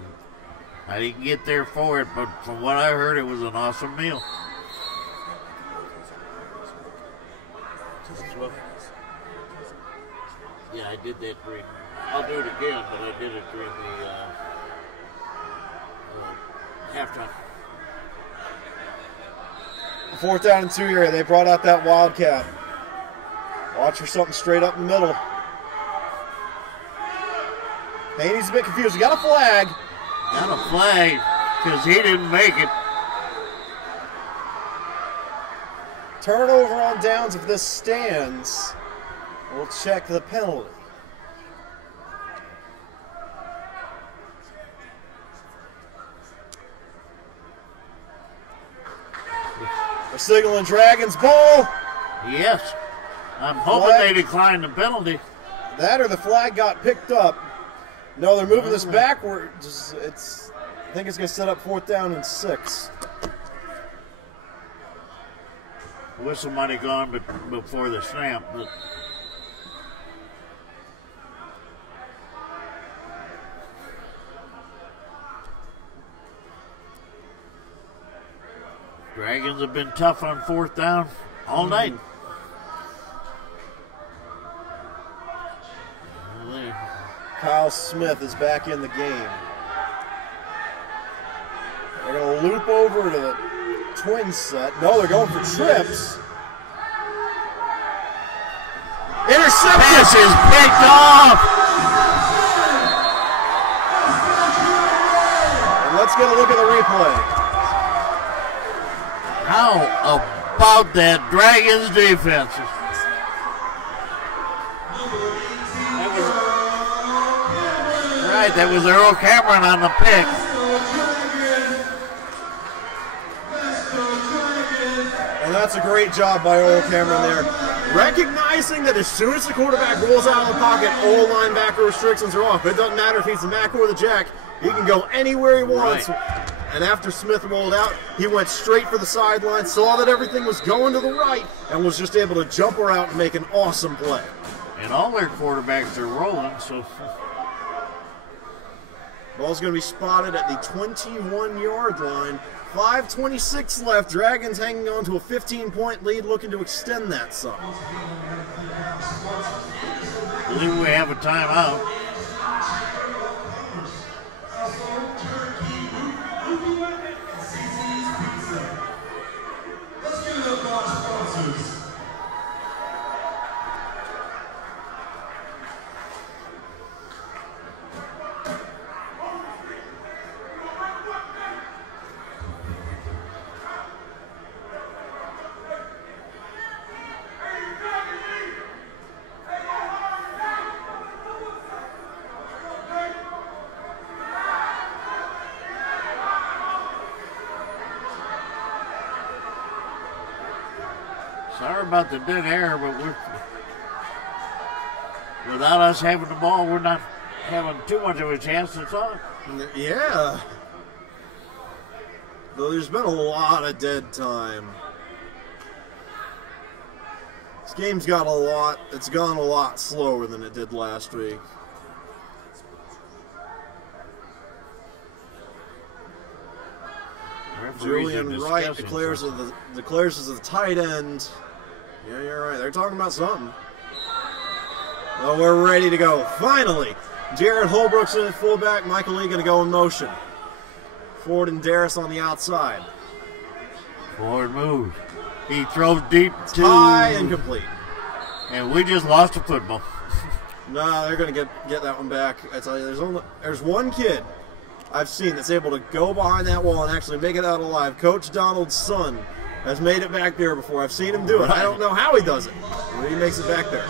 I didn't get there for it, but from what I heard, it was an awesome meal. Yeah, I did that during. I'll do it again, but I did it during the halftime. 4th down and 2 here. They brought out that Wildcat. Watch for something straight up in the middle. Haney's a bit confused. He got a flag. Got a flag because he didn't make it. Turnover on downs if this stands. We'll check the penalty. We're signaling Dragons ball. Yes. I'm hoping they decline the penalty. That or the flag got picked up. No, they're moving this backwards. I think it's going to set up 4th down and 6. Whistle might have gone before the snap. But Dragons have been tough on 4th down all night. Kyle Smith is back in the game. They're going to loop over to the twin set. No, they're going for trips. Intercepted. Pass is picked off. And let's get a look at the replay. How about that Dragons defense? That was Earl Cameron on the pick. And that's a great job by Earl Cameron there. Recognizing that as soon as the quarterback rolls out of the pocket, all linebacker restrictions are off. It doesn't matter if he's the Mac or the Jack. He can go anywhere he wants. Right. And after Smith rolled out, he went straight for the sideline, saw that everything was going to the right, and was just able to jump her out and make an awesome play. And all their quarterbacks are rolling, so... Ball's going to be spotted at the 21-yard line. 5:26 left. Dragons hanging on to a 15-point lead, looking to extend that some. I believe we have a timeout. Let's give it up for our sponsors. Sorry about the dead air, but without us having the ball, we're not having too much of a chance to talk. Yeah. Though there's been a lot of dead time. This game's got a lot. It's gone a lot slower than it did last week. Julian Wright declares as the tight end. Yeah, you're right. They're talking about something. Well, we're ready to go. Finally, Jared Holbrook's in at fullback. Michael Lee going to go in motion. Ford and Darris on the outside. Ford moves. He throws deep to... High and complete. And we just lost a football. No, they're going to get that one back. I tell you, there's one kid I've seen that's able to go behind that wall and actually make it out alive. Coach Donald's son has made it back there before. I've seen him do it. I don't know how he does it, but he makes it back there.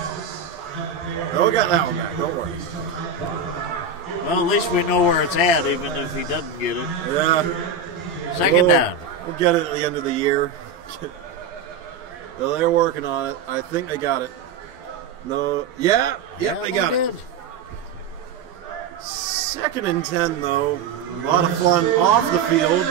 They'll get that one back. Don't worry. Well, at least we know where it's at, even if he doesn't get it. Yeah. Second down. We'll get it at the end of the year. So they're working on it. I think they got it. No. Yeah, they got it. 2nd and 10, though. A lot of fun off the field.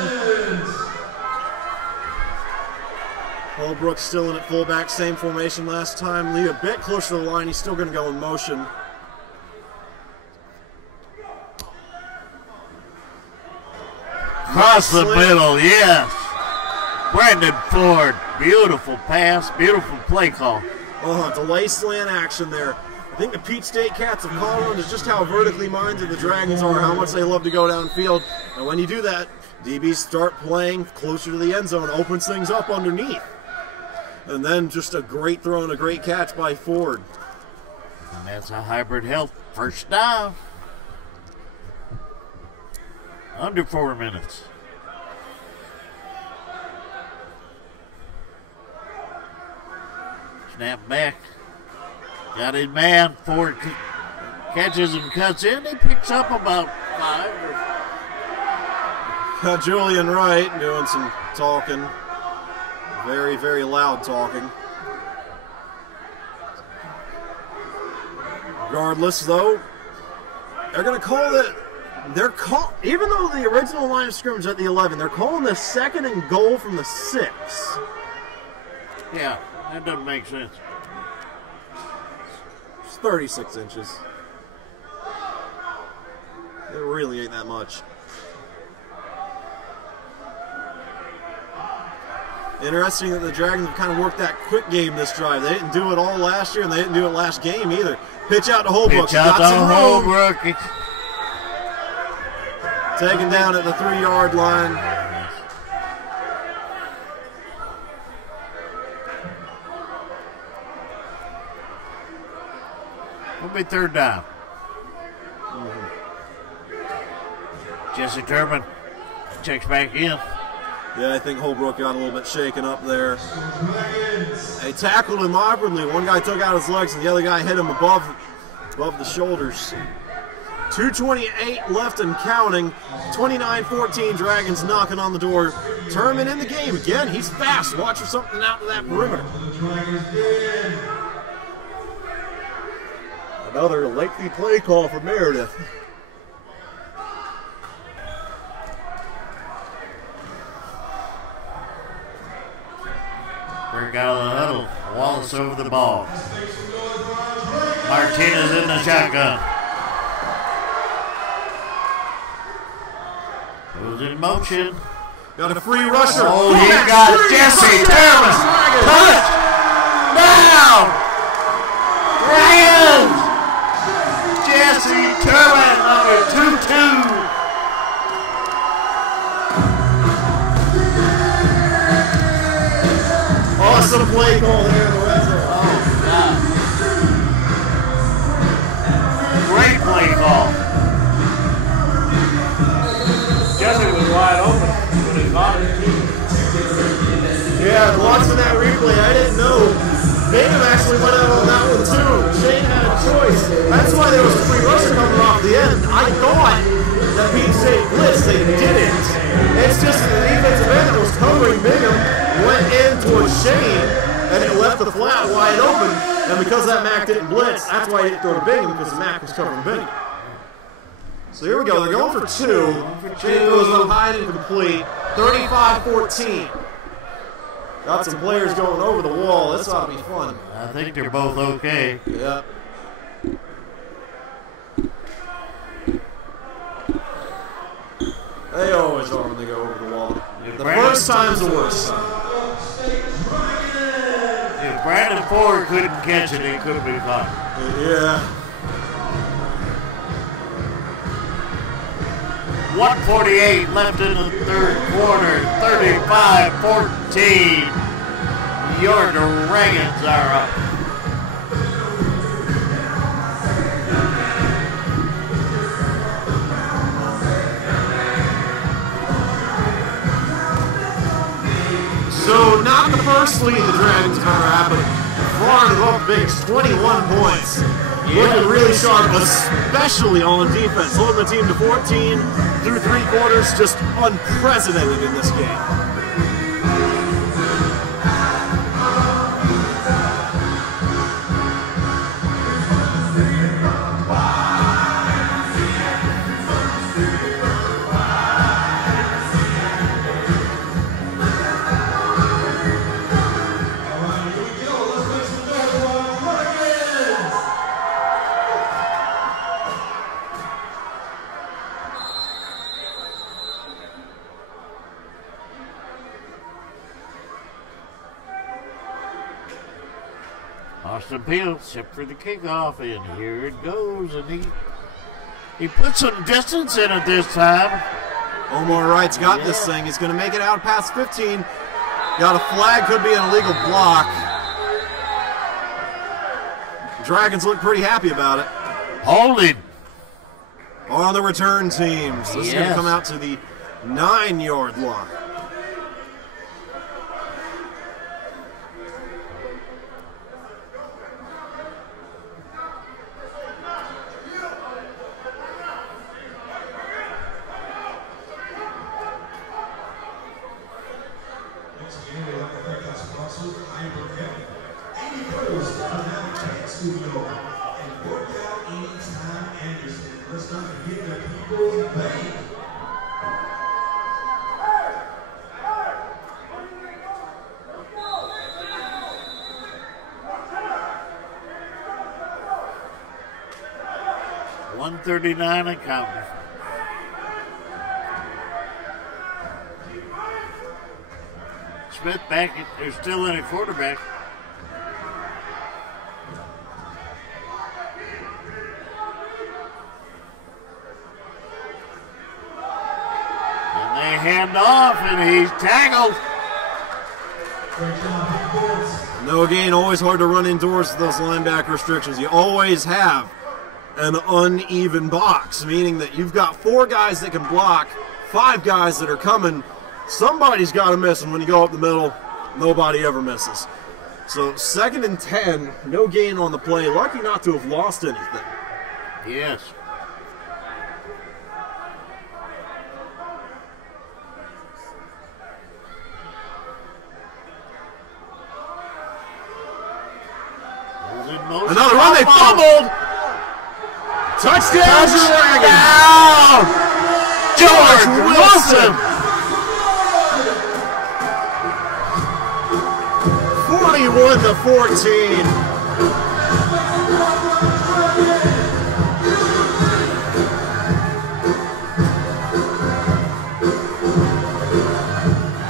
Holbrook's still in at fullback, same formation last time. Lee a bit closer to the line. He's still going to go in motion. Across the middle, yes. Brandon Ford, beautiful pass, beautiful play call. Oh, delay slant action there. I think the Peach State Cats have called on is just how vertically minded the Dragons are, how much they love to go downfield. And when you do that, DBs start playing closer to the end zone, opens things up underneath. And then just a great throw and a great catch by Ford. And that's a hybrid help. First down. Under 4 minutes. Snap back. Got his man. Ford catches and cuts in. He picks up about 5. Julian Wright doing some talking. Very, very loud talking. Regardless, though, they're going to call it. Even though the original line of scrimmage at the 11, they're calling the 2nd and goal from the 6. Yeah, that doesn't make sense. It's 36 inches. It really ain't that much. Interesting that the Dragons have kind of worked that quick game this drive. They didn't do it all last year, and they didn't do it last game either. Pitch out to Holbrook. Pitch out to Holbrook. Taken down at the 3-yard line. It'll be 3rd down. Jesse Turman checks back in. Yeah, I think Holbrook got a little bit shaken up there. They tackled him awkwardly. One guy took out his legs, and the other guy hit him above the shoulders. 2:28 left and counting. 29-14, Dragons knocking on the door. Turman in the game again. He's fast. Watch for something out of that perimeter. Another lengthy play call for Meredith. Break out of the huddle. Wallace over the ball. Martinez in the shotgun. Goes in motion. Got a free rusher. Oh, he got Jesse Turman. Touchdown! Dragons! Jesse Turman, number 22. Awesome play call there in the red zone. Oh, God. Great play call. Jesse was wide open when he caught it. Yeah, watching that replay, I didn't know. Bingham actually went out on that one too. Shane had a choice. That's why there was a free rusher coming off the end. I thought that Peach State blitzed. They didn't. It's just the defensive end that was covering Bingham went in towards Shane, and it left the flat wide open. And because that Mac didn't blitz, that's why he didn't throw to Bingham, because the Mac was covering Bingham. So here we go. They're going for 2. Shane throws up high and incomplete. 35-14. Got some players going over the wall. This ought to be fun. I think they're both okay. Yeah. They always are when they go over the wall. The first time's the worst time. If Brandon Ford couldn't catch it, it could have been fun. Yeah. 1:48 left in the third quarter. 35-14. Your Dragons are up. So not the first lead the Dragons have ever had, but far above Bigs, 21 points. Looking really sharp, especially on defense. Holding the team to 14 through 3 quarters, just unprecedented in this game. Austin Peel set for the kickoff, and here it goes. And he put some distance in it this time. Omar Wright's got this thing. He's going to make it out past 15. Got a flag, could be an illegal block. Dragons look pretty happy about it. Holding. On the return teams. This is going to come out to the 9-yard line. .39 and counting. Smith back. They're still in a quarterback. And they hand off, and he's tackled. No gain. Always hard to run indoors with those linebacker restrictions. You always have an uneven box, meaning that you've got 4 guys that can block, 5 guys that are coming. Somebody's got to miss, and when you go up the middle, nobody ever misses. So 2nd and 10, no gain on the play. Lucky not to have lost anything. Yes. Another run, they fumbled! Touchdown, Dragons! George Wilson! 41-14.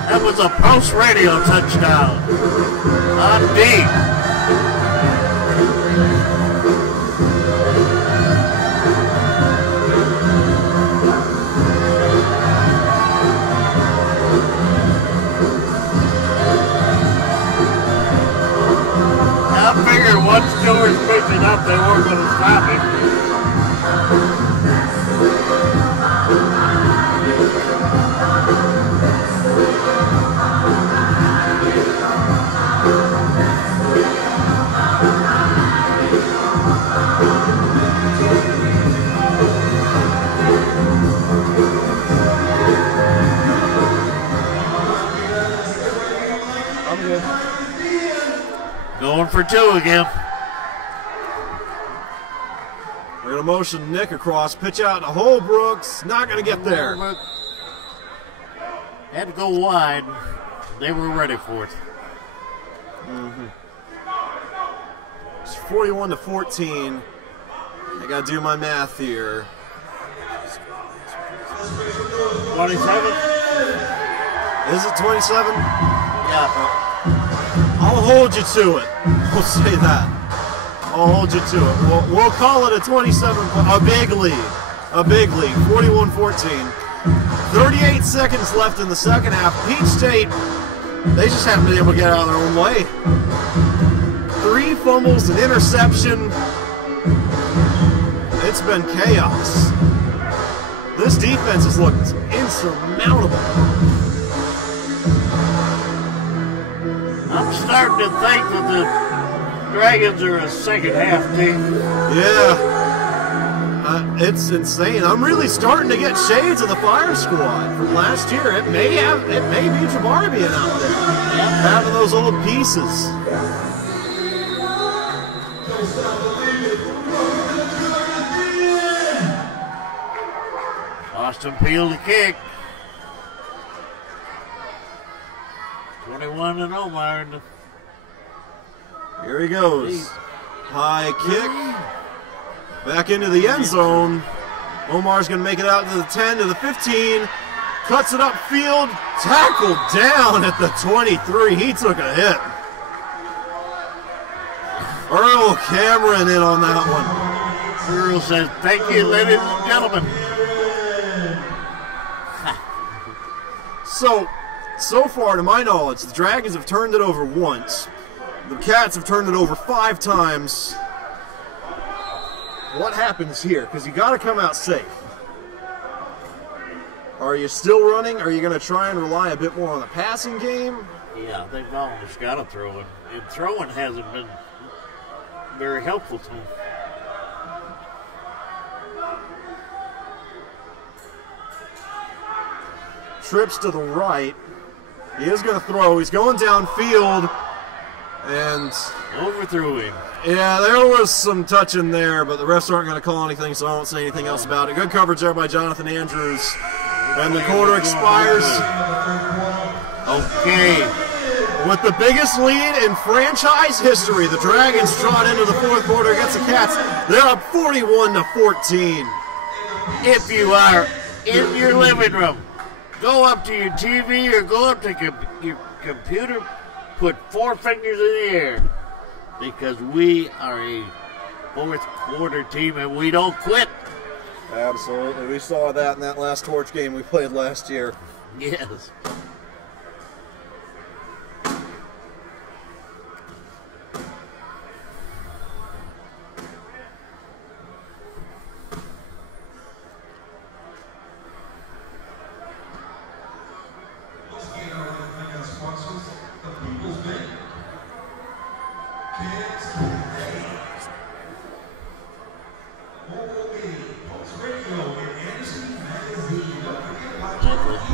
That was a post-radio touchdown. On deep. Once George picked it up, they weren't going to stop it. I'm good. Going for 2 again. They're going to motion Nick across, pitch out to Holbrooks. Not going to get there. Had to go wide. They were ready for it. It's 41-14. I gotta do my math here. 27? Is it 27? Yeah. I'll hold you to it. We'll say that. I'll hold you to it. We'll call it a 27, a big lead. A big lead, 41-14. 38 seconds left in the second half. Peach State, they just haven't been able to get out of their own way. 3 fumbles, an interception. It's been chaos. This defense has looked insurmountable. I'm starting to think that the Dragons are a second half team. Yeah. It's insane. I'm really starting to get shades of the Fire Squad from last year. It may be Jabari being out there, having those old pieces. Austin Peel to kick. 21-0, Myron. Here he goes. High kick. Back into the end zone. Omar's going to make it out to the 10, to the 15. Cuts it upfield. Tackled down at the 23. He took a hit. Earl Cameron in on that one. Earl says, thank you, ladies and gentlemen. So far, to my knowledge, the Dragons have turned it over once. The Cats have turned it over 5 times. What happens here? Because you got to come out safe. Are you still running? Are you going to try and rely a bit more on the passing game? Yeah, they've almost got to throw it. And throwing hasn't been very helpful to them. Trips to the right. He is going to throw. He's going downfield. And overthrew him. Yeah, there was some touching there, but the refs aren't going to call anything, so I won't say anything else about it. Good coverage there by Jonathan Andrews. And the quarter expires. Okay. With the biggest lead in franchise history, the Dragons trot into the fourth quarter against the Cats. They're up 41-14. If you are in your living room, go up to your TV or go up to your computer, put 4 fingers in the air, because we are a fourth quarter team and we don't quit. Absolutely. We saw that in that last Torch game we played last year. Yes.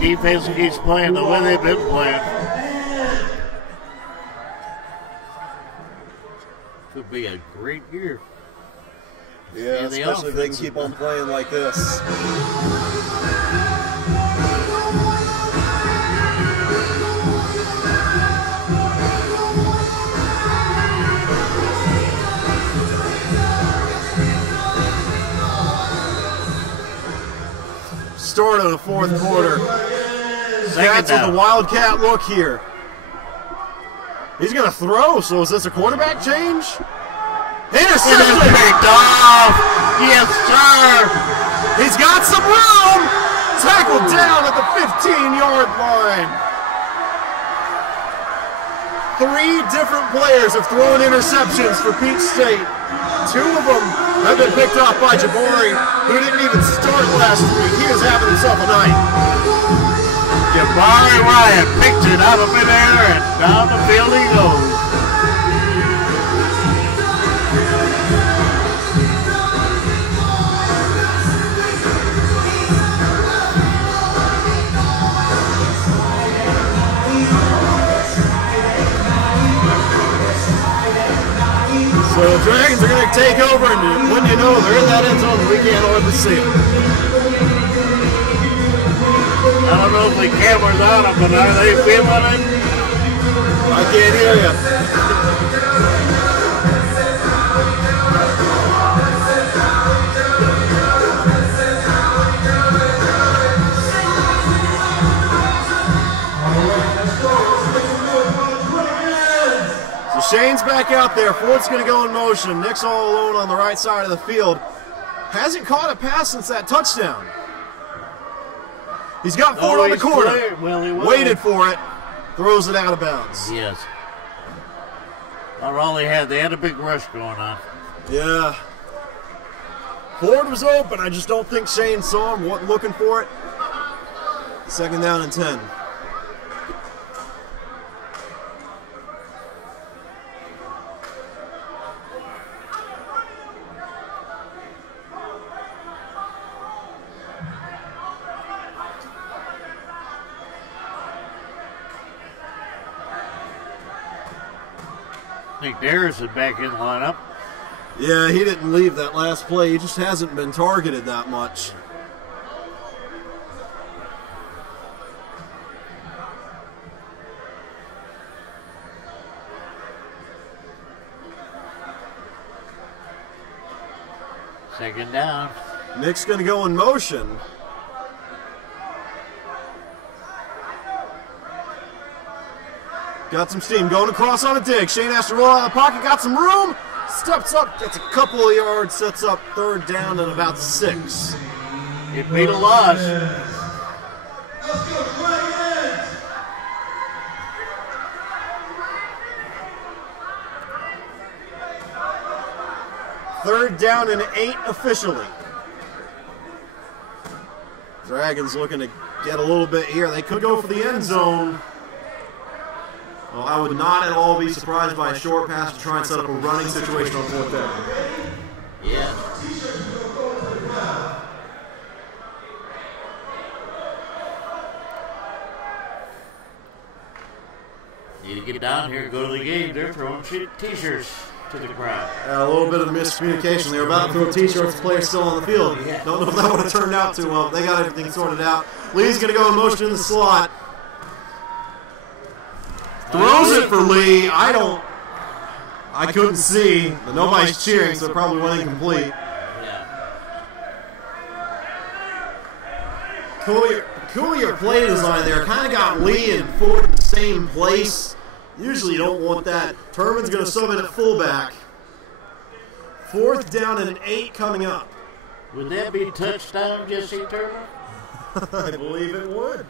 Defense keeps playing the way they've been playing. Could be a great year. Yeah, especially if they can keep on playing like this. Start of the fourth quarter. Cats with a wildcat look here. He's going to throw, so is this a quarterback change? Intercepted! Picked off! Yes, sir! He's got some room! Tackled down at the 15-yard line. 3 different players have thrown interceptions for Peach State. 2 of them have been picked off by Jabari, who didn't even start last week. He is having himself a night. Jabari Ryan picked it out of midair and down the field he goes. So the Dragons are going to take over, and when you know they're in that end zone, we can't hardly see them. I don't know if the camera's on them, but are they feeling it? I can't hear you. So Shane's back out there. Ford's going to go in motion. Nick's all alone on the right side of the field. Hasn't caught a pass since that touchdown. He's got Ford on the corner. Well, he waited for it. Throws it out of bounds. Yes. All they had a big rush going on. Yeah. Ford was open. I just don't think Shane saw him. Wasn't looking for it. 2nd down and 10. I think Darius is back in the lineup. Yeah, he didn't leave that last play. He just hasn't been targeted that much. Second down. Nick's going to go in motion. Got some steam. Going across on a dig. Shane has to roll out of the pocket. Got some room. Steps up. Gets a couple of yards. Sets up 3rd down and about 6. It made a loss. Let's go, Dragons! 3rd down and 8 officially. Dragons looking to get a little bit here. They could go for the end zone. Well, I would not at all be surprised by a short pass to try and set up a running situation on 4th down. Yeah. Need to get down here, go to the game. They're throwing T-shirts to the crowd. A little bit of miscommunication. They were about to throw T-shirts. The players still on the field. Don't know if that would have turned out too well. They got everything sorted out. Lee's going to go in motion in the slot. Throws it for Lee. I couldn't see. Nobody's cheering, so it probably went incomplete. Coolier play design there kind of got Lee and Ford in the same place. Usually you don't want that. Turman's going to sub in at fullback. 4th down and 8 coming up. Would that be touchdown, Jesse Turman? I believe it would.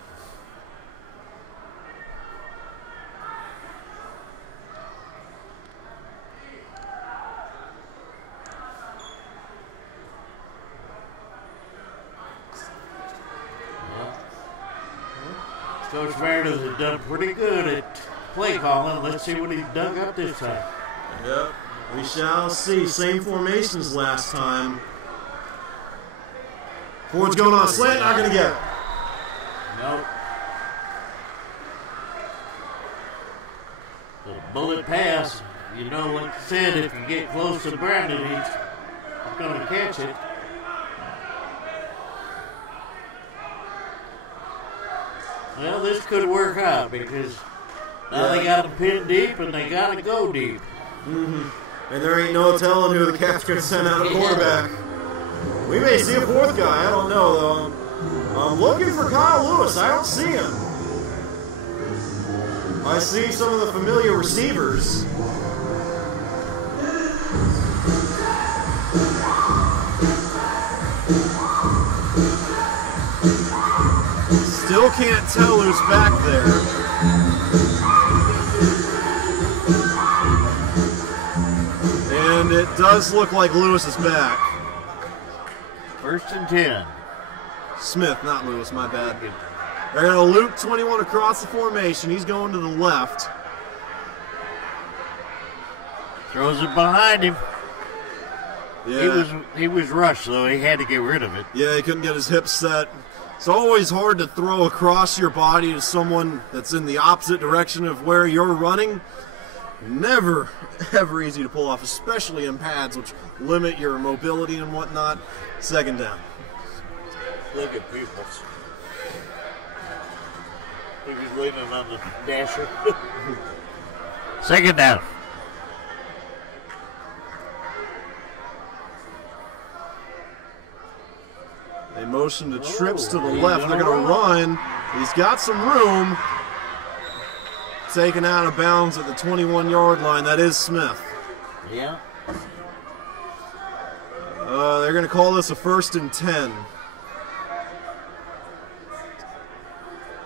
Coach Meredith has done pretty good at play calling. Let's see what he dug up this time. Yep, we shall see. Same formations last time. Ford's going on a slant, not going to get it. Nope. The bullet pass, you know, like I said, if you get close to Brandon, he's going to catch it. Well, this could work out because now they got to pin deep and they got to go deep. Mm-hmm. And there ain't no telling who the Cats could send out a quarterback. We may see a 4th guy. I don't know, though. I'm looking for Kyle Lewis. I don't see him. I see some of the familiar receivers. Still can't tell who's back there. And it does look like Lewis is back. 1st and 10. Smith, not Lewis, my bad. They're going to loop 21 across the formation. He's going to the left. Throws it behind him. Yeah. He was rushed, though. He had to get rid of it. Yeah, he couldn't get his hips set. It's always hard to throw across your body to someone that's in the opposite direction of where you're running. Never, ever easy to pull off, especially in pads, which limit your mobility and whatnot. 2nd down. Look at Peoples. He was leaning on the dasher. Second down. They motion to trips to the left. They're going to run. He's got some room. Taken out of bounds at the 21-yard line. That is Smith. Yeah. They're going to call this a 1st and 10.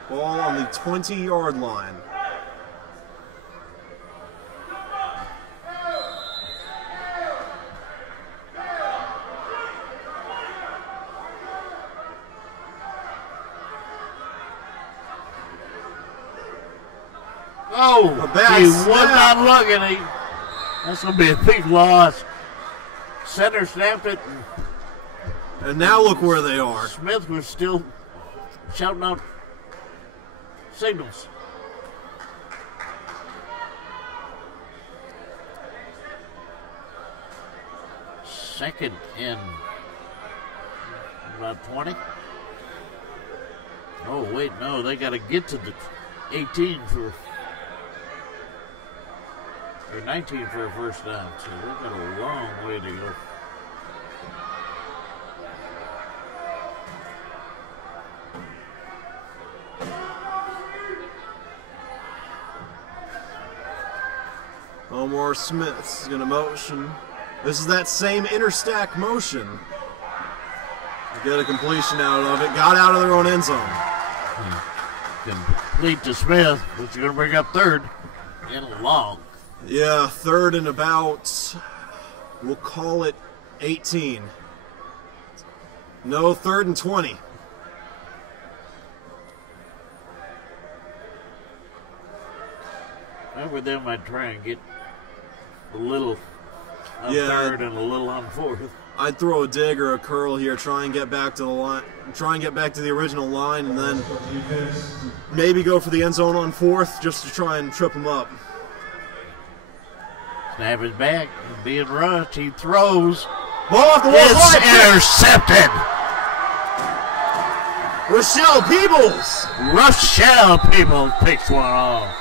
Ball on the 20-yard line. Oh, bad he was snap. not looking. That's going to be a big loss. Center snapped it. And now look where they are. Smith was still shouting out signals. Second and about 20. Oh, wait, no, they got to get to the 18 for, or 19 for a first down. So they've got a long way to go. Omar Smith's going to motion. This is that same interstack motion. Get a completion out of it. Got out of their own end zone. Complete to Smith, which is going to bring up third and long. Yeah, third and about, we'll call it 18. No, 3rd and 20. Remember, they might try and get a little on Yeah. third and a little on fourth. I'd throw a dig or a curl here, try and get back to the line, try and get back to the original line, and then maybe go for the end zone on 4th just to try and trip them up. Snap is back, being rushed. He throws. Ball off the wall. It's intercepted. Rochelle Peebles. Rochelle People picks one off.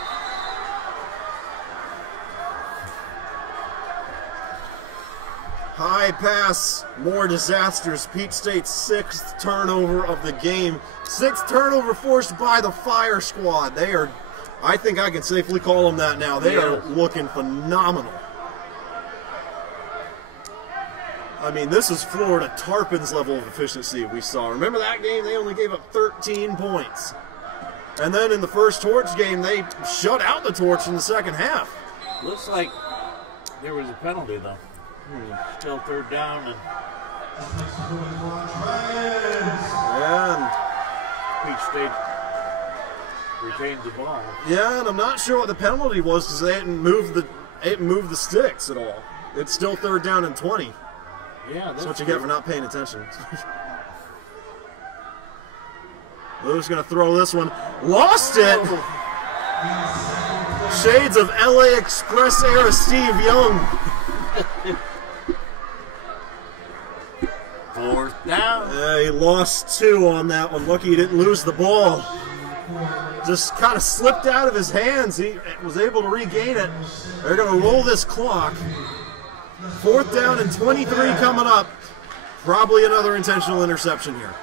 High pass, more disasters. Peach State's 6th turnover of the game. 6th turnover forced by the Fire Squad. They are, I think I can safely call them that now. They are looking phenomenal. I mean, this is Florida Tarpons level of efficiency we saw. Remember that game? They only gave up 13 points. And then in the first Torch game, they shut out the Torch in the second half. Looks like there was a penalty, though. Still third down, and Peach State retains the ball. Yeah, and I'm not sure what the penalty was because they hadn't moved the sticks at all. It's still 3rd down and 20. Yeah, That's what you get for not paying attention. Lou's going to throw this one. Lost it! Shades of LA Express era Steve Young. 4th down. Yeah, he lost 2 on that one. Lucky he didn't lose the ball. Just kind of slipped out of his hands. He was able to regain it. They're going to roll this clock. 4th down and 23 coming up. Probably another intentional interception here.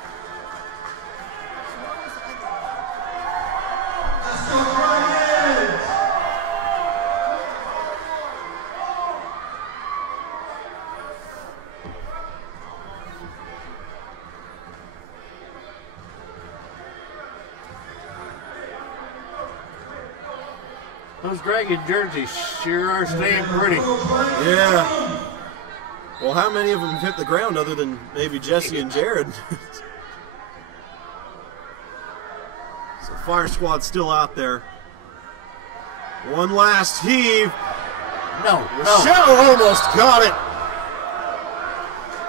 Those Dragon jerseys sure are staying pretty. Yeah. Well, how many of them have hit the ground other than maybe Jesse and Jared? So Fire Squad's still out there. One last heave. No. Rochelle almost got it.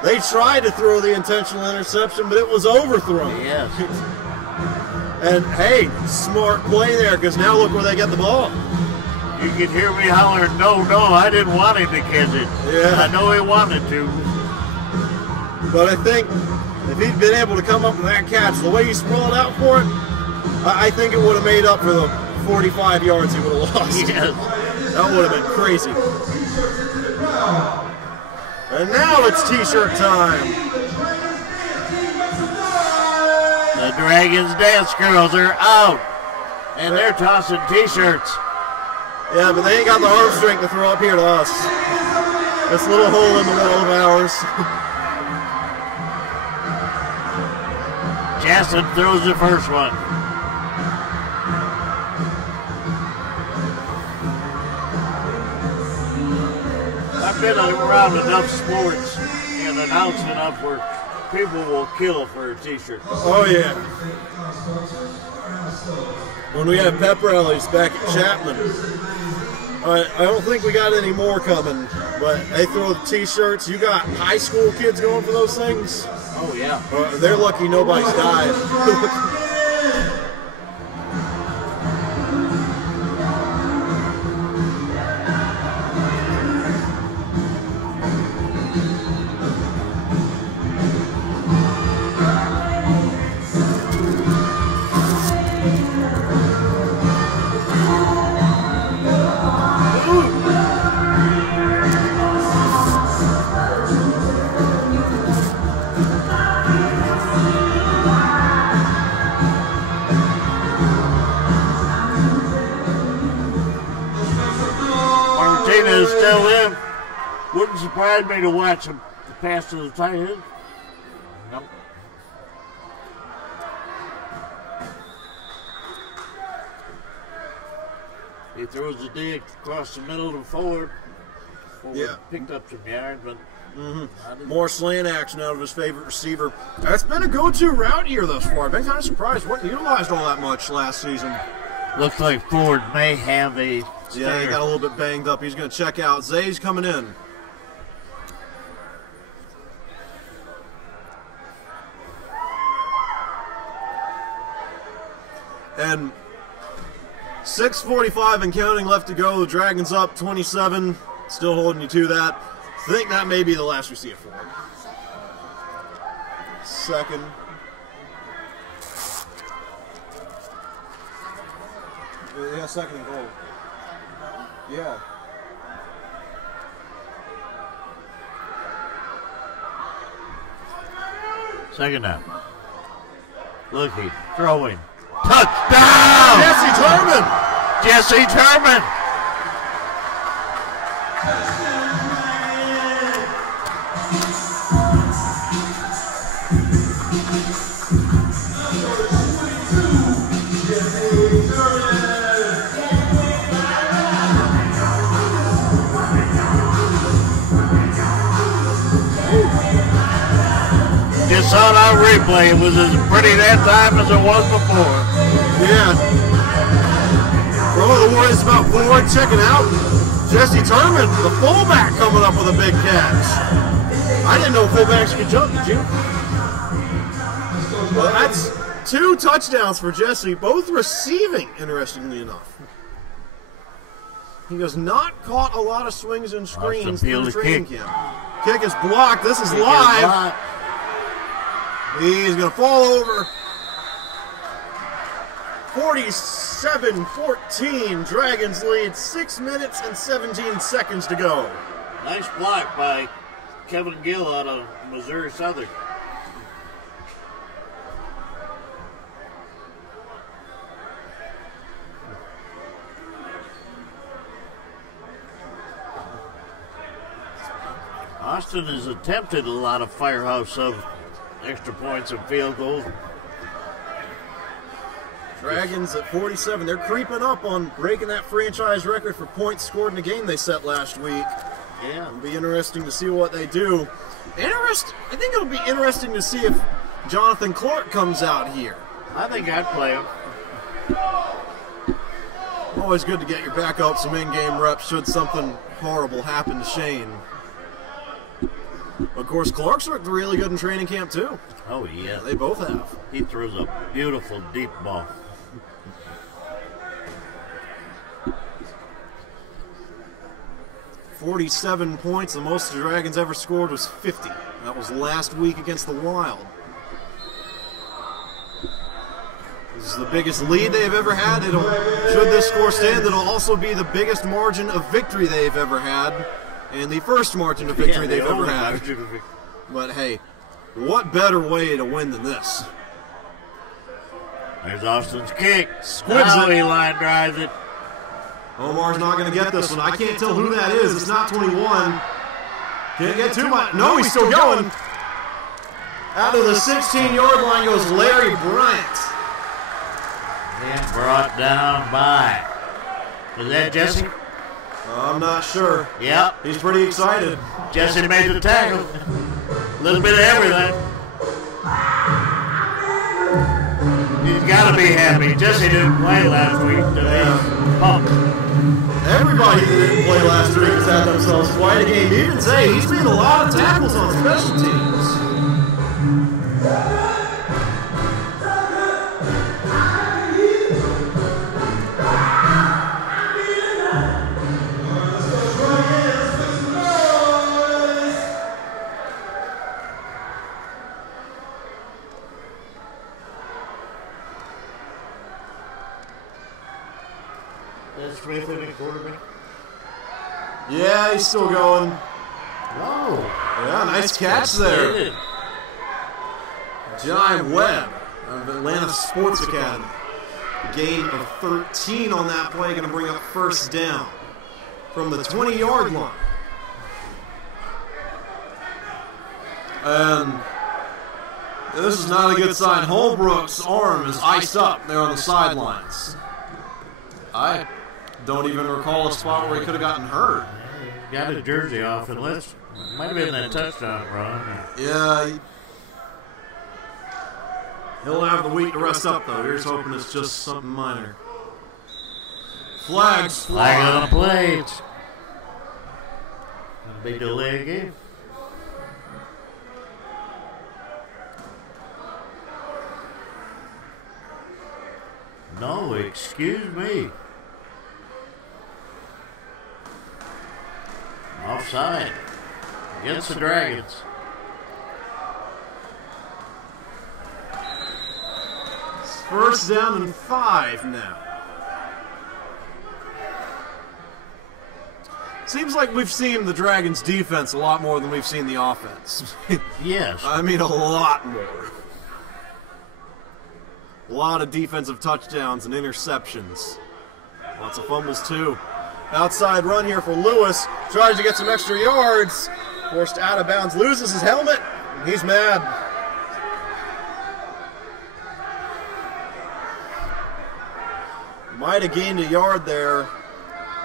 They tried to throw the intentional interception, but it was overthrown. Yes. And, hey, smart play there because now look where they get the ball. You can hear me hollering, no, I didn't want him to catch it. Yeah. I know he wanted to. But I think if he'd been able to come up with that catch, the way he sprawled out for it, I think it would have made up for the 45 yards he would have lost. Yes. That would have been crazy. And now it's t-shirt time. The Dragons Dance Girls are out. And they're tossing t-shirts. Yeah, but they ain't got the arm strength to throw up here to us. This little hole in the wall of ours. Jasson throws the first one. I've been around enough sports and announced enough where people will kill for a t-shirt. Oh, yeah. When we had pep rallies back at Chapman, I don't think we got any more coming, but they throw the t-shirts. You got high school kids going for those things? Oh, yeah. They're lucky nobody's died. Is still in. Wouldn't surprise me to watch him pass to the tight end. Nope. He throws the dig across the middle to forward. Yeah. Picked up some yards, but more slant action out of his favorite receiver. That's been a go-to route here thus far. I've been kind of surprised. Wasn't utilized all that much last season. looks like Ford may have a Yeah, he got a little bit banged up. He's going to check out. Zay's coming in. And 6:45 and counting left to go. The Dragons up 27. Still holding you to that. I think that may be the last we see it for him. Second. Yeah, second and goal. Yeah. second down. Looking, throwing. Touchdown! Jesse Turman! Jesse Turman! Just saw it on replay. It was as pretty that time as it was before. Yeah. For all the worries about Ford checking out, Jesse Turman, the fullback, coming up with a big catch. I didn't know fullbacks could jump, did you? Well, that's 2 touchdowns for Jesse, both receiving, interestingly enough. He has not caught a lot of swings and screens through the training camp. Kick is blocked. This is live. He's going to fall over. 47-14. Dragons lead. 6 minutes and 17 seconds to go. Nice block by Kevin Gill out of Missouri Southern. Austin has attempted a lot of firehouse of extra points and field goals. Dragons at 47. They're creeping up on breaking that franchise record for points scored in a game they set last week. Yeah. It'll be interesting to see what they do. I think it'll be interesting to see if Jonathan Clark comes out here. I think I'd play him. Always good to get your backup some in-game reps should something horrible happen to Shane. Of course, Clark's looked really good in training camp, too. Oh, yeah. They both have. He throws a beautiful deep ball. .47 points. The most the Dragons ever scored was 50. That was last week against the Wild. This is the biggest lead they've ever had. Should this score stand, it'll also be the biggest margin of victory they've ever had, and the first margin of victory they've ever had. But hey, what better way to win than this? There's Austin's kick. Squibs it. He line drives it. Omar's not going to get this one. I can't tell who that is. It's not 21. Can't get too much. No, he's still going. Out of the 16-yard line goes Larry Bryant. And brought down by. Was that Jesse? I'm not sure. Yep. He's pretty excited. Jesse made the tackle. A little bit of everything. He's got to be happy. Jesse didn't play last week. Pumped. Everybody that didn't play last week has had themselves quite a game. Even Zay, he's made a lot of tackles on special teams. Smith in the quarterback. Yeah, he's still going. Oh. Yeah, nice catch there. Jai Webb of Atlanta Sports Academy. Gain of 13 on that play, going to bring up first down from the 20-yard line. And this is not a good sign. Holbrook's arm is iced up there on the sidelines. I don't even recall a spot where he could have gotten hurt. Got his jersey off, unless might have been that touchdown run. Yeah. He'll have the week to rest up, though. Here's hoping it's just something minor. Flags fly. Flag on the play. Big delay again. No, excuse me. Offside against the Dragons. It's first down and 5 now. Seems like we've seen the Dragons' defense a lot more than we've seen the offense. Yes. I mean, a lot more. A lot of defensive touchdowns and interceptions. Lots of fumbles, too. Outside run here for Lewis. Tries to get some extra yards. Forced out of bounds. Loses his helmet. And he's mad. Might have gained a yard there.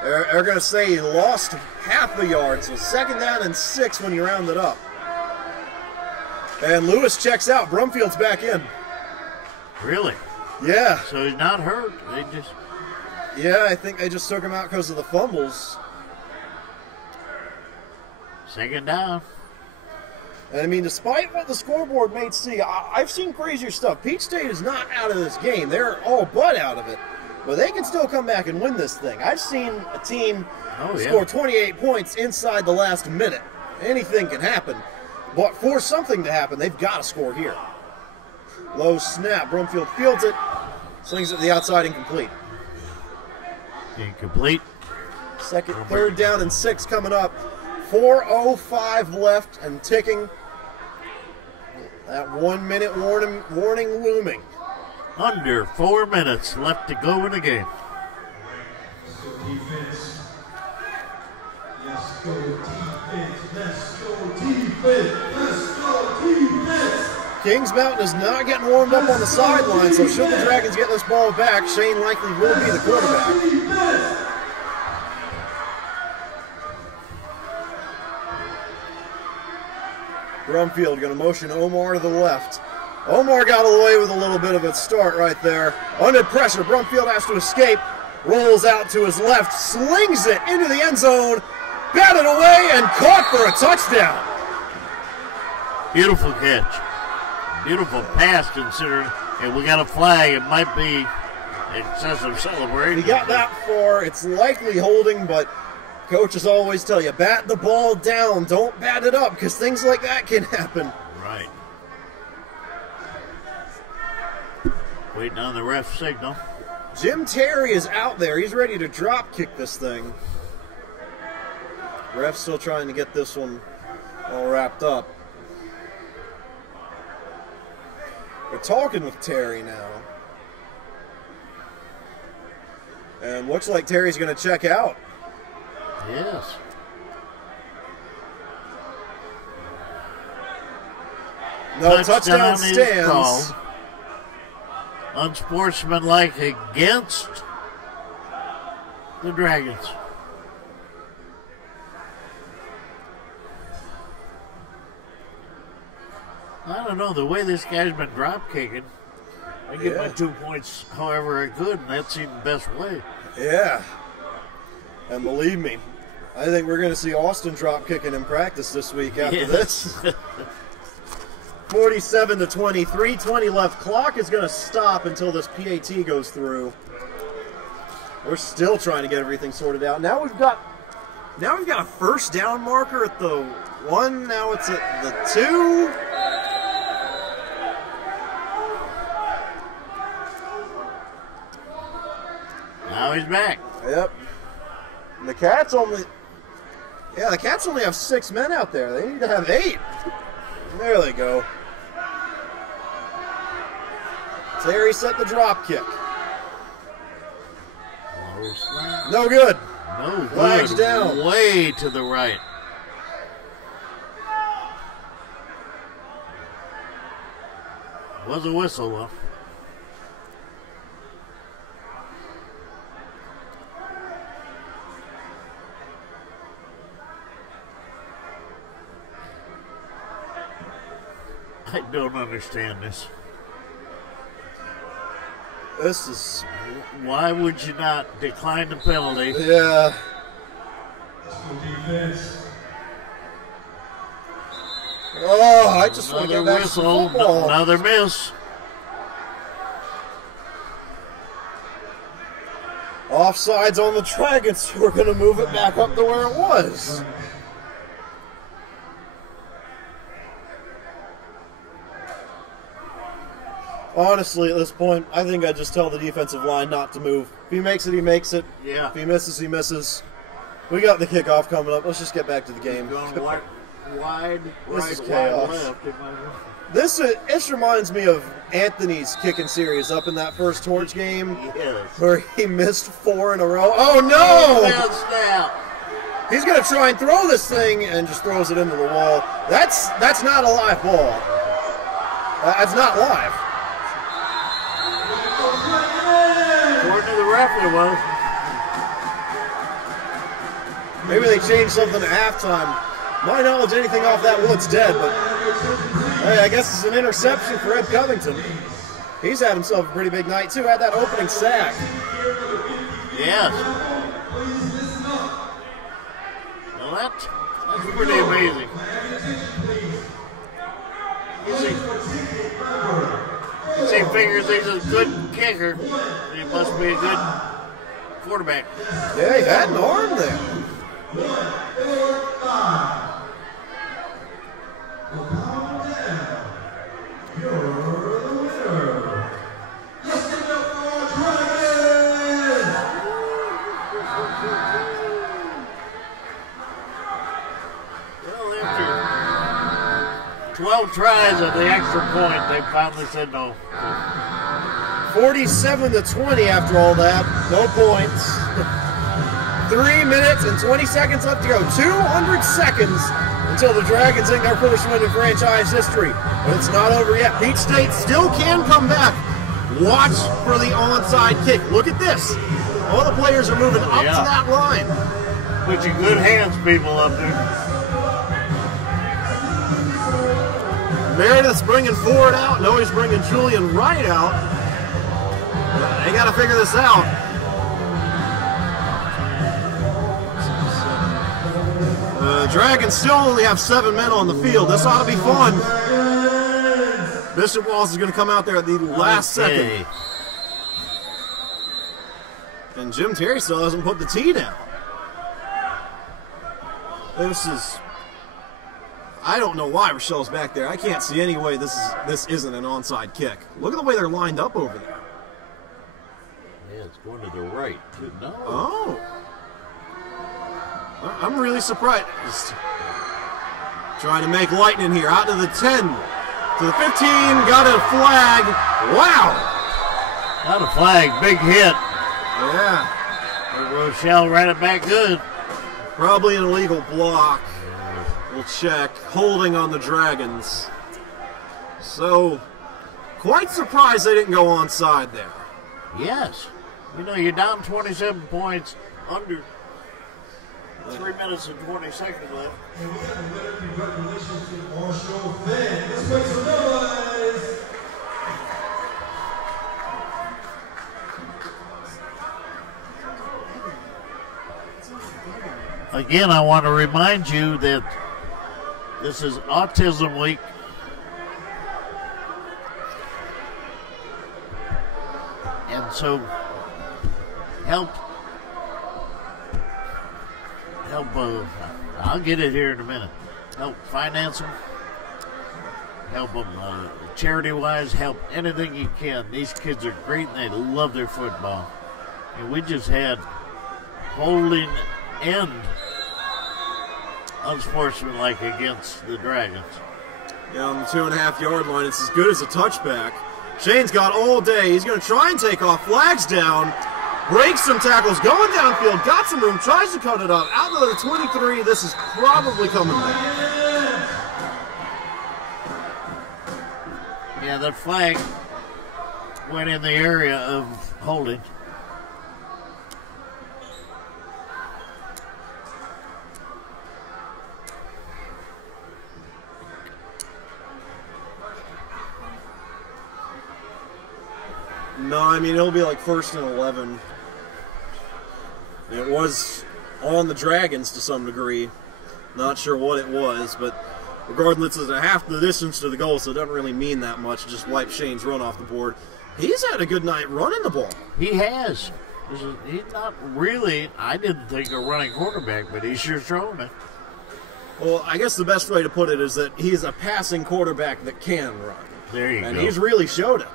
They're going to say he lost half a yard. So second down and 6 when you round it up. And Lewis checks out. Brumfield's back in. Really? Yeah. So he's not hurt. They just... Yeah, I think they just took him out because of the fumbles. Second down. And I mean, despite what the scoreboard may see, I've seen crazier stuff. Peach State is not out of this game. They're all but out of it. But they can still come back and win this thing. I've seen a team score 28 points inside the last minute. Anything can happen. But for something to happen, they've got to score here. Low snap. Brumfield fields it. Slings it to the outside, incomplete. Incomplete. Third down and 6 coming up. 4:05 left and ticking. That 1 minute warning looming. Under 4 minutes left to go in the game. Let's go defense. Let's go defense. Let's go defense. Let's go defense. Kings Mountain is not getting warmed up on the sideline, so should the Dragons get this ball back, Shane likely will be the quarterback. Brumfield going to motion Omar to the left. Omar got away with a little bit of a start right there. Under pressure, Brumfield has to escape. Rolls out to his left, slings it into the end zone, batted away, and caught for a touchdown. Beautiful catch. Beautiful pass considering, and we got a flag. It might be excessive celebrating. He got that far. It's likely holding, but coaches always tell you, bat the ball down. Don't bat it up, because things like that can happen. Right. Waiting on the ref signal. Jim Terry is out there. He's ready to drop kick this thing. Ref's still trying to get this one all wrapped up. We're talking with Terry now. And looks like Terry's going to check out. Yes. No, touchdown stands. Called. Unsportsmanlike against the Dragons. I don't know, the way this guy's been drop kicking, I get my 2 points however I could, and that seemed the best way. Yeah. And believe me, I think we're going to see Austin drop kicking in practice this week after this. 47-20, 3:20 left. Clock is going to stop until this PAT goes through. We're still trying to get everything sorted out. Now we've got a first down marker at the 1. Now it's at the 2. Now he's back. Yep. And the Cats only have 6 men out there. They need to have 8. There they go. Terry set the drop kick. No good. No good. Flags down. Way to the right. Was a whistle, though. I don't understand this. This is... Why would you not decline the penalty? Yeah. Defense. Oh, I just want to get back to football. Another miss. Offsides on the Dragons. We're going to move it back up to where it was. Honestly, at this point, I think I just tell the defensive line not to move. If he makes it, he makes it. Yeah. If he misses, he misses. We got the kickoff coming up. Let's just get back to the game. Going wide, This right, is wide chaos. left. This reminds me of Anthony's kicking series up in that first Torch game Yes. where he missed 4 in a row. Oh no! Snap. He's gonna try and throw this thing and just throws it into the wall. That's not a live ball. That's not live. According to the ref, it was. Maybe they changed something at halftime. My knowledge, anything off that wood's dead, but hey, I guess it's an interception for Ed Covington. He's had himself a pretty big night, too. Had that opening sack. Yes. Well, that's pretty amazing. He figures he's a good kicker. He must be a good quarterback. Yeah, he had an arm there. Well, after 12 tries at the extra point, they finally said no. 47-20 after all that. No points. 3 minutes and 20 seconds left to go. 200 seconds until the Dragons think their first win in franchise history. But it's not over yet. Peach State still can come back. Watch for the onside kick. Look at this. All the players are moving up to that line. Put your good hands, people, up there. Meredith's bringing Ford out. Noe's bringing Julian Wright out. They got to figure this out. The Dragons still only have 7 men on the field. This ought to be fun. Bishop Walls is going to come out there at the last second. And Jim Terry still hasn't put the tee down. I don't know why Rochelle's back there. I can't see any way this isn't an onside kick. Look at the way they're lined up over there. That's going to the right. No. Oh. I'm really surprised. Trying to make lightning here. Out to the 10. To the 15. Got a flag. Wow. Not a flag. Big hit. Yeah. Rochelle ran it back good. Probably an illegal block. We'll check. Holding on the Dragons. So, quite surprised they didn't go onside there. Yes. You know, you're down 27 points under 3 minutes and 20 seconds left. And we have a winner. Congratulations to Marshall Finn. Let's make some noise. Again, I want to remind you that this is Autism Week. And so help, I'll get it here in a minute. Help finance them, help them charity-wise, help anything you can. These kids are great and they love their football. And we just had holding end unsportsmanlike against the Dragons. Yeah, on the 2.5-yard line, it's as good as a touchback. Shane's got all day. He's going to try and take off. Flags down. Breaks some tackles. Going downfield. Got some room. Tries to cut it up. Out to the 23. This is probably coming back. Yeah, that flag went in the area of holding. No, I mean, it'll be like 1st and 11. It was on the Dragons to some degree. Not sure what it was, but regardless, it's a half the distance to the goal, so it doesn't really mean that much. Just wipe Shane's run off the board. He's had a good night running the ball. He has. He's not really, I didn't think, a running quarterback, but he's sure throwing it. Well, I guess the best way to put it is that he's a passing quarterback that can run. There you go. And he's really showed it.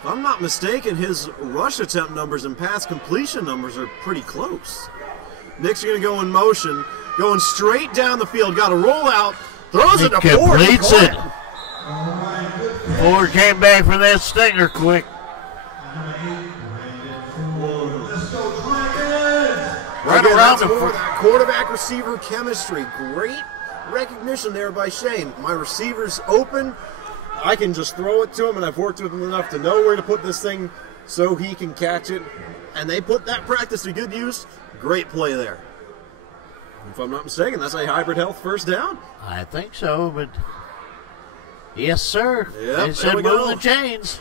If I'm not mistaken, his rush attempt numbers and pass completion numbers are pretty close. Nick's going to go in motion, going straight down the field, got a rollout, throws it to Ford. Completes it. Ford came back for that stinger quick. Right around him for that quarterback receiver chemistry. Great recognition there by Shane. My receiver's open. I can just throw it to him, and I've worked with him enough to know where to put this thing so he can catch it. And they put that practice to good use. Great play there. If I'm not mistaken, that's a Hybrid Health first down. I think so, but yes, sir. Yep, they said move the chains.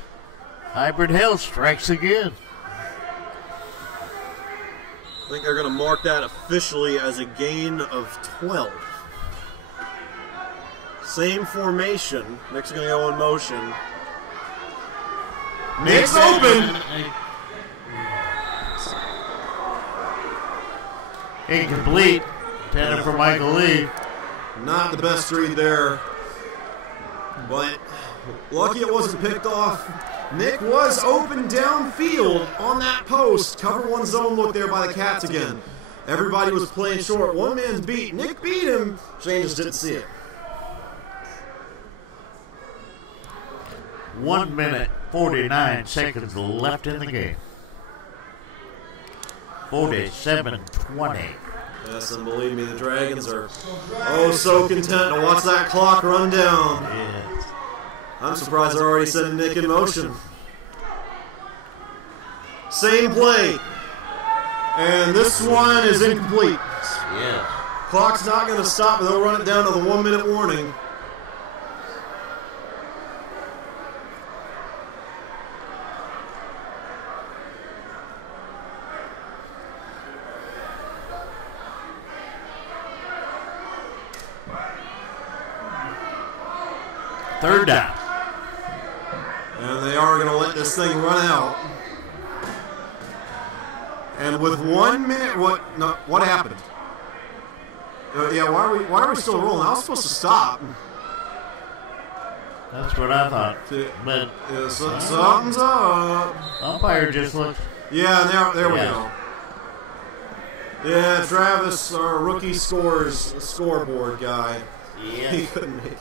Hybrid Health strikes again. I think they're going to mark that officially as a gain of 12. Same formation. Nick's going to go in motion. Nick's open. Incomplete. Intended for Michael Lee. Not the best read there. But lucky it wasn't picked off. Nick was open downfield on that post. Cover one zone look there by the Cats again. Everybody was playing short. One man's beat. Nick beat him. Shane just didn't see it. 1 minute, 49 seconds left in the game. 47-20. Yes, and believe me, the Dragons are oh so content to watch that clock run down. Yes. I'm surprised they're already sending Nick in motion. Same play. And this one is incomplete. Yes. Clock's not going to stop, but they'll run it down to the 1 minute warning. Third down. And they are going to let this thing run out. And with 1 minute, what happened? Yeah, why are we still rolling? I was supposed to stop. That's what I thought. But Yeah, something's up. umpire just looked. Yeah, there we Yeah. go. Yeah, Travis, our rookie scores scoreboard guy. Yeah. He couldn't make it.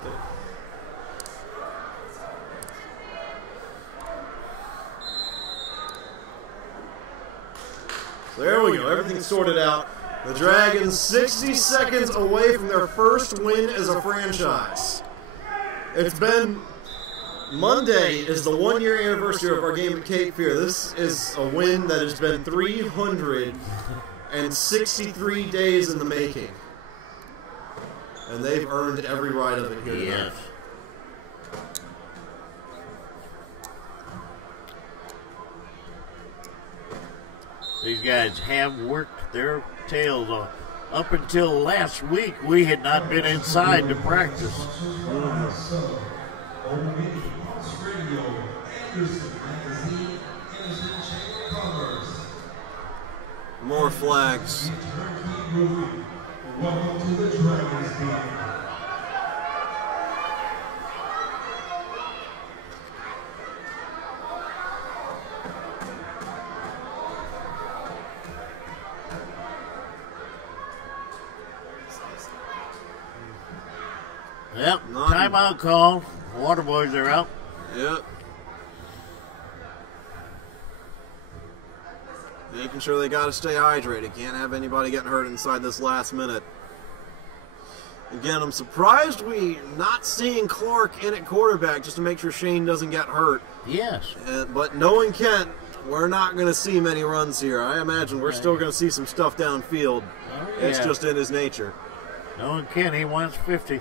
So there we go. Everything's sorted out. The Dragons 60 seconds away from their first win as a franchise. It's been Monday is the 1-year anniversary of our game at Cape Fear. This is a win that has been 363 days in the making. And they've earned every right of it here tonight. Yes. These guys have worked their tails off. Up until last week, we had not been inside to practice. More flags. Welcome to the Dragons game. Yep, timeout call. Water boys are out. Yep. Making sure they got to stay hydrated. Can't have anybody getting hurt inside this last minute. Again, I'm surprised we're not seeing Clark in at quarterback just to make sure Shane doesn't get hurt. Yes. But knowing Kent, we're not going to see many runs here. I imagine we're still going to see some stuff downfield. Oh, It's yeah. just in his nature. Knowing Ken, he wants 50.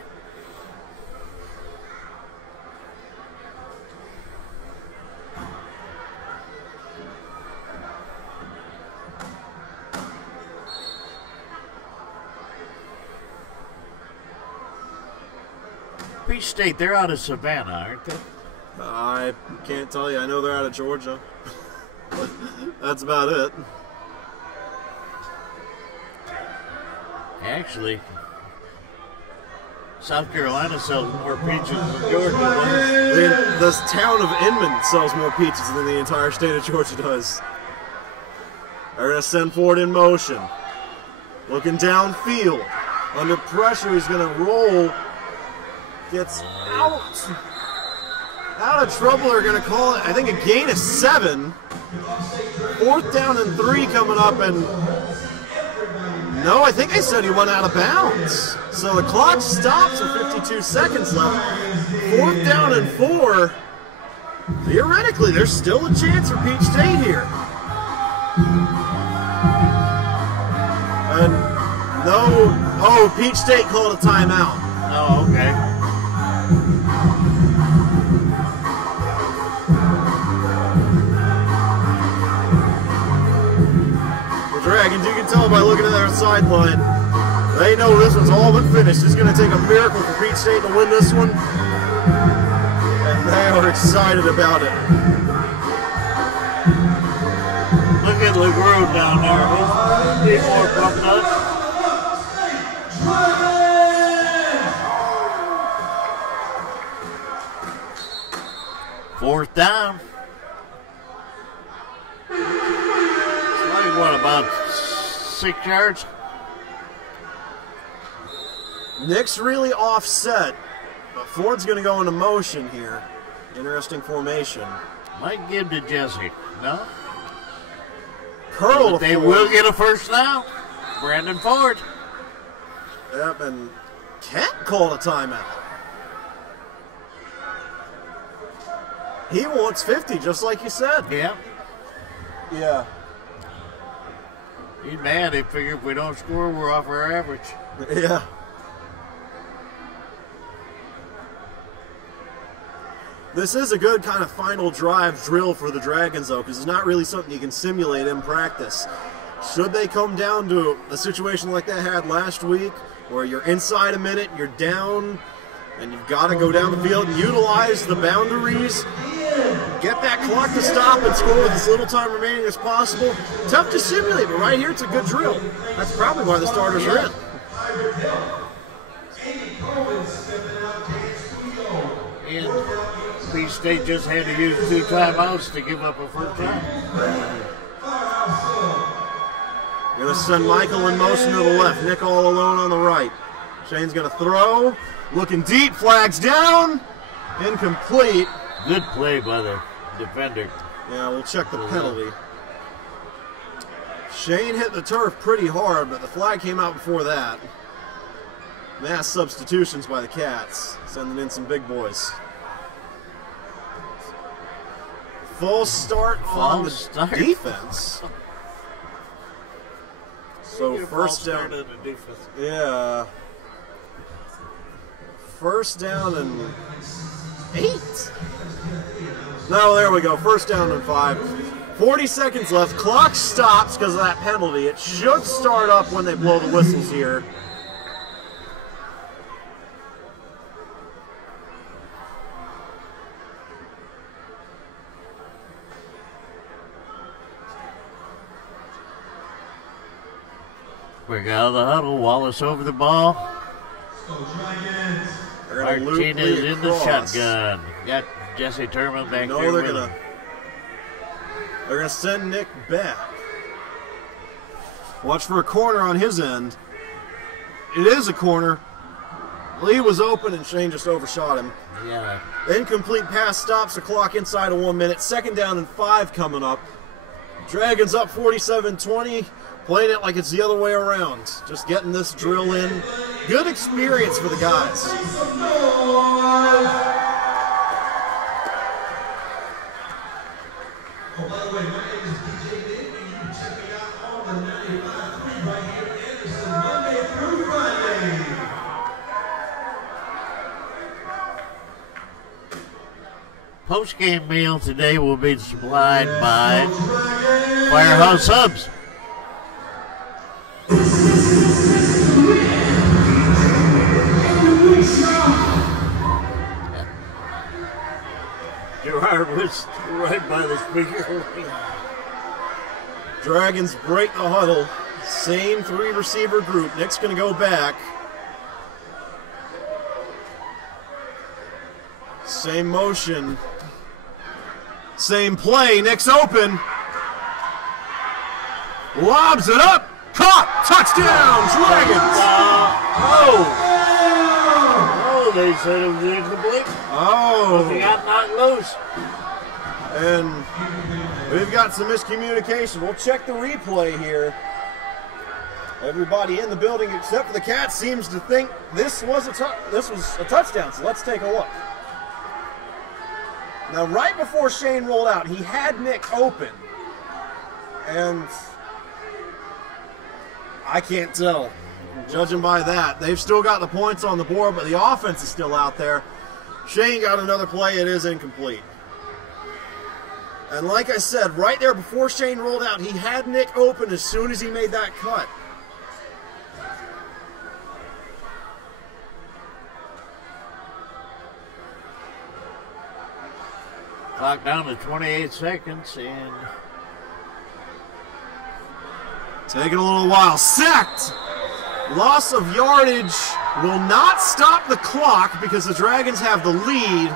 Peach State, they're out of Savannah, aren't they? I can't tell you. I know they're out of Georgia. That's about it. Actually, South Carolina sells more peaches than Georgia does. The town of Inman sells more peaches than the entire state of Georgia does. They're going to send Ford in motion. Looking downfield. Under pressure, he's going to roll. Gets out of trouble. They're going to call it, I think, a gain of 7. 4th down and 3 coming up, and no, I think I said he went out of bounds. So the clock stops with 52 seconds left. 4th down and 4. Theoretically, there's still a chance for Peach State here. And no, Peach State called a timeout. Oh, okay. Dragons, you can tell by looking at their sideline, they know this one's all but finished. It's going to take a miracle for Peach State to win this one, and they are excited about it. Look at LeGros down there. He's more pumped up. Fourth down. What, about 6 yards? Nick's really offset, but Ford's going to go into motion here. Interesting formation. Might give to Jesse. No? Curl But they Ford. will get a first down. Brandon Ford. Yep, and Kent called a timeout. He wants 50, just like you said. Yeah. Yeah. He's mad. He figured if we don't score, we're off our average. Yeah. This is a good kind of final drive drill for the Dragons, though, because it's not really something you can simulate in practice. Should they come down to a situation like they had last week, where you're inside a minute, you're down, and you've got to go down the field and utilize the boundaries, get that clock to stop and score with as little time remaining as possible. Tough to simulate, but right here it's a good drill. That's probably why the starters are in. And Peach State just had to use 2 timeouts to give up a first down. Going to send Michael in motion to the left. Nick all alone on the right. Shane's going to throw. Looking deep. Flags down. Incomplete. Good play by the defender. Yeah, we'll check the penalty. Shane hit the turf pretty hard, but the flag came out before that. Mass substitutions by the Cats, sending in some big boys. Full start on the defense. So first down. Yeah. First down and 8. No, there we go. First down and 5. 40 seconds left. Clock stops because of that penalty. It should start up when they blow the whistles here. Quick out of the huddle. Wallace over the ball. Martinez in the shotgun. Got Jesse Turman back there with him. They're going to send Nick back. Watch for a corner on his end. It is a corner. Lee was open and Shane just overshot him. Yeah. Incomplete pass stops the clock inside of 1 minute. Second down and 5 coming up. Dragons up 47-20. Playing it like it's the other way around. Just getting this drill in. Good experience for the guys. Oh, by the way, my name is DJ Nick, and you can check me out on the 95.3 right here in Anderson, Monday through Friday. Post-game meal today will be supplied by Firehouse Subs. Gerard was right by the speaker. Dragons break the huddle. Same 3 receiver group. Nick's going to go back. Same motion. Same play. Nick's open. Lobs it up. Caught. Touchdown, Dragons. They said it was incomplete. Oh. He got knocked loose. And we've got some miscommunication. We'll check the replay here. Everybody in the building except for the Cats seems to think this was a touchdown, so let's take a look. Now, right before Shane rolled out, he had Nick open. And I can't tell. Judging by that, they've still got the points on the board, but the offense is still out there. Shane got another play. It is incomplete. And like I said, right there before Shane rolled out, he had Nick open as soon as he made that cut. Clock down to 28 seconds and taking a little while. Sacked! Loss of yardage will not stop the clock because the Dragons have the lead.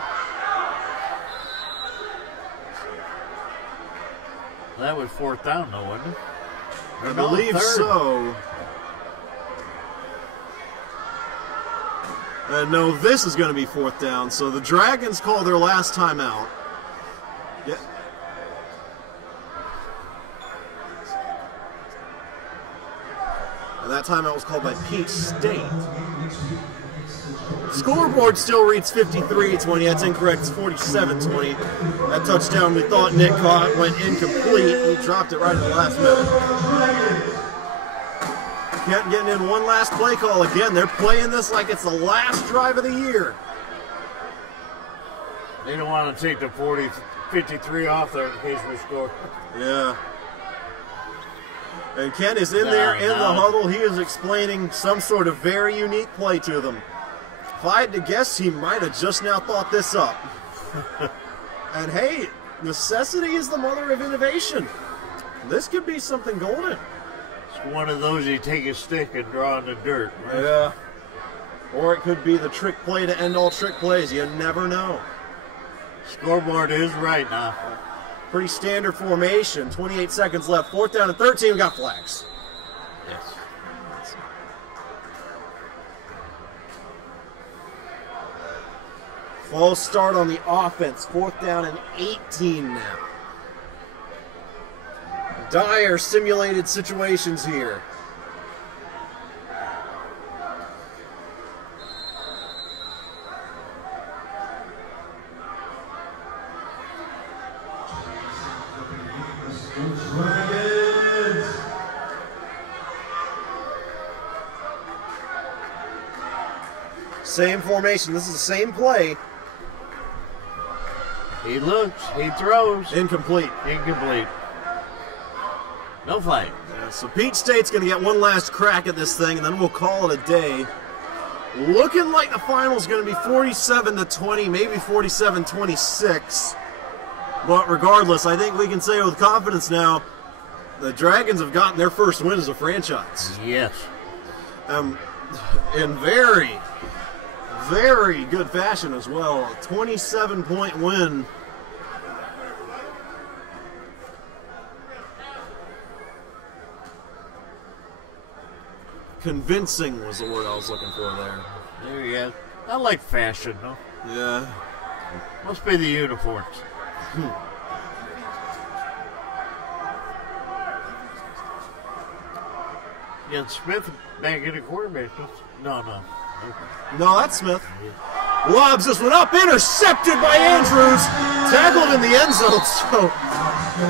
That was 4th down, though, wasn't it? I believe so. No, this is going to be 4th down. So the Dragons call their last timeout. Yeah. And that timeout was called by Peach State. Scoreboard still reads 53-20. That's incorrect. It's 47-20. That touchdown we thought Nick caught went incomplete. He dropped it right at the last minute. Can't get in one last play call again. They're playing this like it's the last drive of the year. They don't want to take the 53 off there in case we score. Yeah. And Ken is in there in the huddle. He is explaining some sort of very unique play to them. If I had to guess, he might have just now thought this up. And hey, necessity is the mother of innovation. This could be something golden. It's one of those you take a stick and draw in the dirt. Right? Yeah. Or it could be the trick play to end all trick plays. You never know. Scoreboard is right now. Pretty standard formation. 28 seconds left. 4th down and 13. We got flags. Yes. False start on the offense. 4th down and 18 now. Dire simulated situations here. Dragons. Same formation. This is the same play. He looks. He throws. Incomplete. Incomplete. No flag. So Peach State's going to get one last crack at this thing, and then we'll call it a day. Looking like the final's going to be 47-20, maybe 47-26. But regardless, I think we can say with confidence now, the Dragons have gotten their first win as a franchise. Yes. In very, very good fashion as well. A 27-point win. Convincing was the word I was looking for there. There you go. I like fashion, though. Yeah. Must be the uniforms. Yeah, Smith back in the quarterback. No. No, that's Smith. Lobs this one up, intercepted by Andrews. Tackled in the end zone, so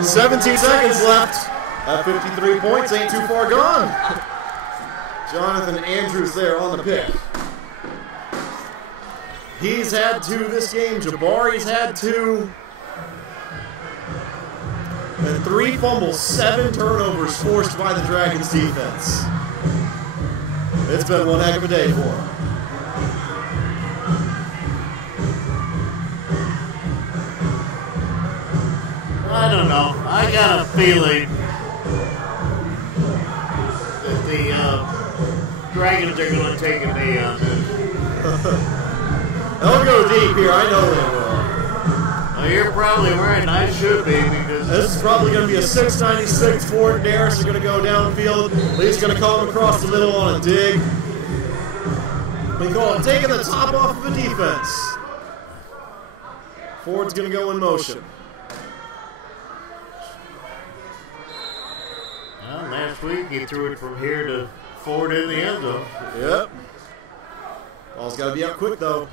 17 seconds left. At 53 points, ain't too far gone. Jonathan Andrews there on the pick. He's had 2 this game. Jabari's had 2. And 3 fumbles, 7 turnovers forced by the Dragons defense. It's been one heck of a day for him. I don't know. I got a feeling that the Dragons are going to take a knee on this. They'll go deep here. I know they will. Well, you're probably right, and I should be, because This is probably going to be a 696. Ford Darris is going to go downfield. Lee's going to call him across the middle on a dig. We call it taking the top off of the defense. Ford's going to go in motion. well, last week he threw it from here to Ford in the end zone. Yep. Ball's got to be out quick, though.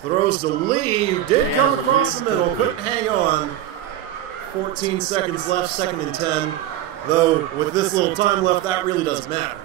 Throws to Lee, who did come across the middle, couldn't hang on. 14 seconds left, 2nd and 10. Though, with this little time left, that really doesn't matter.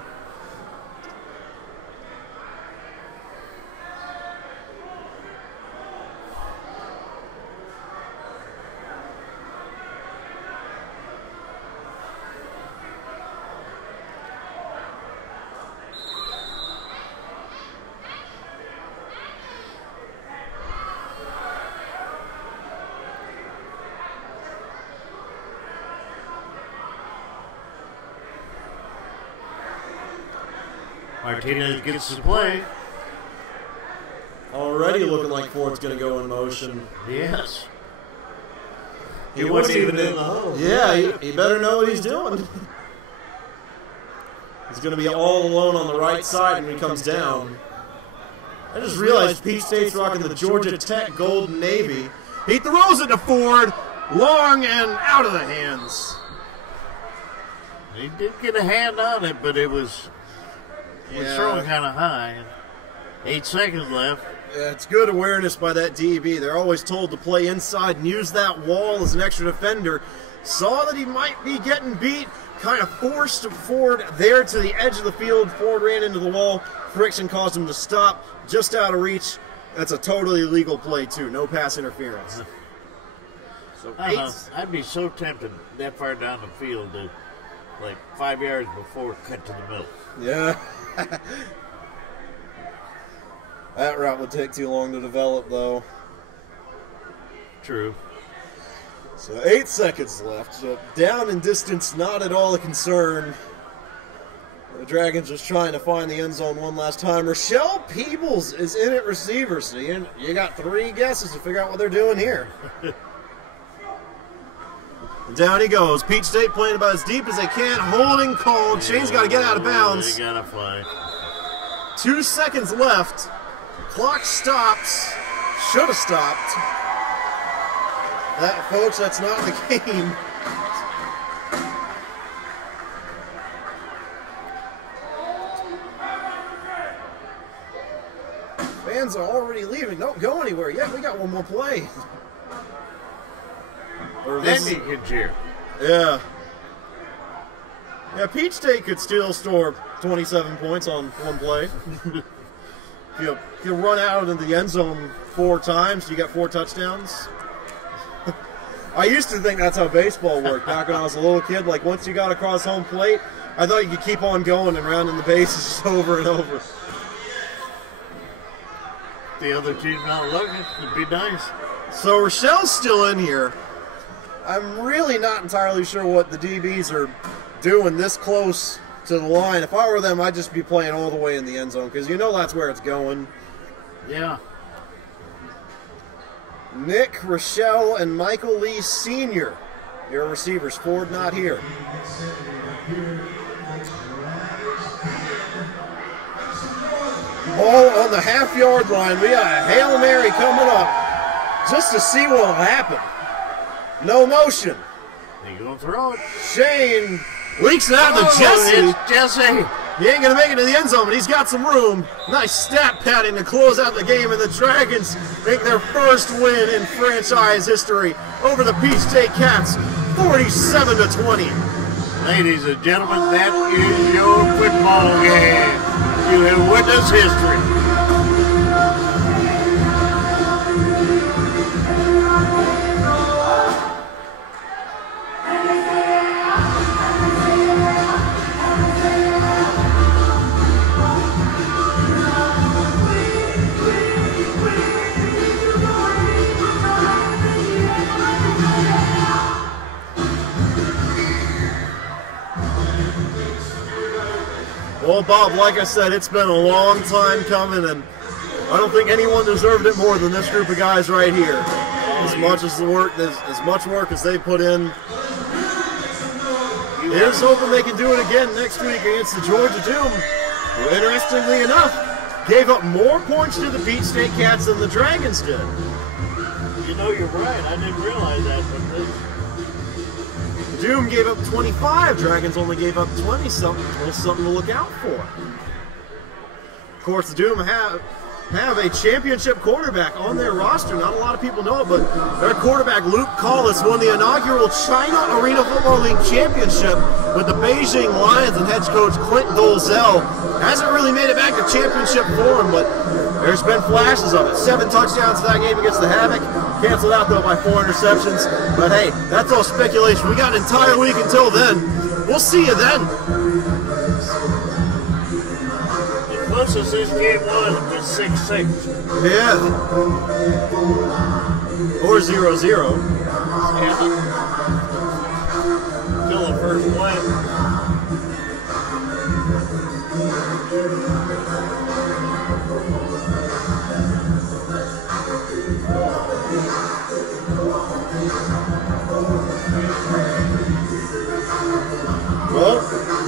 Martinez gets to play. Already looking like Ford's going to go in motion. Yes. He wasn't even in the hole. Yeah, he better know what he's doing. He's going to be all alone on the right side when he comes down. I just realized Peach State's rocking the Georgia Tech Golden Navy. He throws it to Ford, long and out of the hands. He did get a hand on it, but it was throwing kind of high. 8 seconds left. Yeah, it's good awareness by that DB. They're always told to play inside and use that wall as an extra defender. Saw that he might be getting beat, kind of forced Ford there to the edge of the field. Ford ran into the wall. Friction caused him to stop just out of reach. That's a totally legal play, too. No pass interference. So I'd be so tempted that far down the field to, like, 5 yards before, cut to the middle. Yeah. That route would take too long to develop, though. True. So 8 seconds left. So down in distance, not at all a concern. The Dragons just trying to find the end zone one last time. Rochelle Peebles is in at receiver, so you got 3 guesses to figure out what they're doing here. Down he goes. Peach State playing about as deep as they can. Holding called. Shane's got to get out of bounds. They got to fly. 2 seconds left. Clock stops. Should have stopped. That, folks, that's not the game. Fans are already leaving. Don't go anywhere yet. We got one more play. Then you can cheer. Yeah. Yeah, Peach State could still score 27 points on one play. If you run out in the end zone 4 times, you get 4 touchdowns. I used to think that's how baseball worked back when I was a little kid. Like, once you got across home plate, I thought you could keep on going and rounding the bases just over and over. The other team's not looking. It'd be nice. So Rochelle's still in here. I'm really not entirely sure what the DBs are doing this close to the line. If I were them, I'd just be playing all the way in the end zone because you know that's where it's going. Yeah. Nick, Rochelle, and Michael Lee Sr. Your receivers. Ford not here. Ball on the half-yard line. We got a Hail Mary coming up just to see what will happen. No motion. They gonna throw it. Shane leaks it out to Jesse. It's Jesse. He ain't going to make it to the end zone, but he's got some room. Nice stat padding to close out the game, and the Dragons make their first win in franchise history over the Peach State Cats, 47-20. Ladies and gentlemen, that is your football game. You have witnessed history. Well, Bob, like I said, it's been a long time coming, and I don't think anyone deserved it more than this group of guys right here. As much work as they put in. Here's hoping they can do it again next week against the Georgia Doom, who, interestingly enough, gave up more points to the Peach State Cats than the Dragons did. You know, you're right. I didn't realize that, but Doom gave up 25, Dragons only gave up 20, something to look out for. Of course, the Doom have a championship quarterback on their roster. Not a lot of people know it, but their quarterback, Luke Collis, won the inaugural China Arena Football League championship with the Beijing Lions, and head coach Clint Dolezal hasn't really made it back to championship form, but there's been flashes of it. 7 touchdowns to that game against the Havoc. Canceled out, though, by 4 interceptions. But, hey, that's all speculation. We got an entire week until then. We'll see you then. the closest this game was 6-6. Yeah. Or 0-0. Until the first play. Well,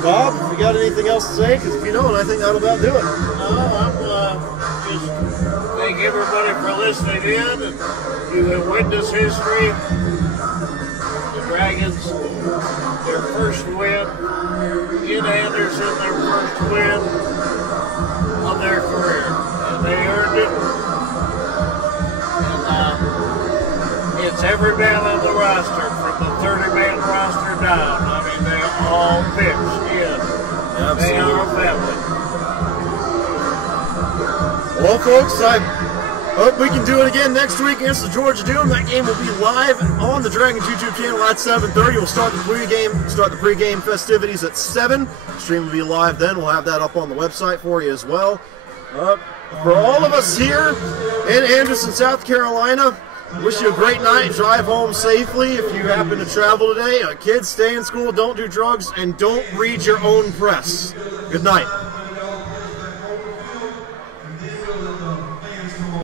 Bob, you got anything else to say? Because if you don't, I think that'll about do it. No, I'm just thank everybody for listening in. And you have witnessed history. The Dragons, their first win in Anderson, their first win of their career. And they earned it. And it's every man on the roster, from the 30-man roster down. I mean, they're all pitched in. Absolutely. They are a family. Well, folks, I hope we can do it again next week against the Georgia Doom. That game will be live on the Dragons YouTube channel at 7:30. We'll start the pregame festivities at 7. The stream will be live then. We'll have that up on the website for you as well. For all of us here in Anderson, South Carolina, Wish you a great night. Drive home safely if you happen to travel today. Kids, stay in school, don't do drugs, and don't read your own press. Good night.